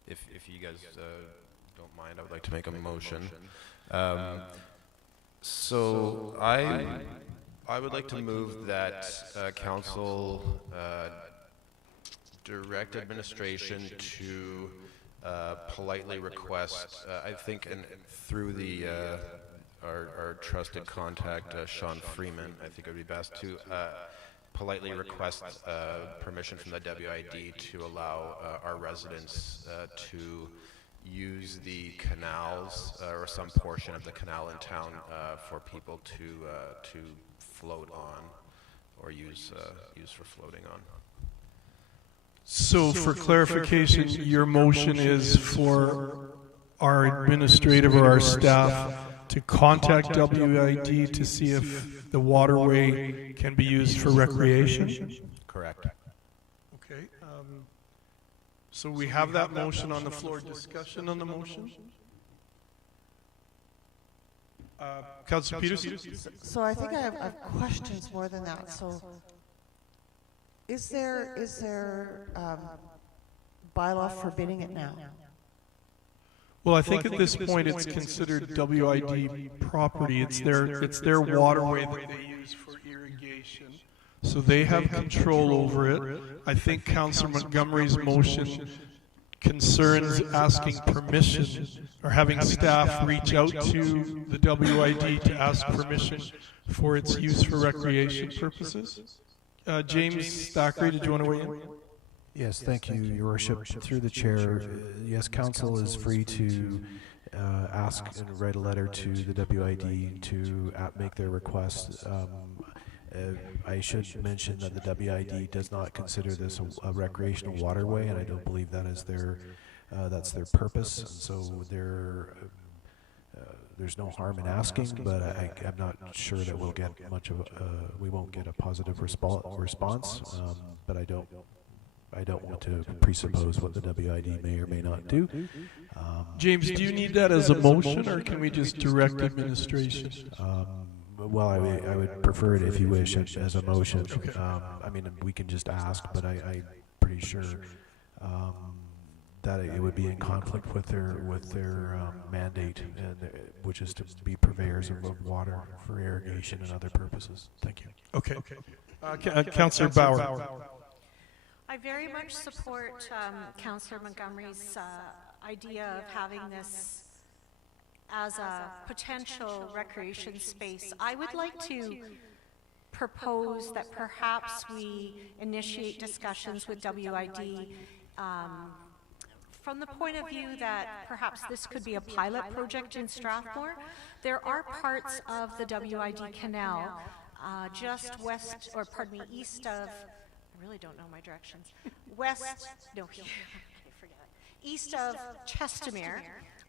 If you guys don't mind, I would like to make a motion. So I would like to move that Council direct administration to politely request, I think, and through the our trusted contact, Sean Freeman, I think it would be best to politely request permission from the WID to allow our residents to use the canals or some portion of the canal in town for people to float on or use for floating on. So for clarification, your motion is for our administrative or our staff to contact WID to see if the waterway can be used for recreation? Correct. Okay. So we have that motion on the floor. Discussion on the motion? Councillor Peterson? So I think I have questions more than that. So is there bylaw forbidding it now? Well, I think at this point it's considered WID property. It's their waterway that they use for irrigation. So they have control over it. I think Councillor Montgomery's motion concerns asking permission or having staff reach out to the WID to ask permission for its use for recreation purposes. James Thackeray, did you want to weigh in? Yes, thank you, Your Worship. Through the chair, yes, council is free to ask and write a letter to the WID to make their request. I should mention that the WID does not consider this a recreational waterway, and I don't believe that is that's their purpose. And so there's no harm in asking, but I'm not sure that we'll get we won't get a positive response. But I don't want to presuppose what the WID may or may not do. James, do you need that as a motion, or can we just direct administration? Well, I would prefer it if you wish as a motion. Okay. I mean, we can just ask, but I'm pretty sure that it would be in conflict with their mandate, which is to be purveyors of water for irrigation and other purposes. Thank you. Okay. Councillor Bauer. I very much support Councillor Montgomery's idea of having this as a potential recreation space. I would like to propose that perhaps we initiate discussions with WID from the point of view that perhaps this could be a pilot project in Strathmore. There are parts of the WID canal just west, or pardon me, east of, I really don't know my directions, east of Chestermere,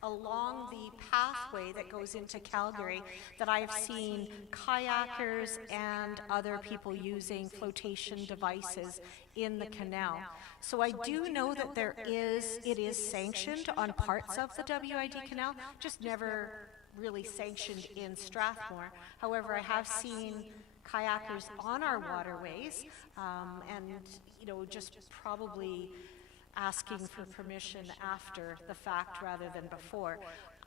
along the pathway that goes into Calgary, that I have seen kayakers and other people using flotation devices in the canal. So I do know that it is sanctioned on parts of the WID canal, just never really sanctioned in Strathmore. However, I have seen kayakers on our waterways, and just probably asking for permission after the fact rather than before.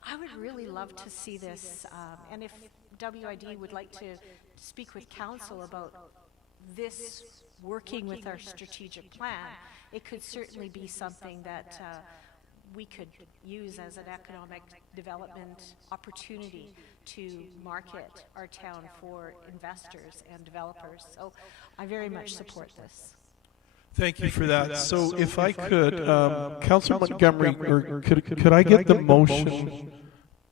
I would really love to see this, and if WID would like to speak with council about this working with our strategic plan, it could certainly be something that we could use as an economic development opportunity to market our town for investors and developers. So I very much support this. Thank you for that. So if I could, Councillor Montgomery, or could I get the motion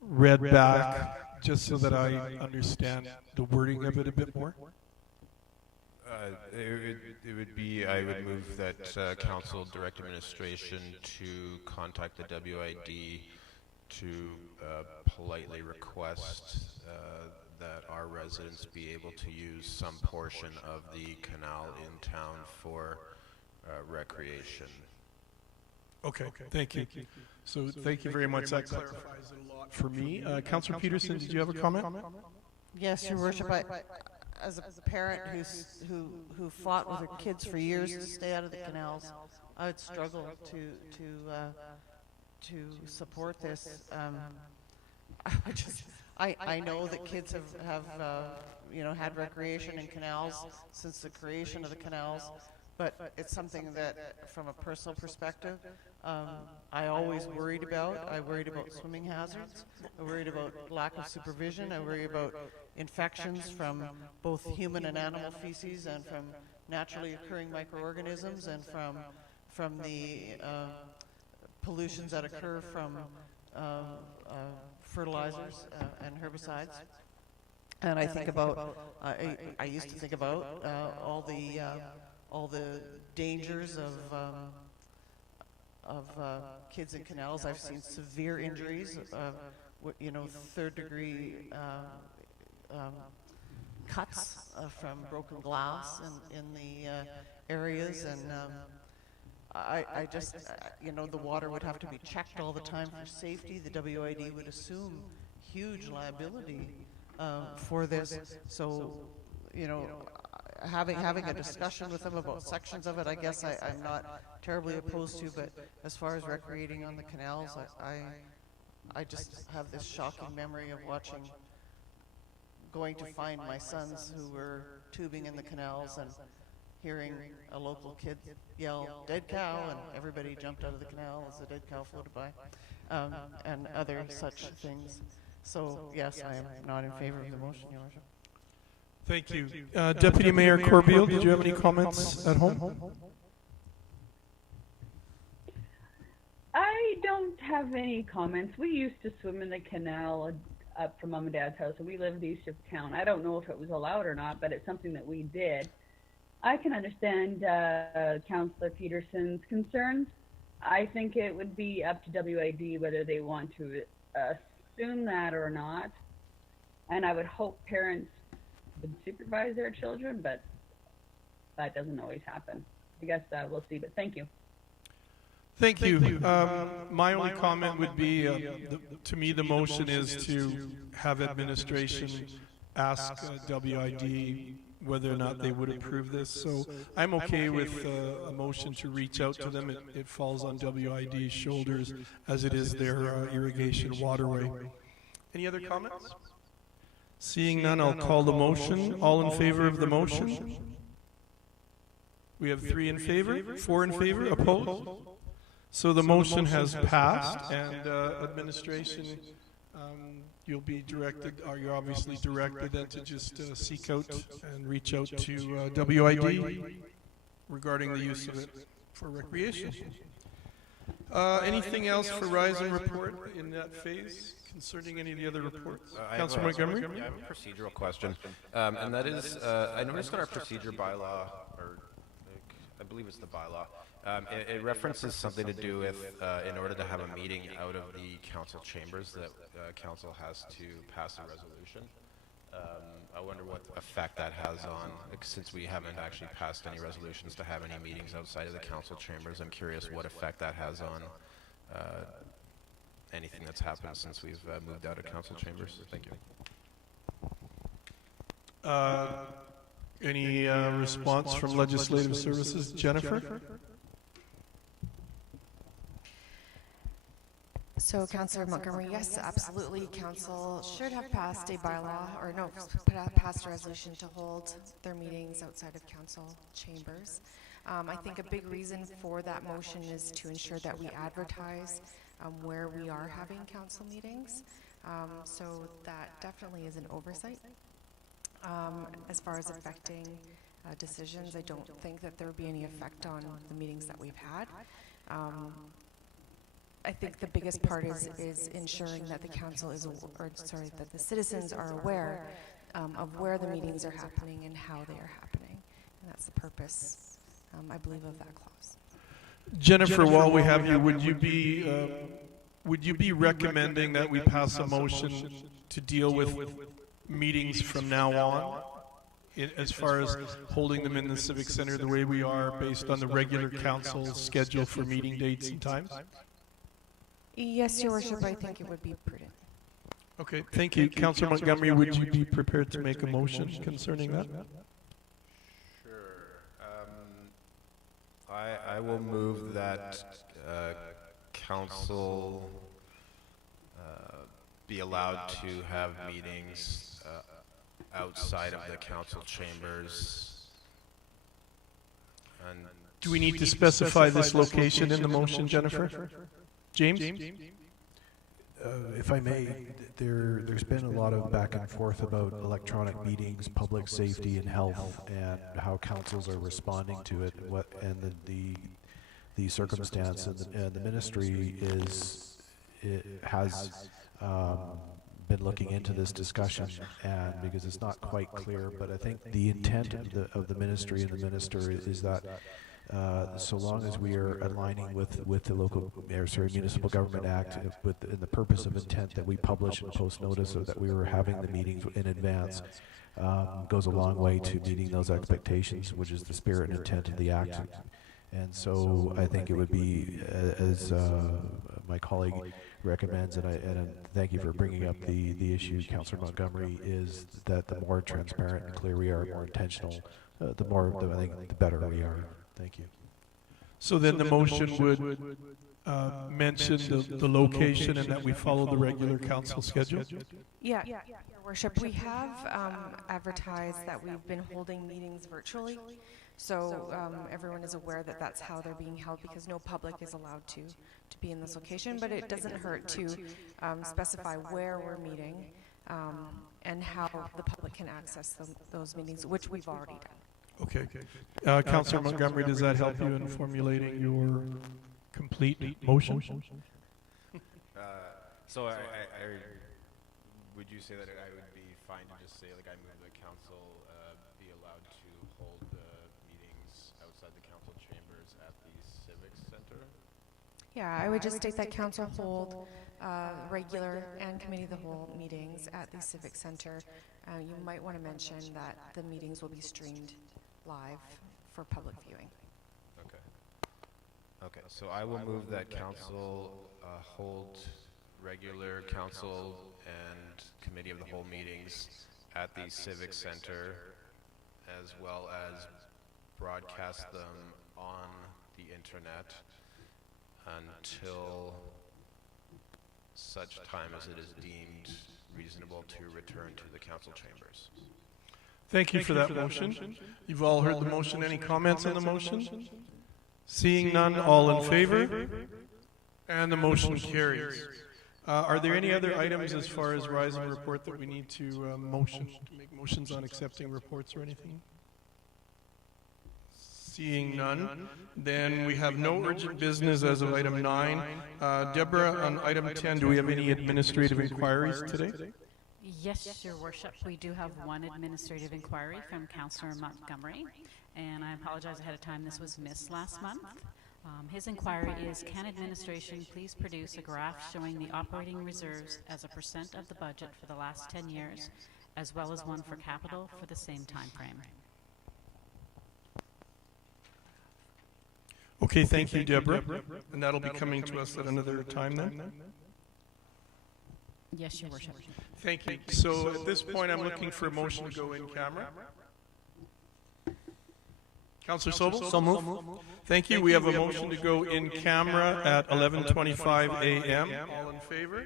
read back just so that I understand the wording of it a bit more? It would be, I would move that council direct administration to contact the WID to politely request that our residents be able to use some portion of the canal in town for recreation. Okay, thank you. So thank you very much. That clarifies it a lot for me. Councillor Peterson, did you have a comment? Yes, Your Worship. As a parent who fought with her kids for years to stay out of the canals, I would struggle to support this. I know that kids have had recreation in canals since the creation of the canals, but it's something that, from a personal perspective, I always worried about. I worried about swimming hazards. I worried about lack of supervision. I worry about infections from both human and animal feces, and from naturally occurring microorganisms, and from the pollutions that occur from fertilizers and herbicides. And I think about, I used to think about all the dangers of kids in canals. I've seen severe injuries, third-degree cuts from broken glass in the areas, and I just, the water would have to be checked all the time for safety. The WID would assume huge liability for this. So, you know, having a discussion with them about sections of it, I guess I'm not terribly opposed to, but as far as recreating on the canals, I just have this shocking memory of going to find my sons who were tubing in the canals and hearing a local kid yell, "Dead cow," and everybody jumped out of the canal as the dead cow floated by, and other such things. So, yes, I am not in favor of the motion, Your Worship. Thank you. Deputy Mayor Corbeil, did you have any comments at home? I don't have any comments. We used to swim in the canal up from Mom and Dad's house, and we lived east of town. I don't know if it was allowed or not, but it's something that we did. I can understand Councillor Peterson's concerns. I think it would be up to WID whether they want to assume that or not. And I would hope parents would supervise their children, but that doesn't always happen. I guess we'll see, but thank you. Thank you. My only comment would be, to me, the motion is to have administration ask WID whether or not they would approve this. So I'm okay with a motion to reach out to them. It falls on WID's shoulders as it is their irrigation waterway. Any other comments? Seeing none, I'll call the motion. All in favor of the motion? We have 3 in favor, 4 in favor, opposed? So the motion has passed, and administration, you'll be directed, or you're obviously directed then to just seek out and reach out to WID regarding the use of it for recreation. Anything else for Rise and Report in that phase concerning any of the other reports? Councillor Montgomery? I have a procedural question, and that is, I noticed in our procedure bylaw, or I believe it's the bylaw, it references something to do with, in order to have a meeting out of the council chambers, that council has to pass a resolution. I wonder what effect that has on, since we haven't actually passed any resolutions to have any meetings outside of the council chambers. I'm curious what effect that has on anything that's happened since we've moved out of council chambers. Thank you. Any response from Legislative Services? Jennifer? So, Councillor Montgomery, yes, absolutely. Council should have passed a bylaw, or no, passed a resolution to hold their meetings outside of council chambers. I think a big reason for that motion is to ensure that we advertise where we are having council meetings. So that definitely is an oversight. As far as affecting decisions, I don't think that there would be any effect on the meetings that we've had. I think the biggest part is ensuring that the council is, that the citizens are aware of where the meetings are happening and how they are happening. And that's the purpose, I believe, of that clause. Jennifer, while we have you, would you be recommending that we pass a motion to deal with meetings from now on, as far as holding them in the Civic Center the way we are, based on the regular council schedule for meeting dates and times? Yes, Your Worship, I think it would be prudent. Okay, thank you. Councillor Montgomery, would you be prepared to make a motion concerning that? Sure. I will move that council be allowed to have meetings outside of the council chambers. And do we need to specify this location in the motion, Jennifer? James? If I may, there's been a lot of back and forth about electronic meetings, public safety and health, and how councils are responding to it, and the circumstance, and the ministry has been looking into this discussion, and because it's not quite clear, but I think the intent of the ministry and the minister is that so long as we are aligning with the local, Municipal Government Act, in the purpose of intent that we publish and post notice of that we were having the meetings in advance, goes a long way to meeting those expectations, which is the spirit and intent of the Act. And so I think it would be, as my colleague recommends, and thank you for bringing up the issue, Councillor Montgomery, is that the more transparent and clear we are, more intentional, I think the better we are. Thank you. So then the motion would mention the location and that we follow the regular council schedule? Yeah, Your Worship, we have advertised that we've been holding meetings virtually, so everyone is aware that that's how they're being held, because no public is allowed to be in this location, but it doesn't hurt to specify where we're meeting and how the public can access those meetings, which we've already done. Okay. Councillor Montgomery, does that help you in formulating your complete motion? So would you say that I would be fine to just say, like, I move the council be allowed to hold the meetings outside the council chambers at the Civic Center? Yeah, I would just state that council hold regular and committee of the whole meetings at the Civic Center. You might want to mention that the meetings will be streamed live for public viewing. Okay, so I will move that council hold regular council and committee of the whole meetings at the Civic Center, as well as broadcast them on the internet until such time as it is deemed reasonable to return to the council chambers. Thank you for that motion. You've all heard the motion. Any comments on the motion? Seeing none, all in favor? And the motion carries. Are there any other items as far as rising report that we need to make motions on accepting reports or anything? Seeing none, then we have no urgent business as of item 9. Deborah, on item 10, do we have any administrative inquiries today? Yes, Your Worship. We do have one administrative inquiry from Councillor Montgomery, and I apologize ahead of time. This was missed last month. His inquiry is, can administration please produce a graph showing the operating reserves as a % of the budget for the last 10 years, as well as one for capital for the same time frame? Okay, thank you, Deborah. And that'll be coming to us at another time then? Yes, Your Worship. Thank you. So at this point, I'm looking for a motion to go in camera. Councillor Sobel? So move. Thank you. We have a motion to go in camera at 11:25 a.m. All in favor?